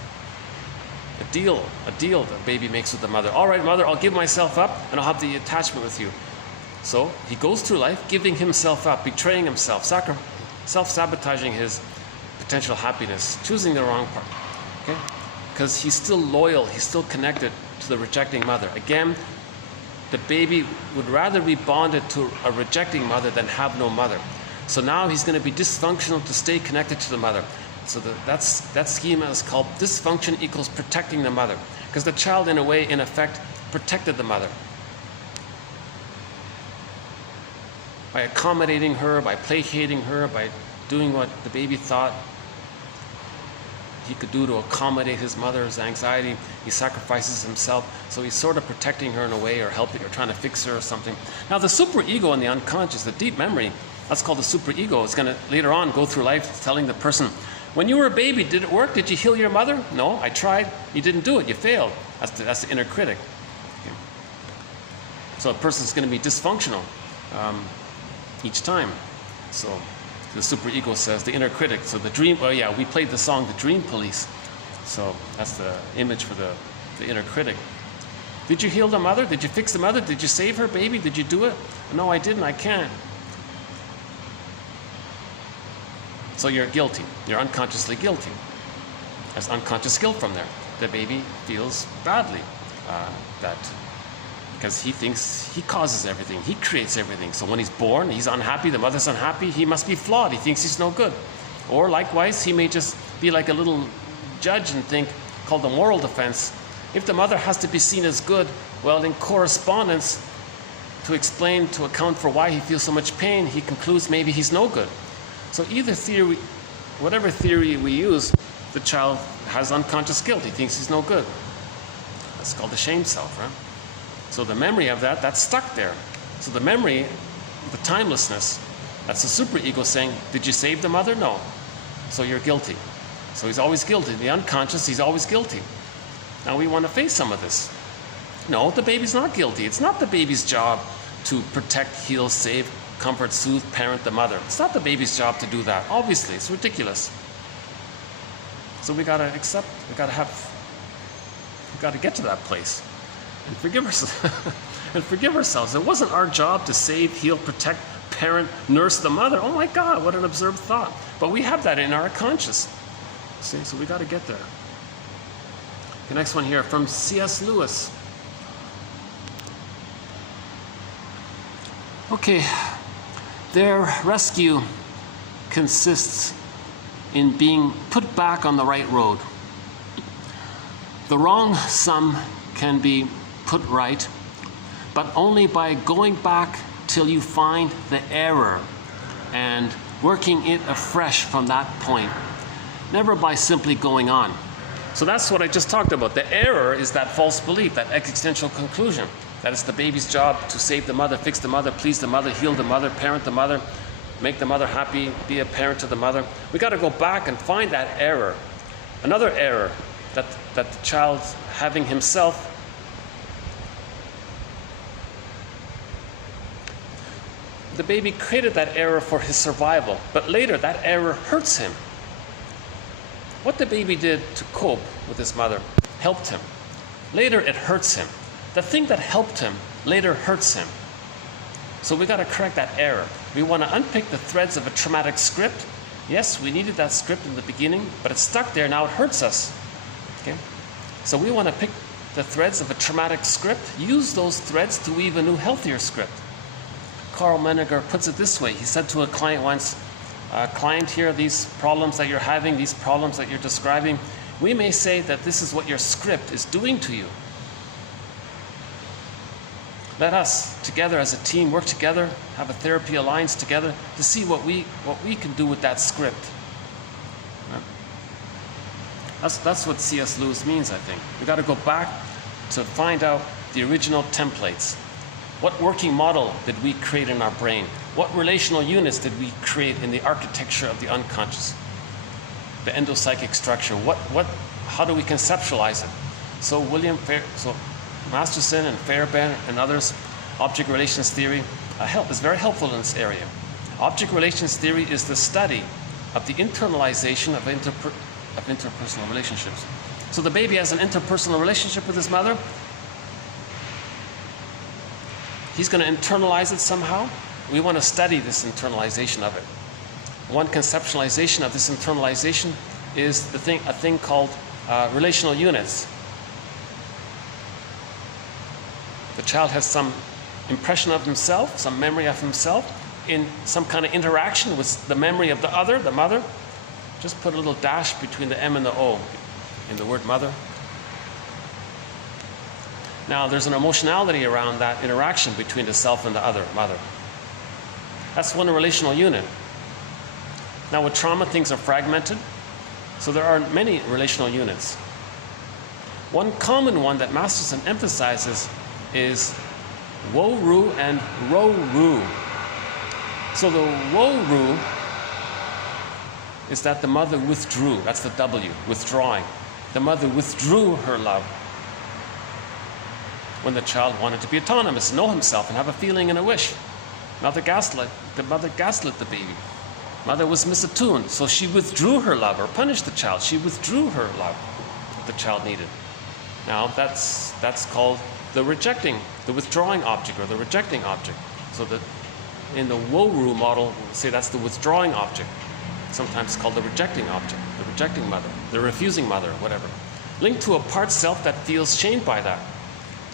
deal the baby makes with the mother. All right, mother, I'll give myself up and I'll have the attachment with you. So he goes through life giving himself up, betraying himself, self-sabotaging his potential happiness, choosing the wrong part, okay? Because he's still loyal, he's still connected to the rejecting mother. Again, the baby would rather be bonded to a rejecting mother than have no mother. So now he's going to be dysfunctional to stay connected to the mother. So that schema is called dysfunction equals protecting the mother. Because the child, in a way, in effect, protected the mother. By accommodating her, by placating her, by doing what the baby thought he could do to accommodate his mother's anxiety, he sacrifices himself. So he's sort of protecting her in a way, or helping, or trying to fix her or something. Now the superego in the unconscious, the deep memory, that's called the superego. It's going to later on go through life telling the person, when you were a baby, did it work? Did you heal your mother? No, I tried. You didn't do it. You failed. That's the inner critic. Okay. So a person's going to be dysfunctional each time. So the superego says the inner critic. So the dream, oh yeah, we played the song, The Dream Police. So that's the image for the inner critic. Did you heal the mother? Did you fix the mother? Did you save her, baby? Did you do it? No, I didn't. I can't. So you're guilty. You're unconsciously guilty. There's unconscious guilt from there. The baby feels badly because he thinks he causes everything. He creates everything. So when he's born, he's unhappy. The mother's unhappy. He must be flawed. He thinks he's no good. Or likewise, he may just be like a little judge and think, called the moral defense, if the mother has to be seen as good, well, in correspondence, to explain, to account for why he feels so much pain, he concludes maybe he's no good. So either theory, whatever theory we use, the child has unconscious guilt. He thinks he's no good. That's called the shame self, right? So the memory of that, that's stuck there. So the memory, the timelessness, that's the superego saying, did you save the mother? No. So you're guilty. So he's always guilty. The unconscious, he's always guilty. Now we want to face some of this. No, the baby's not guilty. It's not the baby's job to protect, heal, save, comfort, soothe, parent the mother. It's not the baby's job to do that. Obviously, it's ridiculous. So we gotta accept, we gotta get to that place and forgive ourselves. It wasn't our job to save, heal, protect, parent, nurse the mother. Oh my God, what an absurd thought. But we have that in our conscious. See, so we gotta get there. The next one here from C.S. Lewis. Okay, their rescue consists in being put back on the right road. The wrong sum can be put right, but only by going back till you find the error and working it afresh from that point, never by simply going on. So that's what I just talked about. The error is that false belief, that existential conclusion, that it's the baby's job to save the mother, fix the mother, please the mother, heal the mother, parent the mother, make the mother happy, be a parent to the mother. We got to go back and find that error. Another error that the child having himself the baby created that error for his survival, but later that error hurts him. What the baby did to cope with his mother helped him. Later it hurts him. The thing that helped him later hurts him. So we got to correct that error. We want to unpick the threads of a traumatic script. Yes, we needed that script in the beginning, but it's stuck there, now it hurts us. Okay? So we want to pick the threads of a traumatic script, use those threads to weave a new, healthier script. Carl Menninger puts it this way. He said to a client once, client here, these problems that you're having, these problems that you're describing, we may say that this is what your script is doing to you. Let us, together as a team, work together, have a therapy alliance together to see what we can do with that script. That's what C.S. Lewis means, I think. We've got to go back to find out the original templates. What working model did we create in our brain? What relational units did we create in the architecture of the unconscious? The endopsychic structure. How do we conceptualize it? So Masterson and Fairbairn and others, object relations theory is very helpful in this area. Object relations theory is the study of the internalization of interpersonal relationships. So the baby has an interpersonal relationship with his mother. He's going to internalize it somehow. We want to study this internalization of it. One conceptualization of this internalization is a thing called relational units. The child has some impression of himself, some memory of himself, in some kind of interaction with the memory of the other, the mother. Just put a little dash between the M and the O in the word mother. Now, there's an emotionality around that interaction between the self and the other, mother. That's one relational unit. Now, with trauma, things are fragmented, so there are many relational units. One common one that Masterson emphasizes is wo-ru and ro-ru. So the wo-ru is that the mother withdrew. That's the W, withdrawing. The mother withdrew her love when the child wanted to be autonomous, know himself, and have a feeling and a wish. The mother gaslit the baby. Mother was misattuned, so she withdrew her love or punished the child. She withdrew her love that the child needed. Now that's called the withdrawing object or the rejecting object. So that in the wo-ru model, we'll say that's the withdrawing object. Sometimes called the rejecting object, the rejecting mother, the refusing mother, whatever. Linked to a part self that feels shamed by that.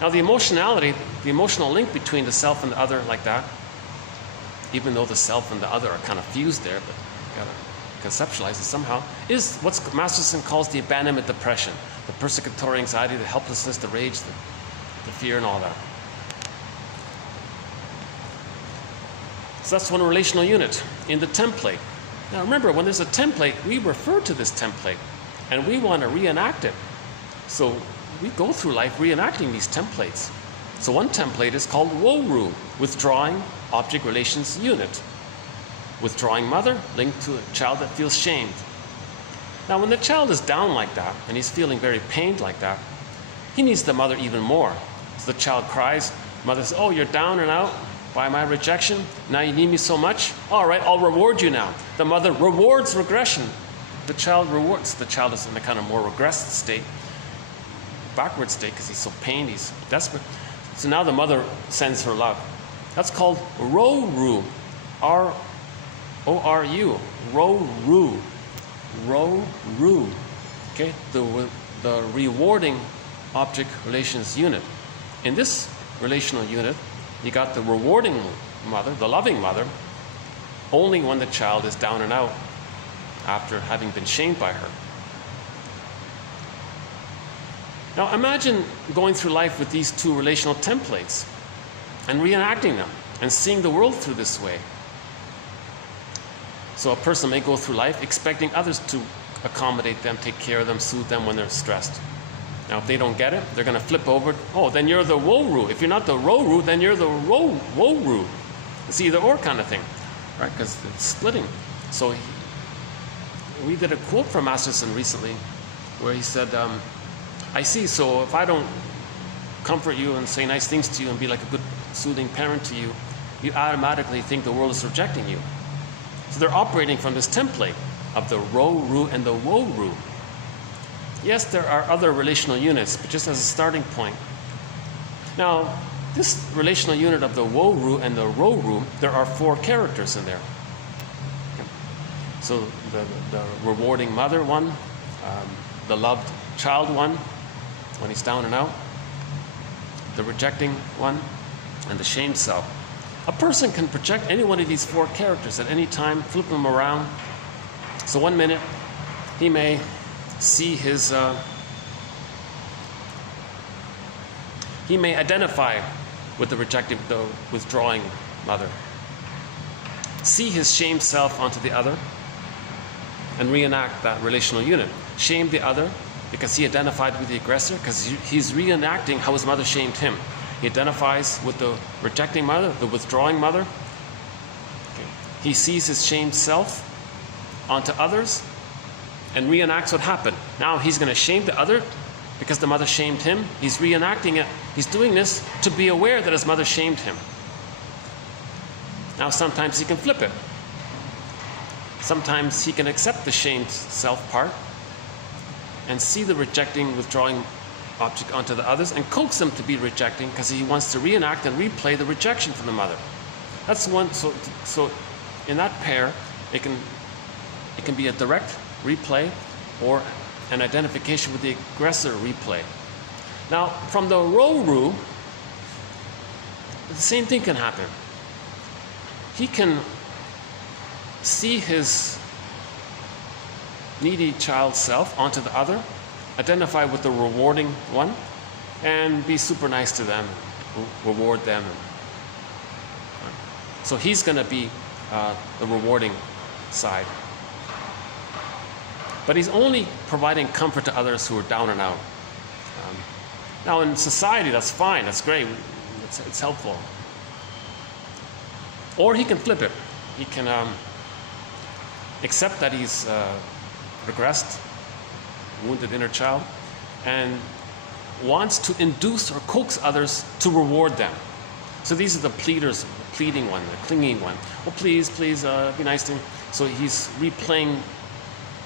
Now the emotionality, the emotional link between the self and the other like that, even though the self and the other are kind of fused there, but you gotta conceptualize it somehow, is what Masterson calls the abandonment depression, the persecutory anxiety, the helplessness, the rage, the fear and all that. So that's one relational unit in the template. Now remember, when there's a template, we refer to this template and we want to reenact it. So we go through life reenacting these templates. So one template is called wo-ru, withdrawing object relations unit. Withdrawing mother linked to a child that feels shamed. Now when the child is down like that and he's feeling very pained like that, he needs the mother even more. So the child cries, mother says, oh, you're down and out by my rejection, now you need me so much? All right, I'll reward you now. The mother rewards regression. The child rewards. The child is in a kind of more regressed state, backward state, because he's so pained, he's desperate. So now the mother sends her love. That's called ro-ru, R-O-R-U, ro-ru, ro-ru. Okay, the rewarding object relations unit. In this relational unit, you got the rewarding mother, the loving mother, only when the child is down and out after having been shamed by her. Now imagine going through life with these two relational templates and reenacting them and seeing the world through this way. So a person may go through life expecting others to accommodate them, take care of them, soothe them when they're stressed. Now if they don't get it, they're going to flip over. Oh, then you're the woe-roo. If you're not the row-roo, then you're the woe-roo. It's either or kind of thing, right? Because it's splitting. So we did a quote from Masterson recently where he said, I see, so if I don't comfort you and say nice things to you and be like a good soothing parent to you, you automatically think the world is rejecting you. So they're operating from this template of the row-roo and the woe-roo. Yes, there are other relational units, but just as a starting point. Now, this relational unit of the woe-roo and the row-roo, there are 4 characters in there. So the rewarding mother one, the loved child one, when he's down and out, the rejecting one, and the shamed self. A person can project any one of these 4 characters at any time, flip them around. So one minute, he may see his, he may identify with the rejecting, the withdrawing mother. See his shamed self onto the other and reenact that relational unit. Shame the other because he identified with the aggressor, because he's reenacting how his mother shamed him. He identifies with the rejecting mother, the withdrawing mother. Okay. He sees his shamed self onto others and reenacts what happened. Now he's going to shame the other because the mother shamed him. He's reenacting it. He's doing this to be aware that his mother shamed him. Now sometimes he can flip it. Sometimes he can accept the shamed self part and see the rejecting, withdrawing object onto the others and coax them to be rejecting because he wants to reenact and replay the rejection from the mother. That's one. So in that pair, it can be a direct replay or an identification with the aggressor replay. Now, from the row-roo, the same thing can happen. He can see his needy child self onto the other, identify with the rewarding one, and be super nice to them, reward them. So he's going to be the rewarding side. But he's only providing comfort to others who are down and out. Now in society, that's fine, that's great, it's helpful. Or he can flip it. He can accept that he's regressed, wounded inner child, and wants to induce or coax others to reward them. So these are the pleaders, the pleading one, the clinging one. Oh, please, please, be nice to him. So he's replaying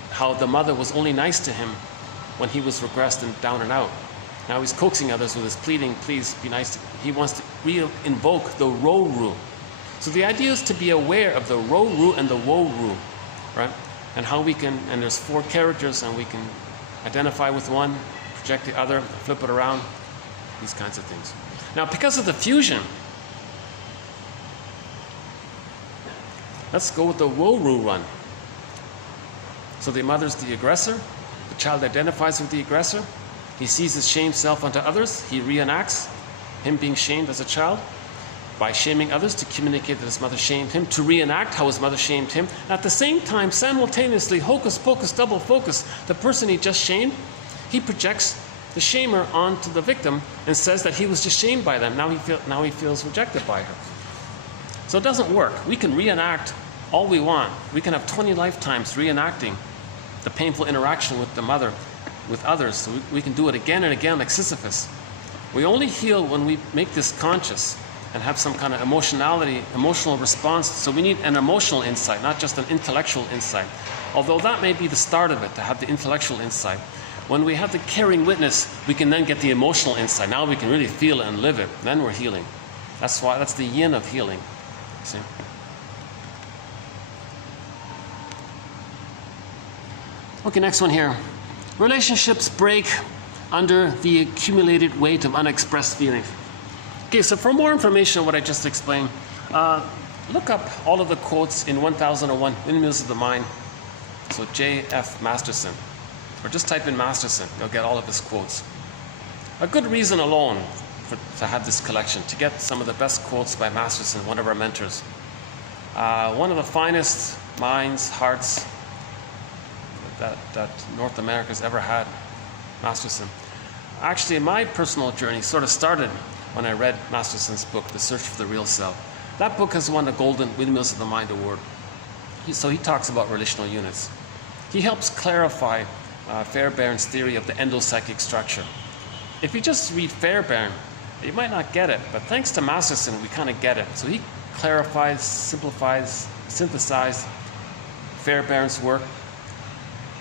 how the mother was only nice to him when he was regressed and down and out. Now he's coaxing others with his pleading, please be nice to him. He wants to re-invoke the row-roo. So the idea is to be aware of the row-roo and the woe-roo, right? And how we can, and there's 4 characters, and we can identify with one, project the other, flip it around, these kinds of things. Now, because of the fusion, let's go with the woe-roo one. So the mother's the aggressor, the child identifies with the aggressor, he sees his shamed self onto others, he reenacts him being shamed as a child by shaming others to communicate that his mother shamed him, to reenact how his mother shamed him. At the same time, simultaneously, hocus pocus, double focus, the person he just shamed, he projects the shamer onto the victim and says that he was just shamed by them. Now he feels rejected by her. So it doesn't work. We can reenact all we want. We can have 20 lifetimes reenacting the painful interaction with the mother, with others. So we can do it again and again like Sisyphus. We only heal when we make this conscious and have some kind of emotional response. So we need an emotional insight, not just an intellectual insight. Although that may be the start of it, to have the intellectual insight. When we have the caring witness, we can then get the emotional insight. Now we can really feel it and live it. Then we're healing. That's the yin of healing. See? Okay, next one here. Relationships break under the accumulated weight of unexpressed feelings. Okay, so for more information on what I just explained, Look up all of the quotes in 1001 Windmills of the Mind. So J.F. Masterson. Or just type in Masterson. You'll get all of his quotes. A good reason alone to have this collection, to get some of the best quotes by Masterson, one of our mentors. One of the finest minds, hearts that North America's ever had, Masterson. Actually, my personal journey sort of started when I read Masterson's book, The Search for the Real Self. That book has won the Golden Windmills of the Mind Award. So he talks about relational units. He helps clarify Fairbairn's theory of the endopsychic structure. If you just read Fairbairn, you might not get it, but thanks to Masterson, we kind of get it. So he clarifies, simplifies, synthesizes Fairbairn's work,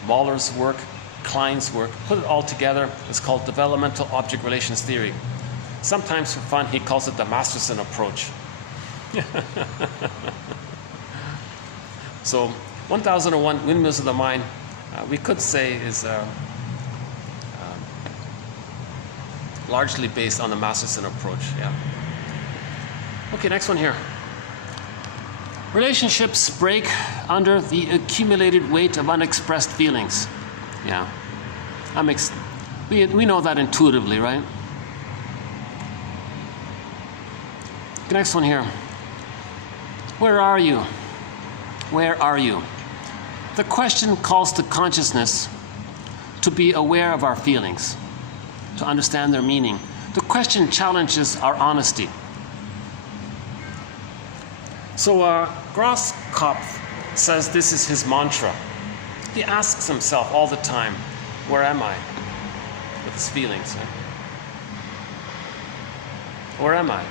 Mahler's work, Klein's work, put it all together. It's called developmental object relations theory. Sometimes for fun, he calls it the Masterson approach. So 1001 Windmills of the Mind, we could say is largely based on the Masterson approach. Yeah. Okay, next one here. Relationships break under the accumulated weight of unexpressed feelings. Yeah. We know that intuitively, right? The next one here. Where are you? Where are you? The question calls to consciousness to be aware of our feelings, to understand their meaning. The question challenges our honesty. So Grosskopf says this is his mantra. He asks himself all the time, where am I? With his feelings. Right? Where am I?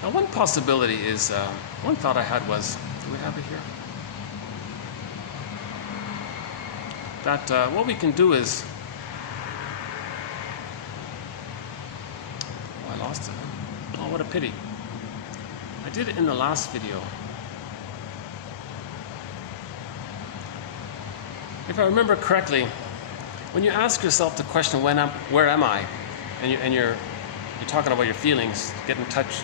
Now, one possibility is, one thought I had was, do we have it here? That what we can do is, oh, I lost it. Oh, what a pity. I did it in the last video. If I remember correctly, when you ask yourself the question, where am I? And you're talking about your feelings, get in touch,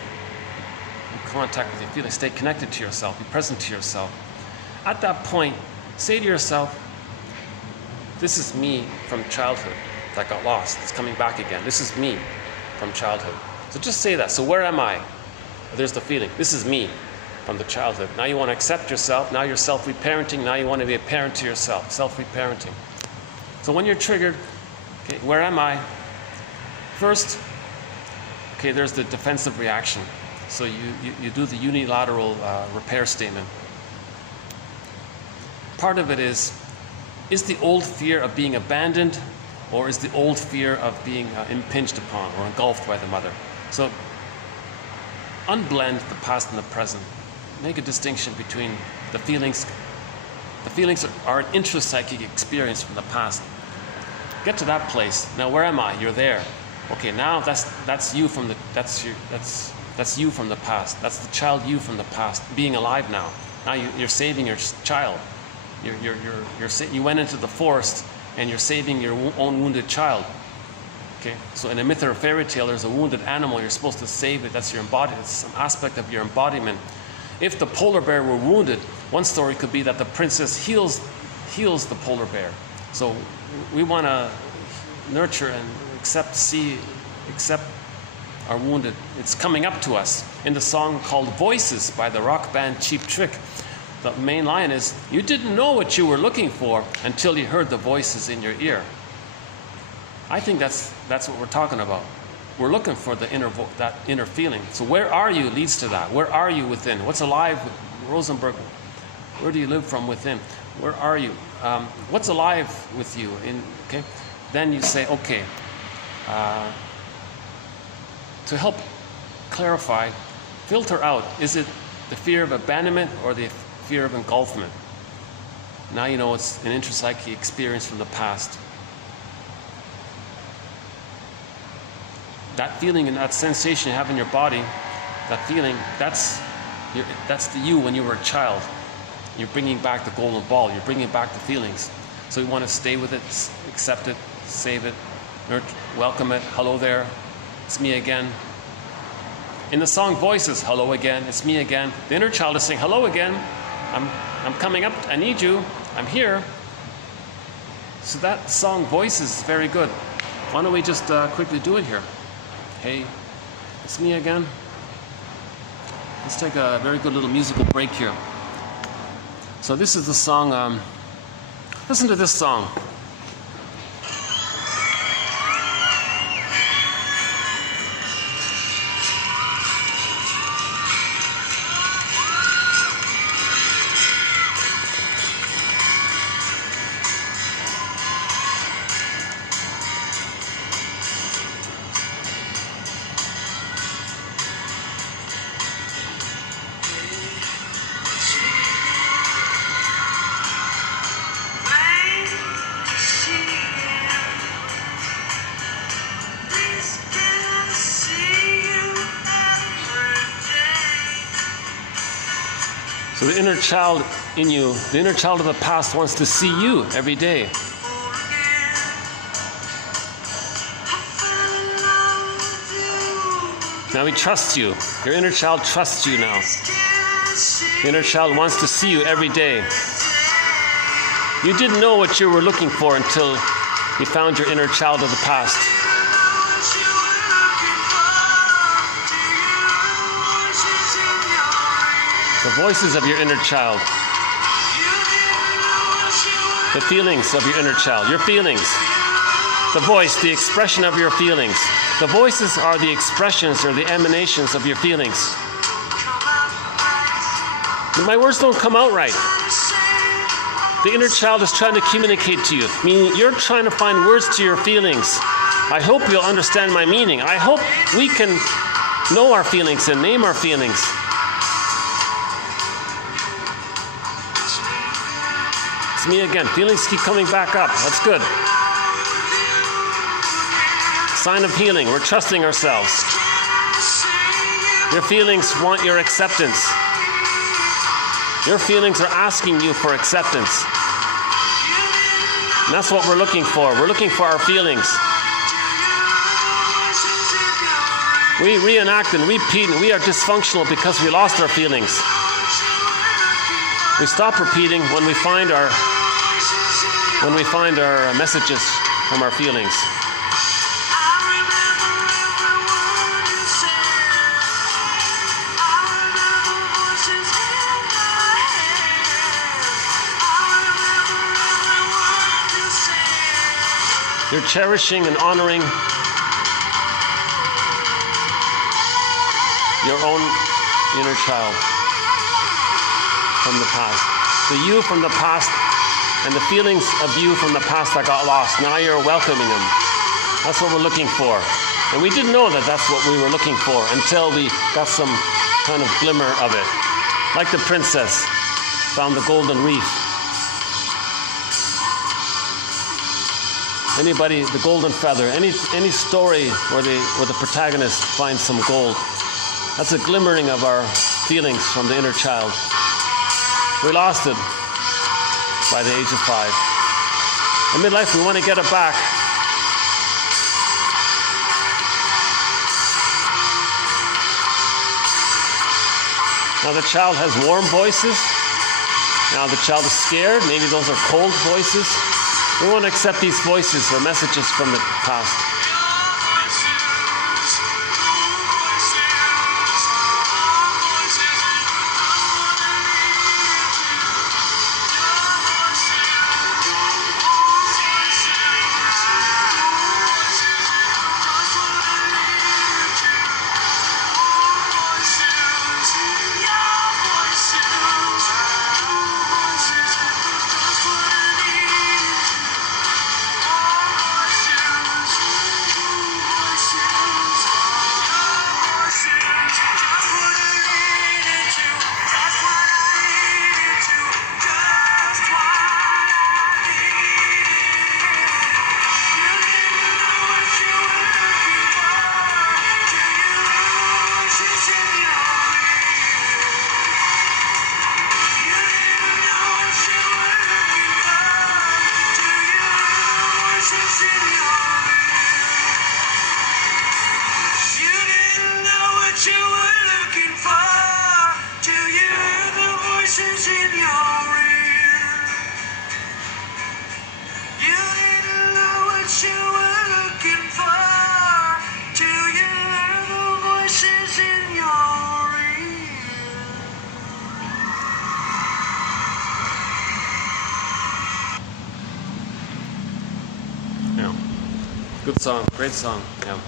in contact with your feelings, stay connected to yourself, be present to yourself. At that point, say to yourself, this is me from childhood that got lost. It's coming back again. This is me from childhood. So just say that. So where am I? There's the feeling. This is me from the childhood. Now you want to accept yourself. Now you're self-reparenting. Now you want to be a parent to yourself. Self-reparenting. So when you're triggered, okay, where am I? First, okay, there's the defensive reaction. So you do the unilateral repair statement. Part of it is the old fear of being abandoned, or is the old fear of being impinged upon or engulfed by the mother? So unblend the past and the present. Make a distinction between the feelings. The feelings are an intrapsychic experience from the past. Get to that place. Now where am I? You're there. Okay, now that's you from the that's you from the past. That's the child you from the past being alive now. Now you're saving your child. You went into the forest and you're saving your own wounded child. Okay, so in a myth or a fairy tale, there's a wounded animal. You're supposed to save it. That's your embodiment. It's some aspect of your embodiment. If the polar bear were wounded, one story could be that the princess heals the polar bear. So we want to nurture and accept our wounded. It's coming up to us. In the song called Voices by the rock band Cheap Trick, the main line is, you didn't know what you were looking for until you heard the voices in your ear. I think that's what we're talking about. We're looking for the that inner feeling. So where are you leads to that. Where are you within? What's alive? Rosenberg, where do you live from within? Where are you? What's alive with you? Okay? Then you say, okay, to help clarify, filter out, is it the fear of abandonment or the fear of engulfment? Now you know it's an intrapsychic experience from the past. That feeling and that sensation you have in your body, that feeling, that's the you when you were a child. You're bringing back the golden ball. You're bringing back the feelings. So you want to stay with it, accept it, save it, nurture, welcome it. Hello there. It's me again. In the song Voices, hello again, it's me again. The inner child is saying, hello again. I'm coming up, I need you, I'm here. So that song Voices is very good. Why don't we just quickly do it here? Hey, it's me again. Let's take a very good little musical break here. So this is the song, listen to this song. So the inner child in you, the inner child of the past wants to see you every day. Now he trusts you. Your inner child trusts you now. The inner child wants to see you every day. You didn't know what you were looking for until you found your inner child of the past. The voices of your inner child. The feelings of your inner child. Your feelings. The voice, the expression of your feelings. The voices are the expressions or the emanations of your feelings. My words don't come out right. The inner child is trying to communicate to you. Meaning you're trying to find words to your feelings. I hope you'll understand my meaning. I hope we can know our feelings and name our feelings. It's me again. Feelings keep coming back up. That's good. Sign of healing. We're trusting ourselves. Your feelings want your acceptance. Your feelings are asking you for acceptance. And that's what we're looking for. We're looking for our feelings. We reenact and repeat, and we are dysfunctional because we lost our feelings. We stop repeating when we find our messages from our feelings. You're cherishing and honoring your own inner child from the past. The you from the past and the feelings of you from the past that got lost. Now you're welcoming them. That's what we're looking for. And we didn't know that that's what we were looking for until we got some kind of glimmer of it. Like the princess found the golden reef. Anybody, the golden feather, any story where the protagonist finds some gold, that's a glimmering of our feelings from the inner child. We lost it by the age of 5. In midlife, we want to get it back. Now the child has warm voices. Now the child is scared. Maybe those are cold voices. We want to accept these voices or messages from the past. voices in your ear. You didn't know what you were looking for till you heard the voices in your ear. Yeah. Good song, great song. Yeah.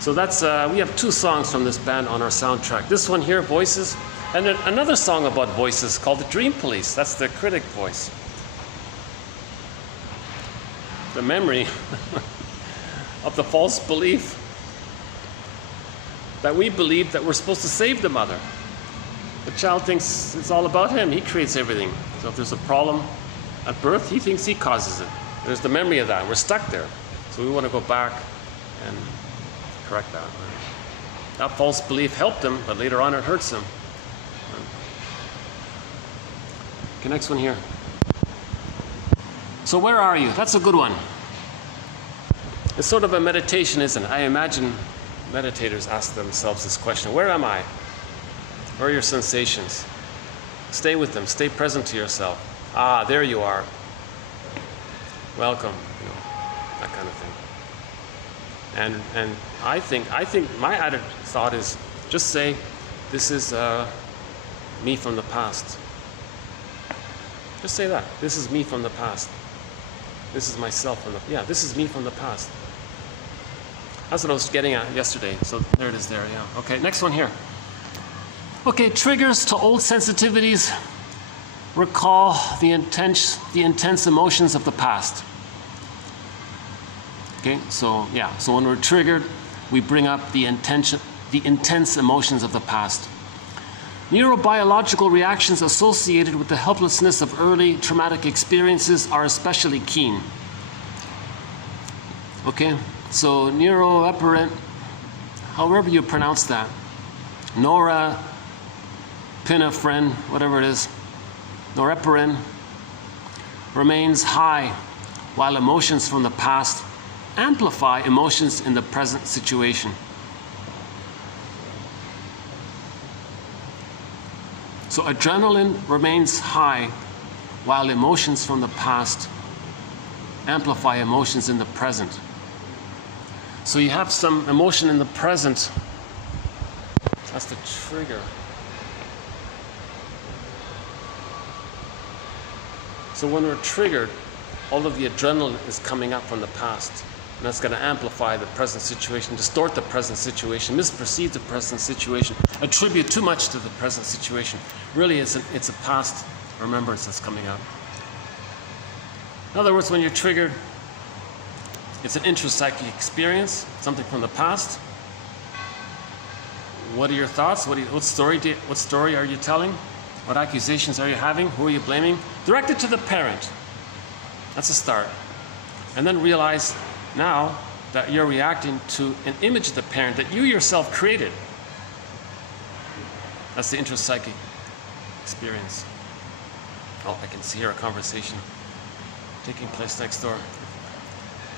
So that's we have two songs from this band on our soundtrack. This one here, Voices, and then another song about voices called The Dream Police. That's the critic voice. The memory of the false belief that we believe that we're supposed to save the mother. The child thinks it's all about him. He creates everything. So if there's a problem at birth, he thinks he causes it. There's the memory of that. We're stuck there. So we want to go back and correct that. That false belief helped him, but later on it hurts him. Okay, next one here. So where are you? That's a good one. It's sort of a meditation, isn't it? I imagine meditators ask themselves this question. Where am I? Where are your sensations? Stay with them. Stay present to yourself. Ah, there you are. Welcome. You know, that kind of thing. And I think my added thought is just say, this is me from the past. Just say that. This is me from the past. This is myself from the, yeah, this is me from the past. That's what I was getting at yesterday. So there it is there, yeah. Okay, next one here. Okay, triggers to old sensitivities. Recall the intense emotions of the past. Okay, so yeah, so when we're triggered, we bring up the intense emotions of the past. Neurobiological reactions associated with the helplessness of early traumatic experiences are especially keen. Okay, so neuroepinephrine, however you pronounce that, norepinephrine, whatever it is, norepinephrine remains high, while emotions from the past amplify emotions in the present situation. So adrenaline remains high, while emotions from the past amplify emotions in the present. So you have some emotion in the present. That's the trigger. So when we're triggered, all of the adrenaline is coming up from the past. And that's going to amplify the present situation, distort the present situation, misperceive the present situation, attribute too much to the present situation. Really, it's a past remembrance that's coming up. In other words, when you're triggered, it's an intrapsychic experience, something from the past. What are your thoughts? What story are you telling? What accusations are you having? Who are you blaming? Direct it to the parent. That's a start. And then realize now that you're reacting to an image of the parent that you yourself created. That's the intrapsychic experience. Oh, I can hear a conversation taking place next door.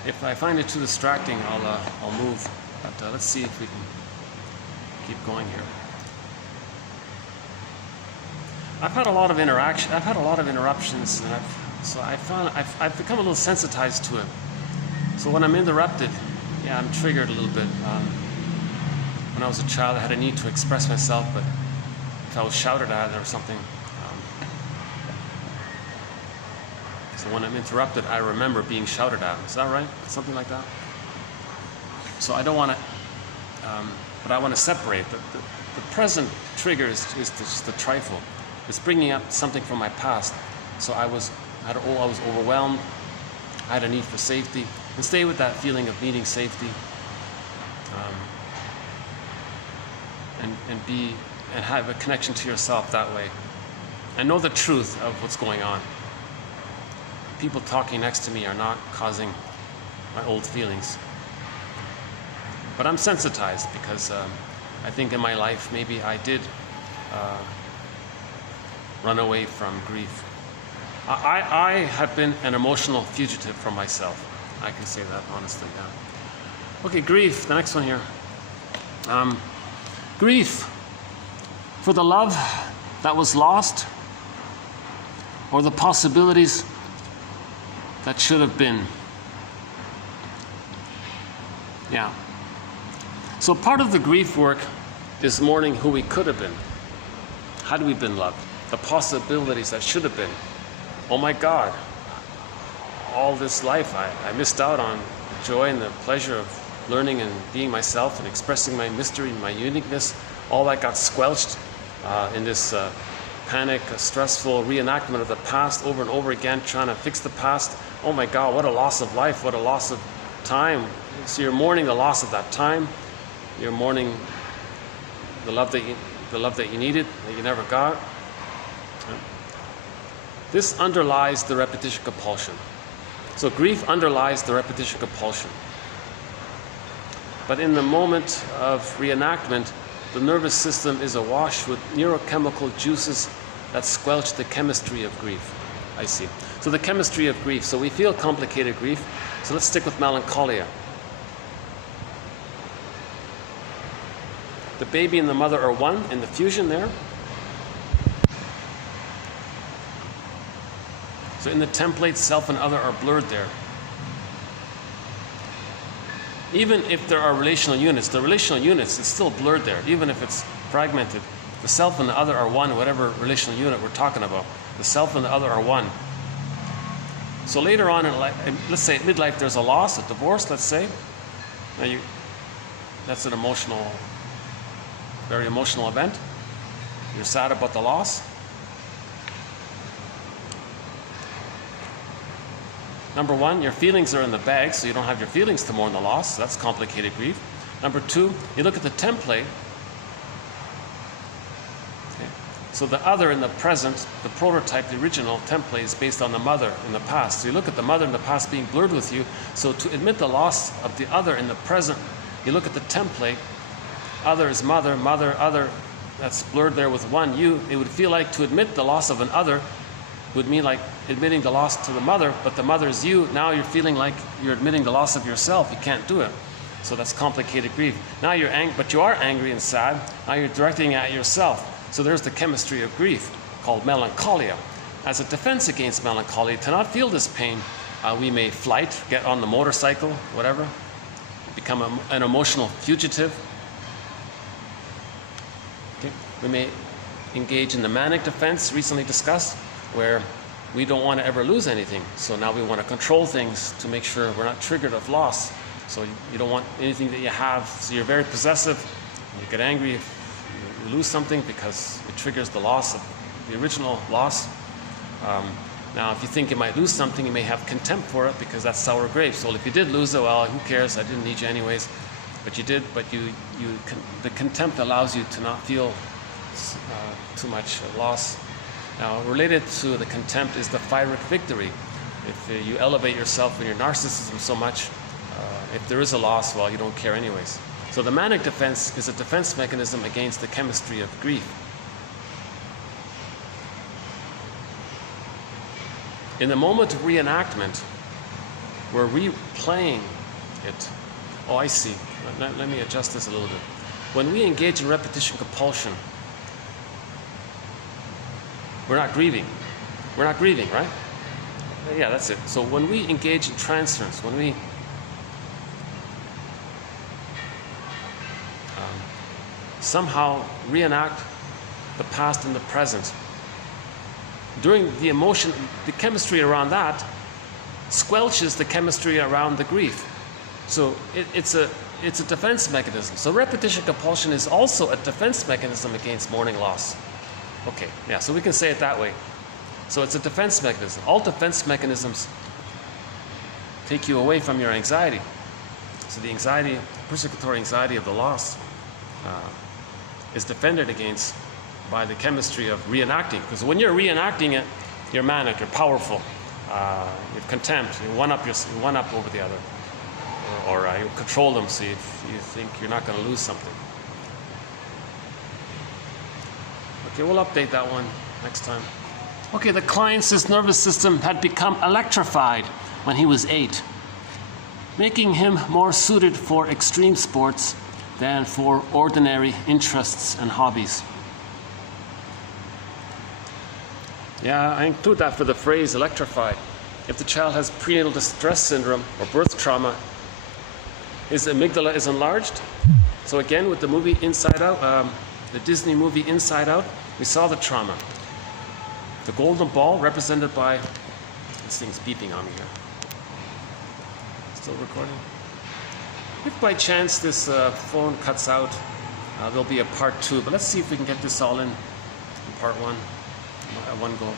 If I find it too distracting, I'll move. But let's see if we can keep going here. I've had a lot of interaction. I've had a lot of interruptions, and I've become a little sensitized to it. So when I'm interrupted, yeah, I'm triggered a little bit. When I was a child, I had a need to express myself, but if I was shouted at or something. So when I'm interrupted, I remember being shouted at. Is that right? Something like that? So I don't want to, but I want to separate. The present trigger is just the trifle. It's bringing up something from my past. So I was overwhelmed. I had a need for safety. And stay with that feeling of needing safety. And have a connection to yourself that way. And know the truth of what's going on. People talking next to me are not causing my old feelings. But I'm sensitized because I think in my life maybe I did run away from grief. I have been an emotional fugitive from myself. I can say that honestly, yeah. Okay, grief, the next one here. Grief for the love that was lost or the possibilities that should have been. Yeah. So part of the grief work is mourning who we could have been. Had we been loved? The possibilities that should have been. Oh my God, all this life I missed out on the joy and the pleasure of learning and being myself and expressing my mystery and my uniqueness. All that got squelched in this panic, stressful reenactment of the past over and over again, trying to fix the past. Oh my God, what a loss of life, what a loss of time. So you're mourning the loss of that time. You're mourning the love that you needed, that you never got. This underlies the repetition compulsion. So grief underlies the repetition compulsion. But in the moment of reenactment, the nervous system is awash with neurochemical juices that squelch the chemistry of grief. I see. So the chemistry of grief. So we feel complicated grief. So let's stick with melancholia. The baby and the mother are one in the fusion there. So in the template, self and other are blurred there. Even if there are relational units, the relational units is still blurred there, even if it's fragmented. The self and the other are one, whatever relational unit we're talking about. The self and the other are one. So later on in life, let's say at midlife there's a loss, a divorce, let's say. Now that's an emotional, very emotional event. You're sad about the loss. Number one, your feelings are in the bag, so you don't have your feelings to mourn the loss. So that's complicated grief. Number two, you look at the template. Okay. So the other in the present, the prototype, the original template is based on the mother in the past. So you look at the mother in the past being blurred with you. So to admit the loss of the other in the present, you look at the template. Other is mother, mother, other. That's blurred there with one. It would feel like to admit the loss of an other would mean like admitting the loss to the mother, but the mother is you. Now you're feeling like you're admitting the loss of yourself. You can't do it. So that's complicated grief. Now you're angry, but you are angry and sad. Now you're directing at yourself. So there's the chemistry of grief called melancholia. As a defense against melancholia, to not feel this pain, we may flight, get on the motorcycle, whatever, become an emotional fugitive. Okay. We may engage in the manic defense, recently discussed, where we don't want to ever lose anything. So now we want to control things to make sure we're not triggered of loss. So you don't want anything that you have. So you're very possessive. You get angry if you lose something because it triggers the loss of the original loss. Now, if you think you might lose something, you may have contempt for it because that's sour grapes. Well, if you did lose it, well, who cares? I didn't need you anyways. But you did. But the contempt allows you to not feel too much loss. Now, related to the contempt is the pyrrhic victory. If you elevate yourself in your narcissism so much, if there is a loss, well, you don't care anyways. So the manic defense is a defense mechanism against the chemistry of grief. In the moment of reenactment, we're replaying it. Oh, I see. Let me adjust this a little bit. When we engage in repetition compulsion, we're not grieving. We're not grieving, right? Yeah, that's it. So when we engage in transference, when we somehow reenact the past and the present, during the emotion, the chemistry around that squelches the chemistry around the grief. So it's a defense mechanism. So repetition compulsion is also a defense mechanism against mourning loss. Okay, yeah, so we can say it that way. So it's a defense mechanism. All defense mechanisms take you away from your anxiety. So the anxiety, persecutory anxiety of the loss is defended against by the chemistry of reenacting. Because when you're reenacting it, you're manic, you're powerful, you have contempt, you one up over the other. Or you control them so you think you're not going to lose something. Okay, we'll update that one next time. Okay, the client's nervous system had become electrified when he was 8, making him more suited for extreme sports than for ordinary interests and hobbies. Yeah, I include that for the phrase electrified. If the child has prenatal distress syndrome or birth trauma, his amygdala is enlarged. So again, with the movie Inside Out, the Disney movie Inside Out, we saw the trauma. The golden ball represented by, this thing's beeping on me here. Still recording? If by chance this phone cuts out, there'll be a part 2, but let's see if we can get this all in part 1 at one go.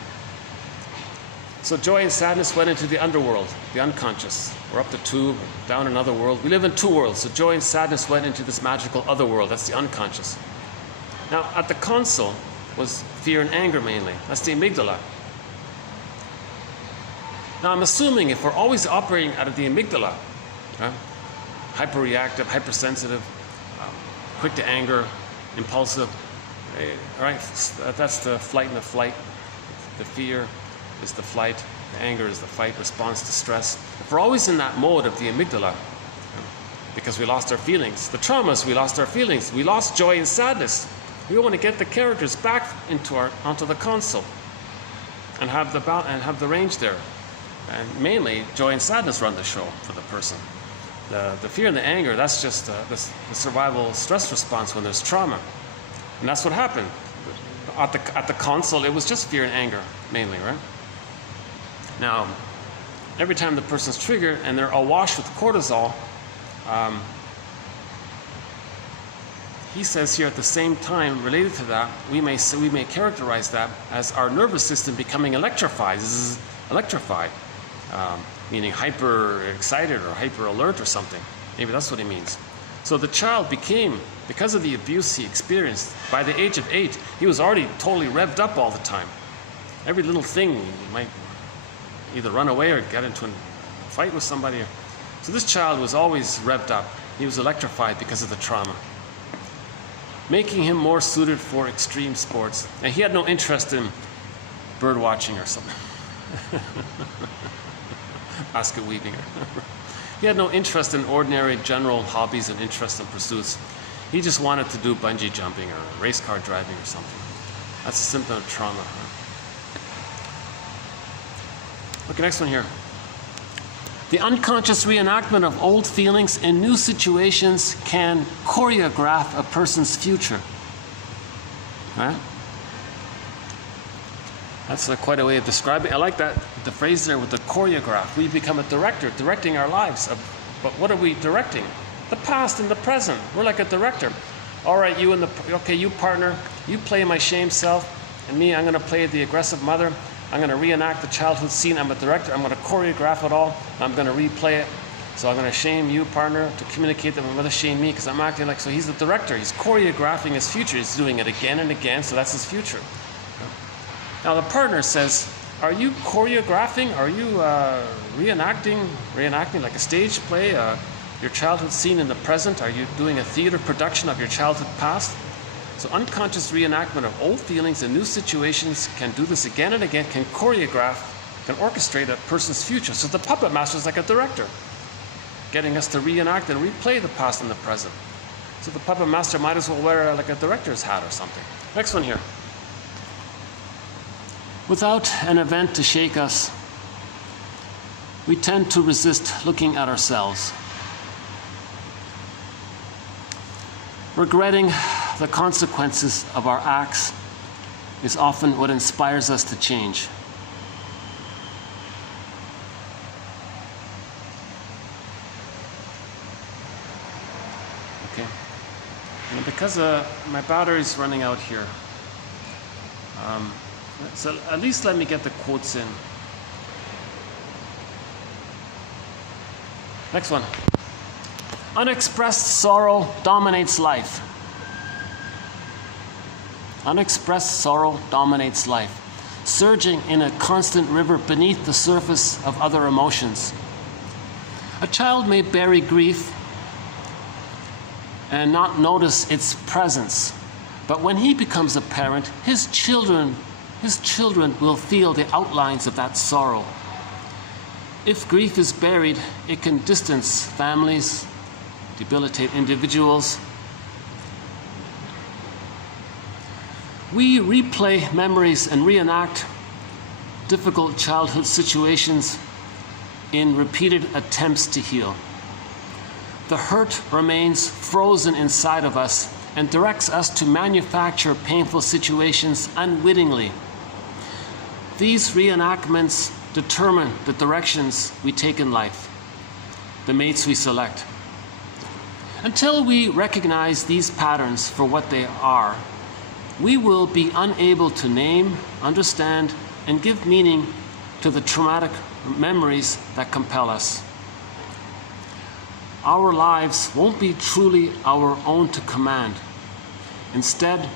So joy and sadness went into the underworld, the unconscious. We're up the tube, down another world. We live in 2 worlds, so joy and sadness went into this magical other world. That's the unconscious. Now, at the console was fear and anger mainly. That's the amygdala. Now, I'm assuming if we're always operating out of the amygdala, right? Hyperreactive, hypersensitive, quick to anger, impulsive, right? That's the flight and the flight. The fear is the flight, the anger is the fight, response to stress. If we're always in that mode of the amygdala, because we lost our feelings, the traumas, we lost our feelings, we lost joy and sadness. We want to get the characters back onto the console and have the range there. And mainly, joy and sadness run the show for the person. The fear and the anger, that's just the survival stress response when there's trauma. And that's what happened. At the console, it was just fear and anger, mainly, right? Now, every time the person's triggered and they're awash with cortisol, he says here at the same time, related to that, we may characterize that as our nervous system becoming electrified, meaning hyper excited or hyper alert or something. Maybe that's what he means. So the child became, because of the abuse he experienced, by the age of 8, he was already totally revved up all the time. Every little thing, he might either run away or get into a fight with somebody. So this child was always revved up. He was electrified because of the trauma, making him more suited for extreme sports. And he had no interest in bird watching or something. Basket weaving. He had no interest in ordinary general hobbies and interests and pursuits. He just wanted to do bungee jumping or race car driving or something. That's a symptom of trauma. Okay, next one here. The unconscious reenactment of old feelings in new situations can choreograph a person's future. Right? That's quite a way of describing. I like that, the phrase there with the choreograph. We become a director, directing our lives. But what are we directing? The past and the present. We're like a director. All right, you partner, you play my shame self, and me, I'm going to play the aggressive mother. I'm going to reenact the childhood scene. I'm a director. I'm going to choreograph it all. I'm going to replay it. So I'm going to shame you, partner, to communicate that my mother shamed me because I'm acting like, so he's the director. He's choreographing his future. He's doing it again and again, so that's his future. Now the partner says, are you choreographing? Are you reenacting like a stage play, your childhood scene in the present? Are you doing a theater production of your childhood past? So unconscious reenactment of old feelings in new situations can do this again and again, can choreograph, can orchestrate a person's future. So the puppet master is like a director, getting us to reenact and replay the past and the present. So the puppet master might as well wear like a director's hat or something. Next one here. Without an event to shake us, we tend to resist looking at ourselves. Regretting the consequences of our acts is often what inspires us to change. Okay. And because my battery's running out here, so at least let me get the quotes in. Next one. Unexpressed sorrow dominates life. Unexpressed sorrow dominates life, surging in a constant river beneath the surface of other emotions. A child may bury grief and not notice its presence, but when he becomes a parent, his children will feel the outlines of that sorrow. If grief is buried, it can distance families, debilitate individuals. We replay memories and reenact difficult childhood situations in repeated attempts to heal. The hurt remains frozen inside of us and directs us to manufacture painful situations unwittingly. These reenactments determine the directions we take in life, the mates we select. Until we recognize these patterns for what they are, we will be unable to name, understand, and give meaning to the traumatic memories that compel us. Our lives won't be truly our own to command. Instead,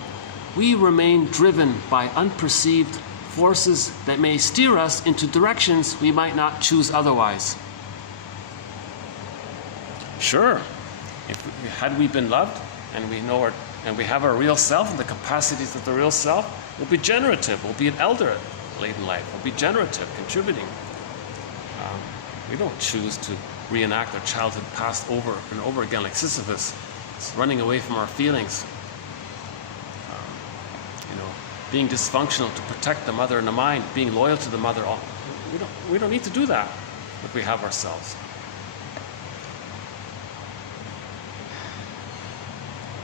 we remain driven by unperceived forces that may steer us into directions we might not choose otherwise. Sure, had we been loved and we know and we have our real self and the capacities of the real self, we'll be generative, we'll be an elder late in life, we'll be generative, contributing. We don't choose to reenact our childhood past over and over again like Sisyphus. It's running away from our feelings. Being dysfunctional to protect the mother and the mind, being loyal to the mother. We don't need to do that if we have ourselves.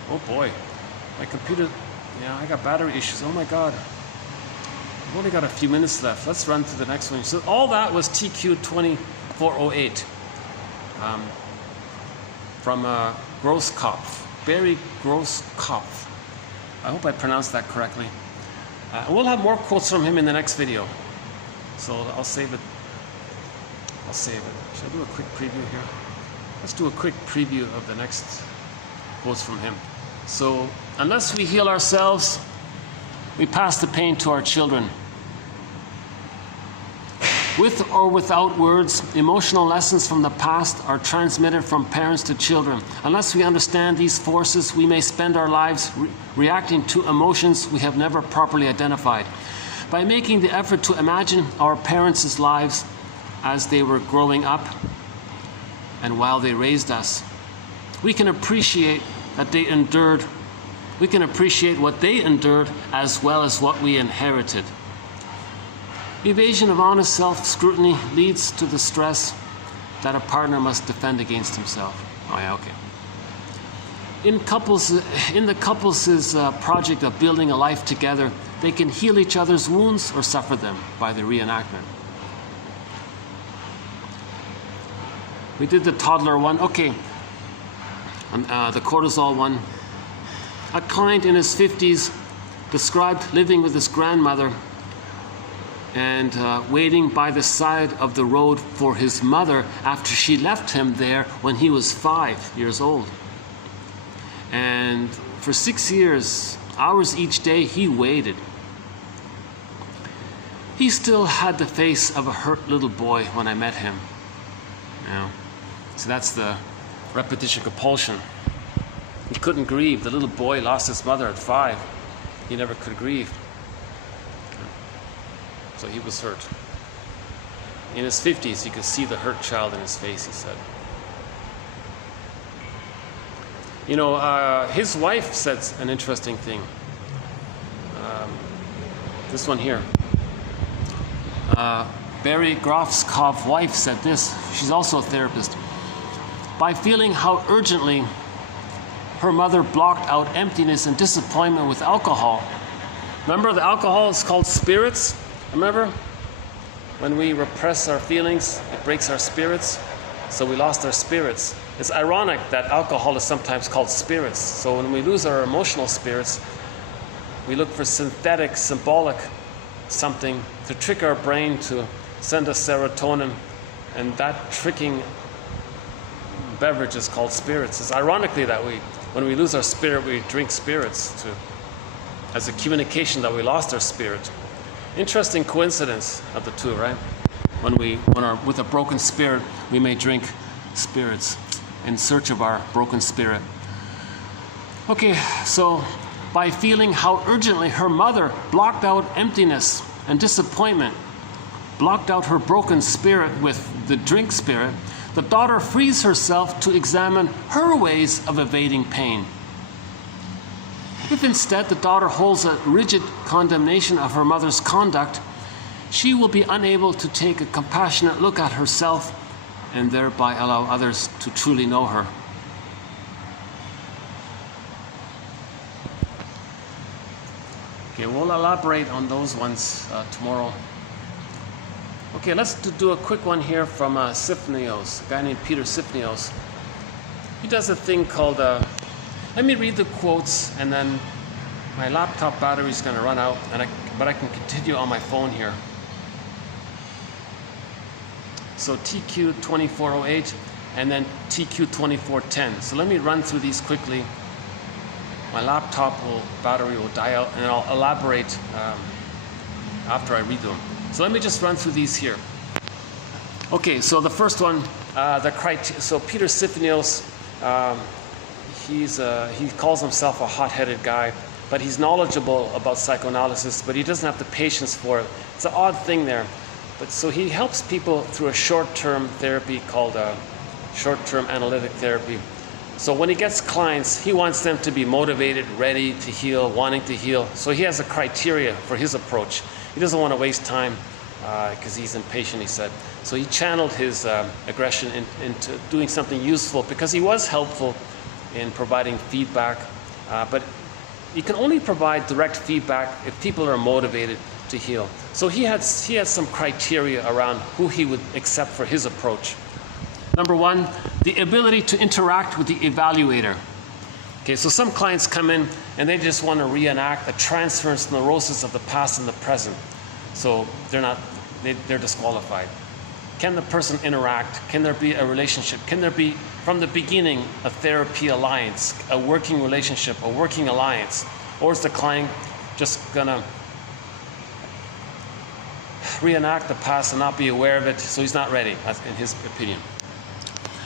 Oh boy, my computer, I got battery issues. Oh my God. I've only got a few minutes left. Let's run to the next one. So all that was TQ 2408 from Grosskopf, Barry Grosskopf. I hope I pronounced that correctly. We'll have more quotes from him in the next video. So I'll save it. Should I do a quick preview here? Let's do a quick preview of the next quotes from him. So, unless we heal ourselves, we pass the pain to our children. With or without words, emotional lessons from the past are transmitted from parents to children. Unless we understand these forces, we may spend our lives reacting to emotions we have never properly identified. By making the effort to imagine our parents' lives as they were growing up and while they raised us, we can appreciate that they endured. We can appreciate what they endured as well as what we inherited. Evasion of honest self-scrutiny leads to the stress that a partner must defend against himself. Oh yeah, okay. In the couples' project of building a life together, they can heal each other's wounds or suffer them by the reenactment. We did the toddler one. Okay. The cortisol one. A client in his 50s described living with his grandmother and waiting by the side of the road for his mother after she left him there when he was 5 years old. And for 6 years, hours each day, he waited. He still had the face of a hurt little boy when I met him. So that's the repetition compulsion. He couldn't grieve. The little boy lost his mother at 5. He never could grieve. So he was hurt. In his 50s, you could see the hurt child in his face, he said. His wife said an interesting thing. This one here. Barry Grosskopf's wife said this. She's also a therapist. By feeling how urgently her mother blocked out emptiness and disappointment with alcohol. Remember, the alcohol is called spirits? Remember? When we repress our feelings, it breaks our spirits. So we lost our spirits. It's ironic that alcohol is sometimes called spirits. So when we lose our emotional spirits, we look for synthetic, symbolic something to trick our brain to send us serotonin. And that tricking beverage is called spirits. It's ironically that when we lose our spirit, we drink spirits as a communication that we lost our spirit. Interesting coincidence of the two, right? When are with a broken spirit, we may drink spirits in search of our broken spirit. Okay, so by feeling how urgently her mother blocked out emptiness and disappointment, blocked out her broken spirit with the drink spirit, the daughter frees herself to examine her ways of evading pain. If instead the daughter holds a rigid condemnation of her mother's conduct, she will be unable to take a compassionate look at herself and thereby allow others to truly know her. Okay, we'll elaborate on those ones tomorrow. Okay, let's do a quick one here from Sifnios, a guy named Peter Sifnios. He does a thing called, let me read the quotes, and then my laptop battery is going to run out, but I can continue on my phone here. So TQ2408 and then TQ2410. So let me run through these quickly. My battery will die out, and I'll elaborate after I read them. So let me just run through these here. Okay, so the first one, so Peter Sifnios, he calls himself a hot-headed guy, but he's knowledgeable about psychoanalysis, but he doesn't have the patience for it. It's an odd thing there. But so he helps people through a short-term therapy called short-term analytic therapy. So when he gets clients, he wants them to be motivated, ready to heal, wanting to heal. So he has a criteria for his approach. He doesn't want to waste time because he's impatient, he said. So he channeled his aggression into doing something useful because he was helpful in providing feedback. But you can only provide direct feedback if people are motivated to heal. So he had some criteria around who he would accept for his approach. Number one, the ability to interact with the evaluator. Okay, so some clients come in and they just want to reenact the transference neurosis of the past and the present. So they're disqualified. Can the person interact? Can there be a relationship? Can there be, from the beginning, a therapy alliance, a working relationship, a working alliance? Or is the client just gonna reenact the past and not be aware of it, so he's not ready, in his opinion?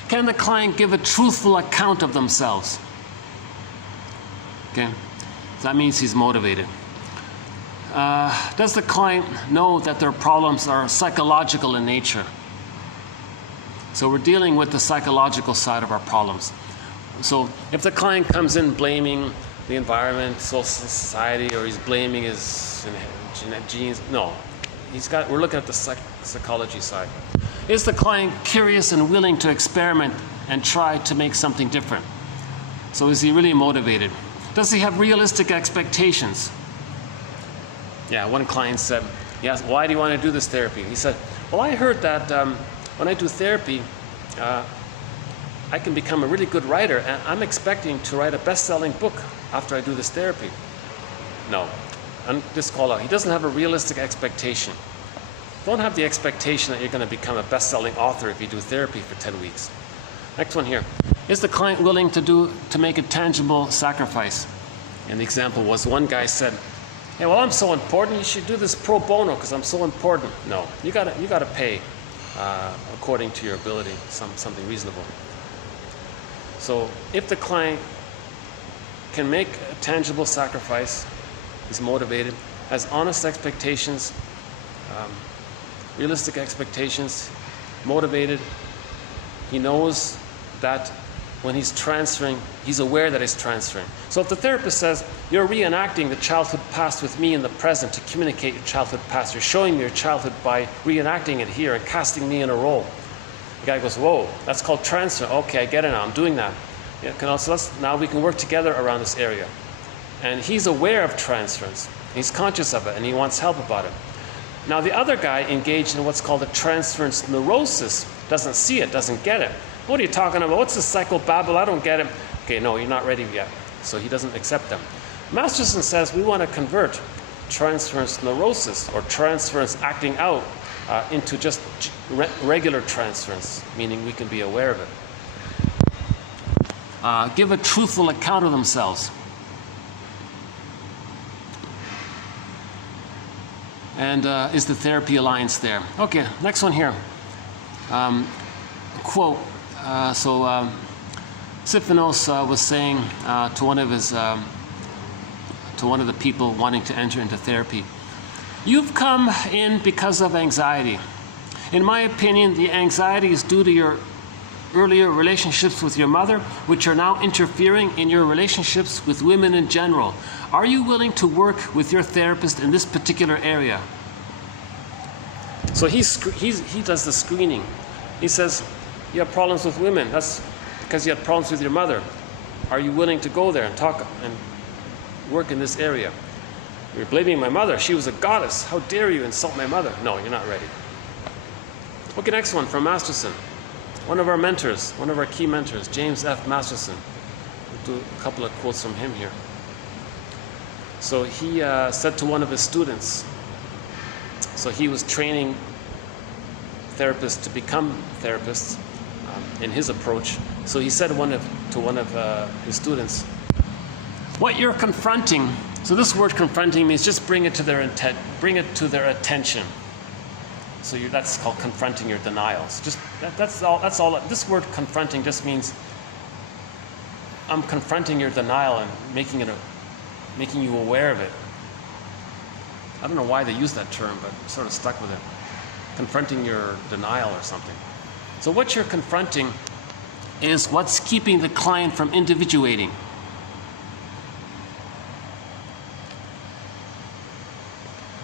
Can the client give a truthful account of themselves? Okay, so that means he's motivated. Does the client know that their problems are psychological in nature? So we're dealing with the psychological side of our problems. So if the client comes in blaming the environment, social society, or he's blaming his genes, no. We're looking at the psychology side. Is the client curious and willing to experiment and try to make something different? So is he really motivated? Does he have realistic expectations? Yeah, one client said, he asked, why do you want to do this therapy? He said, well, I heard that when I do therapy, I can become a really good writer, and I'm expecting to write a best-selling book after I do this therapy. No, disqualified. He doesn't have a realistic expectation. Don't have the expectation that you're going to become a best-selling author if you do therapy for 10 weeks. Next one here. Is the client willing to make a tangible sacrifice? And the example was, one guy said, hey, well, I'm so important, you should do this pro bono because I'm so important. No, you gotta pay according to your ability, something reasonable. So if the client can make a tangible sacrifice, is motivated, has honest expectations, realistic expectations, motivated, he knows that when he's transferring, he's aware that he's transferring. So if the therapist says, you're reenacting the childhood past with me in the present to communicate your childhood past, you're showing me your childhood by reenacting it here and casting me in a role. The guy goes, whoa, that's called transfer. Okay, I get it now, I'm doing that. Yeah, so now we can work together around this area. And he's aware of transference. He's conscious of it, and he wants help about it. Now the other guy engaged in what's called a transference neurosis, doesn't see it, doesn't get it. What are you talking about? What's this psychobabble? I don't get it. Okay, no, you're not ready yet. So he doesn't accept them. Masterson says we want to convert transference neurosis or transference acting out into just regular transference, meaning we can be aware of it. Give a truthful account of themselves. And is the therapy alliance there? Okay, next one here. Quote. Siphinos was saying to one of the people wanting to enter into therapy, you've come in because of anxiety. In my opinion, the anxiety is due to your earlier relationships with your mother, which are now interfering in your relationships with women in general. Are you willing to work with your therapist in this particular area? So he does the screening. He says, you have problems with women. That's because you had problems with your mother. Are you willing to go there and talk and work in this area? You're blaming my mother. She was a goddess. How dare you insult my mother? No, you're not ready. Okay, next one from Masterson. One of our mentors, one of our key mentors, James F. Masterson. We'll do a couple of quotes from him here. So he said to one of his students, so he was training therapists to become therapists in his approach. So he said to one of his students, what you're confronting, so this word confronting means just bring it to their intent, bring it to their attention. So that's called confronting your denials. Just that's all. This word confronting just means I'm confronting your denial and making you aware of it. I don't know why they use that term, but I'm sort of stuck with it. Confronting your denial or something. So what you're confronting is what's keeping the client from individuating.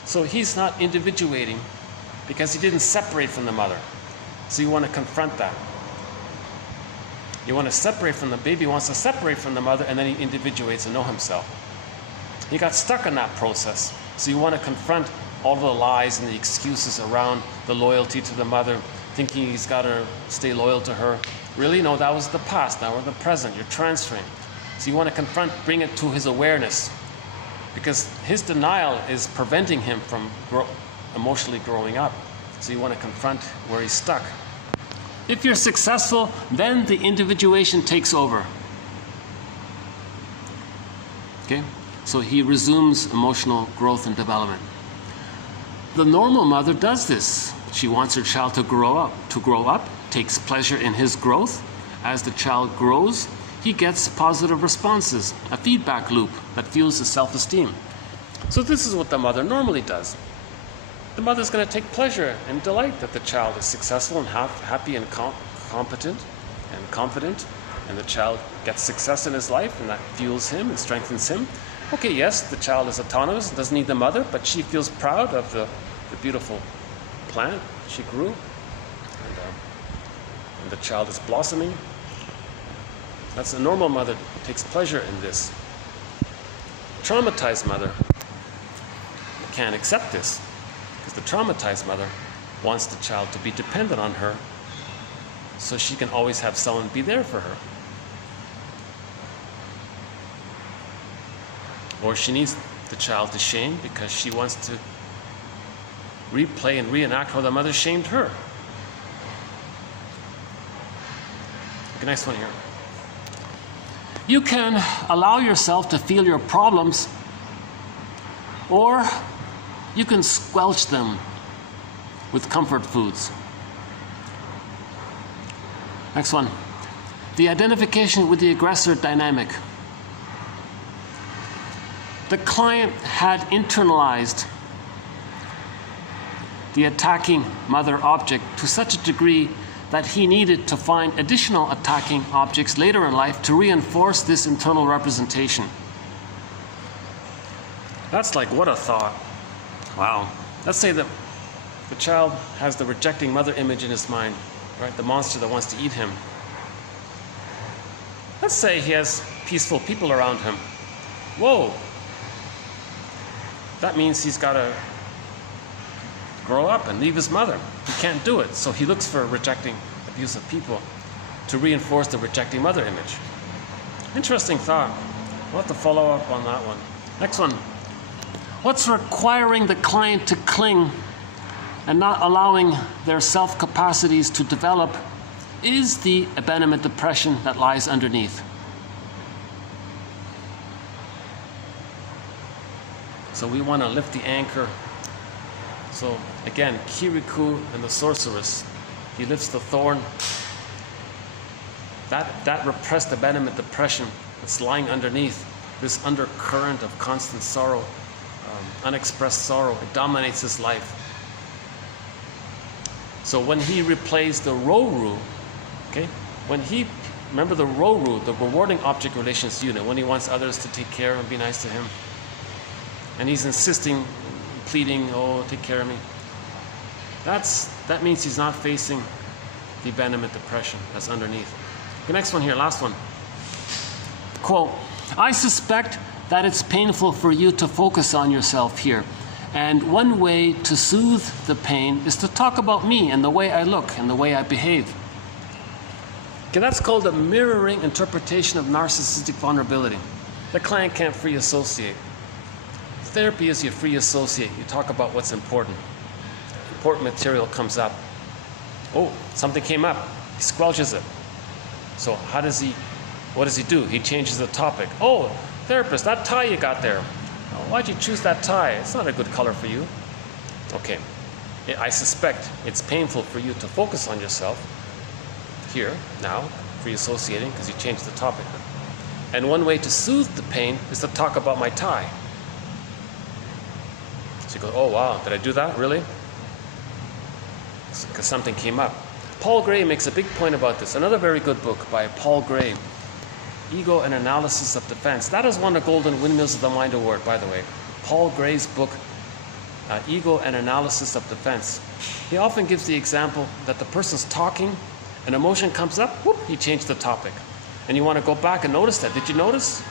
So he's not individuating because he didn't separate from the mother. So you want to confront that. You want to separate from the baby, wants to separate from the mother, and then he individuates and know himself. He got stuck in that process. So you want to confront all the lies and the excuses around the loyalty to the mother, thinking he's got to stay loyal to her. Really? No, that was the past. Now we're in the present. You're transferring. So you want to confront, bring it to his awareness. Because his denial is preventing him from emotionally growing up. So you want to confront where he's stuck. If you're successful, then the individuation takes over. Okay? So he resumes emotional growth and development. The normal mother does this. She wants her child to grow up, takes pleasure in his growth. As the child grows, he gets positive responses, a feedback loop that fuels his self-esteem. So this is what the mother normally does. The mother's going to take pleasure and delight that the child is successful and happy and competent and confident, and the child gets success in his life, and that fuels him and strengthens him. Okay, yes, the child is autonomous, doesn't need the mother, but she feels proud of the beautiful plant she grew, and the child is blossoming. That's a normal mother, takes pleasure in this. Traumatized mother can't accept this, because the traumatized mother wants the child to be dependent on her so she can always have someone be there for her. Or she needs the child to shame because she wants to replay and reenact how the mother shamed her. Okay, next one here. You can allow yourself to feel your problems, or you can squelch them with comfort foods. Next one. The identification with the aggressor dynamic. The client had internalized the attacking mother object to such a degree that he needed to find additional attacking objects later in life to reinforce this internal representation. That's like, what a thought. Wow. Let's say that the child has the rejecting mother image in his mind, right? The monster that wants to eat him. Let's say he has peaceful people around him. Whoa. That means he's got to grow up and leave his mother. He can't do it, so he looks for rejecting, abusive people to reinforce the rejecting mother image. Interesting thought. We'll have to follow up on that one. Next one. What's requiring the client to cling and not allowing their self-capacities to develop is the abandonment depression that lies underneath. So we want to lift the anchor. So again, Kirikou and the sorceress, he lifts the thorn. That repressed abandonment depression that's lying underneath, this undercurrent of constant sorrow, unexpressed sorrow, it dominates his life. So when he replays the Roru, okay, remember the Roru, the rewarding object relations unit, when he wants others to take care and be nice to him, and he's insisting, pleading, oh, take care of me. That means he's not facing the abandonment depression that's underneath. The next one here, last one. Quote, I suspect that it's painful for you to focus on yourself here. And one way to soothe the pain is to talk about me and the way I look and the way I behave. Okay, that's called a mirroring interpretation of narcissistic vulnerability. The client can't free associate. Therapy is you free associate. You talk about what's important. Important material comes up. Oh, something came up. He squelches it. So what does he do? He changes the topic. Oh, therapist, that tie you got there. Why'd you choose that tie? It's not a good color for you. Okay, I suspect it's painful for you to focus on yourself here, now, free associating, because you changed the topic. And one way to soothe the pain is to talk about my tie. So you go, oh wow, did I do that, really? Because something came up. Paul Gray makes a big point about this. Another very good book by Paul Gray, Ego and Analysis of Defense. That has won the Golden Windmills of the Mind Award, by the way. Paul Gray's book, Ego and Analysis of Defense. He often gives the example that the person's talking, an emotion comes up, whoop, you change the topic. And you want to go back and notice that. Did you notice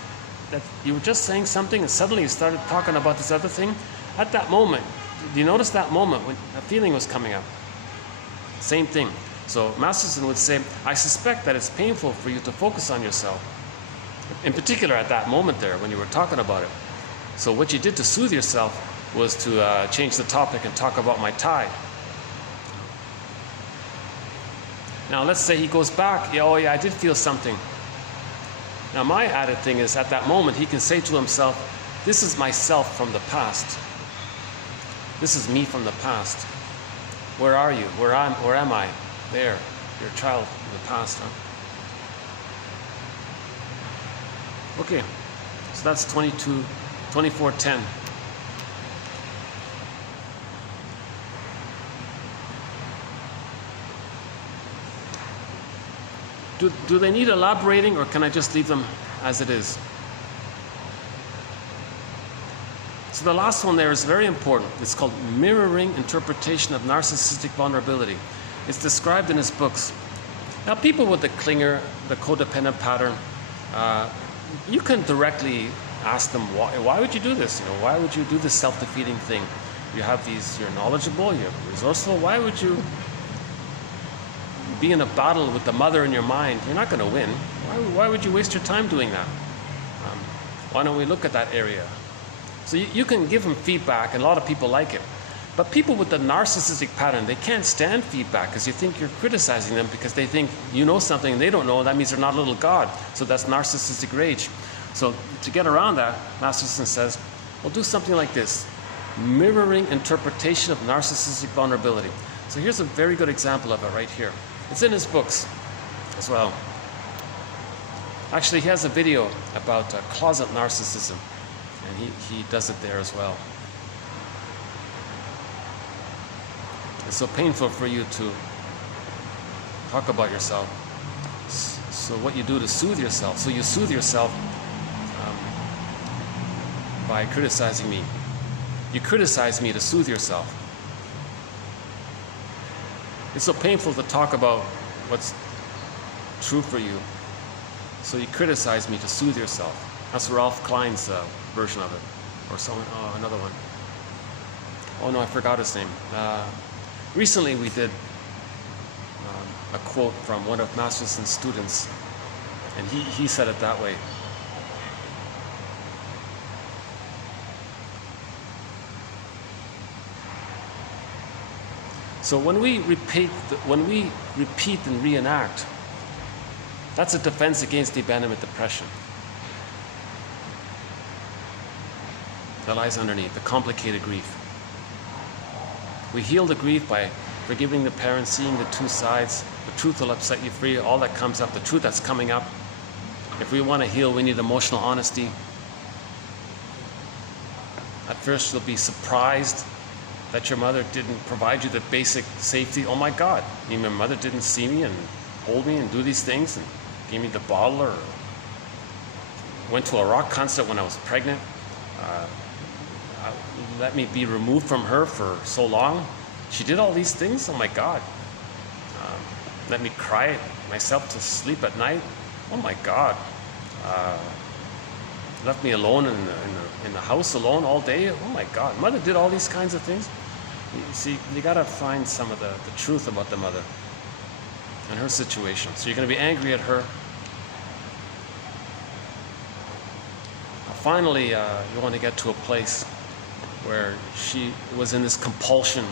that you were just saying something and suddenly you started talking about this other thing? At that moment, do you notice that moment when a feeling was coming up? Same thing. So Masterson would say, I suspect that it's painful for you to focus on yourself. In particular at that moment there when you were talking about it. So what you did to soothe yourself was to change the topic and talk about my tie. Now let's say he goes back, yeah, oh yeah, I did feel something. Now my added thing is at that moment he can say to himself, this is myself from the past. This is me from the past. Where are you? Where am I? There, your child from the past, huh? Okay, so that's 2410. Do they need elaborating, or can I just leave them as it is? So the last one there is very important. It's called mirroring interpretation of narcissistic vulnerability. It's described in his books. Now people with the clinger, the codependent pattern, you can directly ask them, why would you do this? You know, why would you do this self-defeating thing? You have these, you're knowledgeable, you're resourceful. Why would you be in a battle with the mother in your mind? You're not going to win. Why would you waste your time doing that? Why don't we look at that area? So you can give them feedback, and a lot of people like it. But people with the narcissistic pattern, they can't stand feedback because you think you're criticizing them because they think you know something they don't know, and that means they're not a little god. So that's narcissistic rage. So to get around that, Masterson says, well, do something like this. Mirroring interpretation of narcissistic vulnerability. So here's a very good example of it right here. It's in his books as well. Actually, he has a video about closet narcissism, and he does it there as well. It's so painful for you to talk about yourself. So what you do to soothe yourself, so you soothe yourself by criticizing me. You criticize me to soothe yourself. It's so painful to talk about what's true for you. So you criticize me to soothe yourself. That's Ralph Klein's version of it. Or someone, another one. Oh no, I forgot his name. Recently we did a quote from one of Masterson's students, and he said it that way. So when we repeat and reenact, that's a defense against the abandonment depression that lies underneath, the complicated grief. We heal the grief by forgiving the parents, seeing the two sides. The truth will upset you free, all that comes up, the truth that's coming up. If we want to heal, we need emotional honesty. At first you'll be surprised that your mother didn't provide you the basic safety. Oh my God, I mean, my mother didn't see me and hold me and do these things and gave me the bottle, or went to a rock concert when I was pregnant. Let me be removed from her for so long. She did all these things? Oh my God. Let me cry myself to sleep at night? Oh my God. Left me alone in the house alone all day? Oh my God. Mother did all these kinds of things? You see, you got to find some of the truth about the mother and her situation. So you're going to be angry at her. Finally, you want to get to a place where she was in this compulsion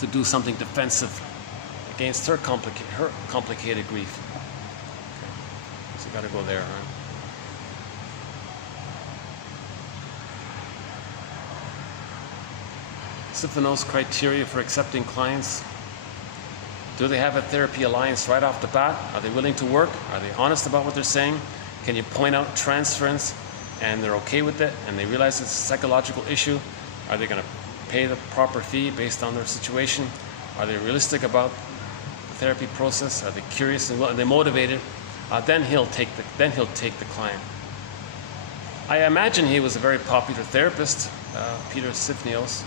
to do something defensive against her complicated grief. Okay. So you got to go there, right? Siphonos criteria for accepting clients. Do they have a therapy alliance right off the bat? Are they willing to work? Are they honest about what they're saying? Can you point out transference and they're okay with it and they realize it's a psychological issue? Are they going to pay the proper fee based on their situation? Are they realistic about the therapy process? Are they curious and are they motivated? Then he'll take the client. I imagine he was a very popular therapist. Peter Siphonos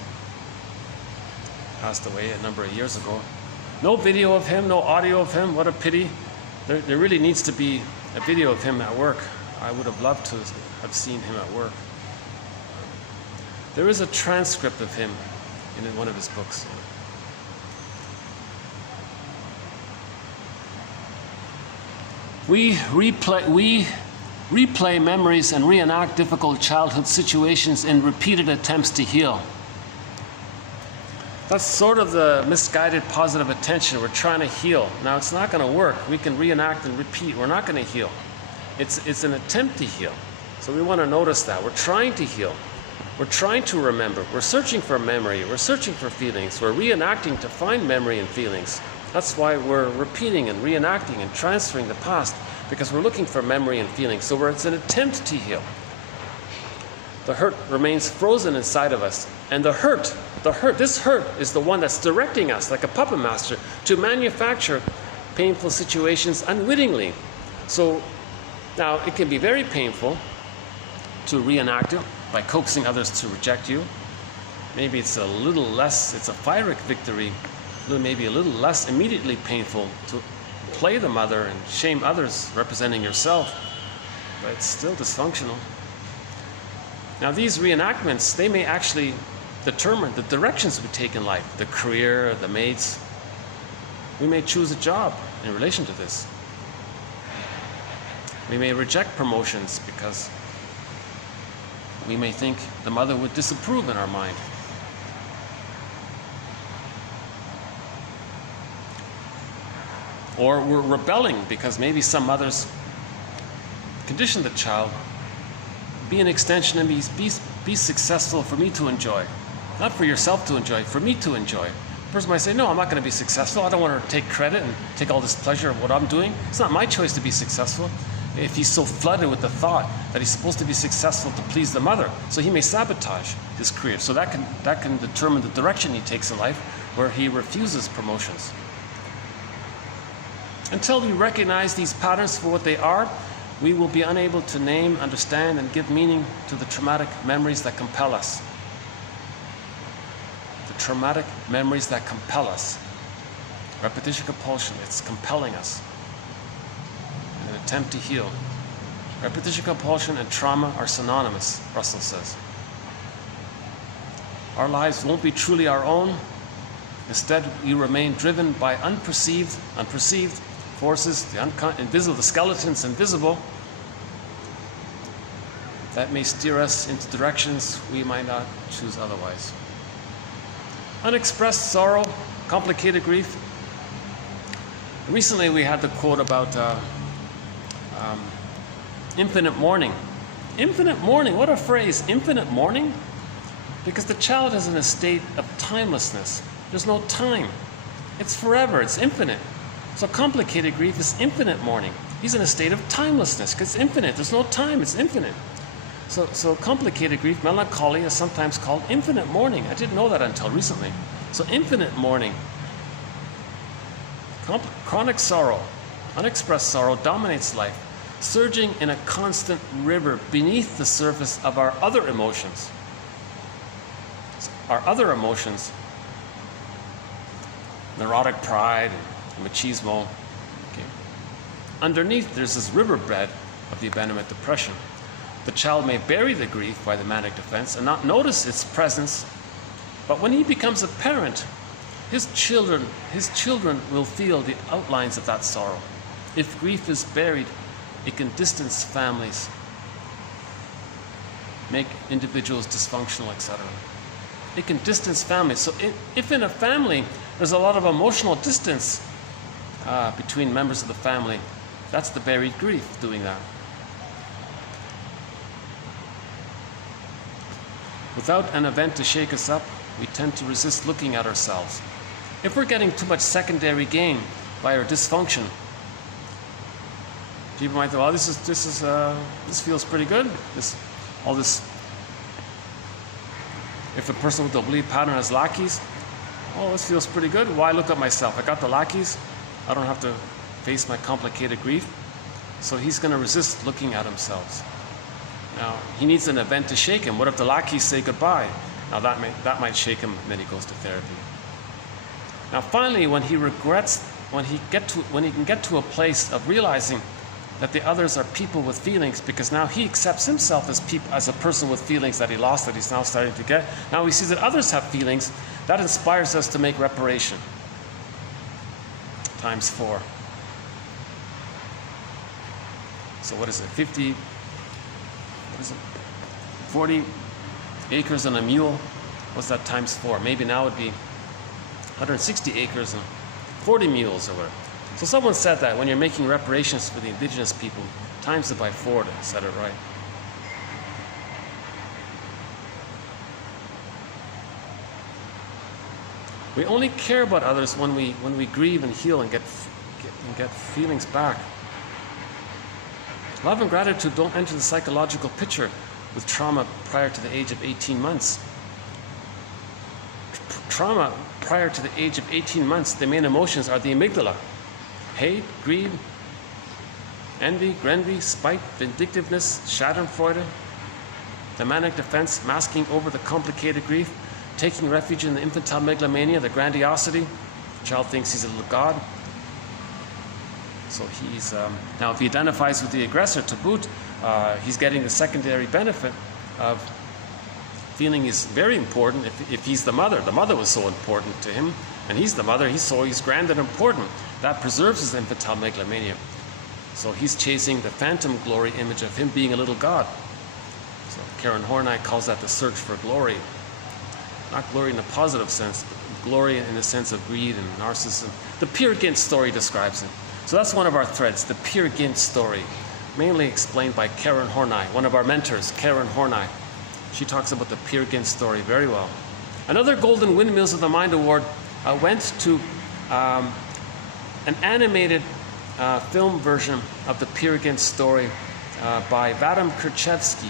passed away a number of years ago. No video of him, no audio of him. What a pity. There really needs to be a video of him at work. I would have loved to have seen him at work. There is a transcript of him in one of his books. We replay memories and reenact difficult childhood situations in repeated attempts to heal. That's sort of the misguided positive attention. We're trying to heal. Now, it's not going to work. We can reenact and repeat. We're not going to heal. It's an attempt to heal. So we want to notice that. We're trying to heal. We're trying to remember. We're searching for memory. We're searching for feelings. We're reenacting to find memory and feelings. That's why we're repeating and reenacting and transferring the past, because we're looking for memory and feelings. So it's an attempt to heal. The hurt remains frozen inside of us. And this hurt is the one that's directing us, like a puppet master, to manufacture painful situations unwittingly. So now it can be very painful to reenact it by coaxing others to reject you. Maybe it's a little less, it's a Pyrrhic victory, maybe a little less immediately painful to play the mother and shame others representing yourself, but it's still dysfunctional. Now these reenactments, they may actually determine the directions we take in life, the career, the mates. We may choose a job in relation to this. We may reject promotions because we may think the mother would disapprove in our mind. Or we're rebelling because maybe some mothers condition the child, be an extension and be successful for me to enjoy. Not for yourself to enjoy, for me to enjoy. The person might say, no, I'm not going to be successful. I don't want to take credit and take all this pleasure of what I'm doing. It's not my choice to be successful. If he's so flooded with the thought that he's supposed to be successful to please the mother, so he may sabotage his career. So that can determine the direction he takes in life, where he refuses promotions. Until we recognize these patterns for what they are, we will be unable to name, understand, and give meaning to the traumatic memories that compel us. The traumatic memories that compel us. Repetition compulsion, it's compelling us in an attempt to heal. Repetition compulsion and trauma are synonymous, Russell says. Our lives won't be truly our own. Instead, we remain driven by unperceived forces, the skeletons invisible, that may steer us into directions we might not choose otherwise. Unexpressed sorrow, complicated grief. Recently we had the quote about infinite mourning. Infinite mourning, what a phrase, infinite mourning? Because the child is in a state of timelessness. There's no time. It's forever, it's infinite. So complicated grief is infinite mourning. He's in a state of timelessness because it's infinite. There's no time, it's infinite. So complicated grief, melancholy, is sometimes called infinite mourning. I didn't know that until recently. So infinite mourning. Chronic sorrow, unexpressed sorrow dominates life, surging in a constant river beneath the surface of our other emotions. Our other emotions neurotic pride and machismo. Okay. Underneath, there's this riverbed of the abandonment depression. The child may bury the grief by the manic defense and not notice its presence, but when he becomes a parent, his children will feel the outlines of that sorrow. If grief is buried, it can distance families, make individuals dysfunctional, etc. It can distance families. So if in a family there's a lot of emotional distance between members of the family, that's the buried grief doing that. Without an event to shake us up, we tend to resist looking at ourselves. If we're getting too much secondary gain by our dysfunction, people might think, "Oh, this feels pretty good. If a person with the oblique pattern has lackeys, oh, this feels pretty good. Why look at myself? I got the lackeys. I don't have to face my complicated grief." So he's going to resist looking at himself. Now, he needs an event to shake him. What if the lackeys say goodbye? Now, that might shake him, and then he goes to therapy. Now, finally, when he can get to a place of realizing that the others are people with feelings, because now he accepts himself as a person with feelings that he lost, that he's now starting to get. Now he sees that others have feelings. That inspires us to make reparation. Times 4. So what is it? 40 acres and a mule. What's that times 4? Maybe now it'd be 160 acres and 40 mules or whatever. So someone said that when you're making reparations for the indigenous people, times it by 4 to set it right. We only care about others when we grieve and heal and get feelings back. Love and gratitude don't enter the psychological picture with trauma prior to the age of 18 months. Trauma prior to the age of 18 months, the main emotions are the amygdala. Hate, greed, envy, grenvy, spite, vindictiveness, schadenfreude, the manic defense, masking over the complicated grief, taking refuge in the infantile megalomania, the grandiosity. The child thinks he's a little god. So he's, now if he identifies with the aggressor to boot, he's getting the secondary benefit of feeling is very important if he's the mother. The mother was so important to him, and he's the mother, he's grand and important. That preserves his infantile megalomania. So he's chasing the phantom glory image of him being a little god. So Karen Horney calls that the search for glory. Not glory in a positive sense, but glory in the sense of greed and narcissism. The Peer Gynt story describes it. So that's one of our threads, the Peer Gynt story, mainly explained by Karen Horney, one of our mentors, Karen Horney. She talks about the Peer Gynt story very well. Another Golden Windmills of the Mind Award went to an animated film version of the Peer Gynt story by Vadim Kirchevsky.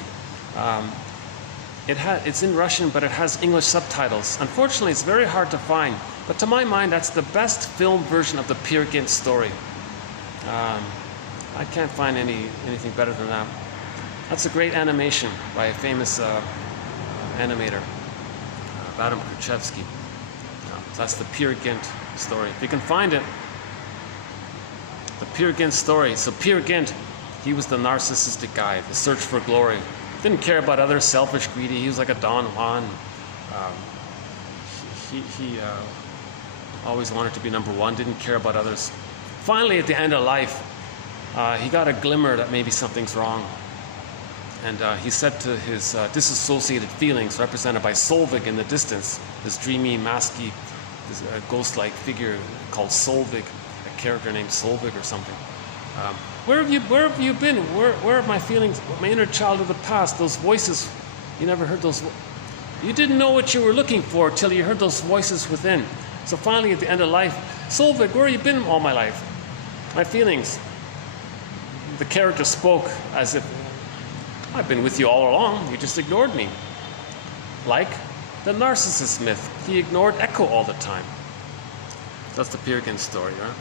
It's in Russian, but it has English subtitles. Unfortunately, it's very hard to find, but to my mind, that's the best film version of the Peer Gynt story. I can't find anything better than that. That's a great animation by a famous animator, Vadim Kirchevsky. So that's the Peer Gynt story. If you can find it, the Peer Gynt story. So Peer Gynt, he was the narcissistic guy, the search for glory. Didn't care about others, selfish, greedy. He was like a Don Juan. He always wanted to be number one, didn't care about others. Finally, at the end of life, he got a glimmer that maybe something's wrong. And he said to his disassociated feelings, represented by Solvig in the distance, this dreamy, masky, this ghost-like figure called Solvig, a character named Solvig or something. Where have you been? Where are my feelings, my inner child of the past, those voices? You never heard those. You didn't know what you were looking for till you heard those voices within. So finally, at the end of life, Solvig, where have you been all my life? My feelings. The character spoke as if, I've been with you all along, you just ignored me. Like the narcissist myth, he ignored Echo all the time. That's the Peer Gynt story, right?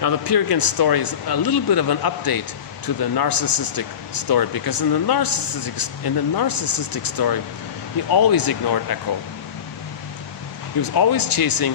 Now the Peer Gynt story is a little bit of an update to the narcissistic story, because in the narcissistic story, he always ignored Echo. He was always chasing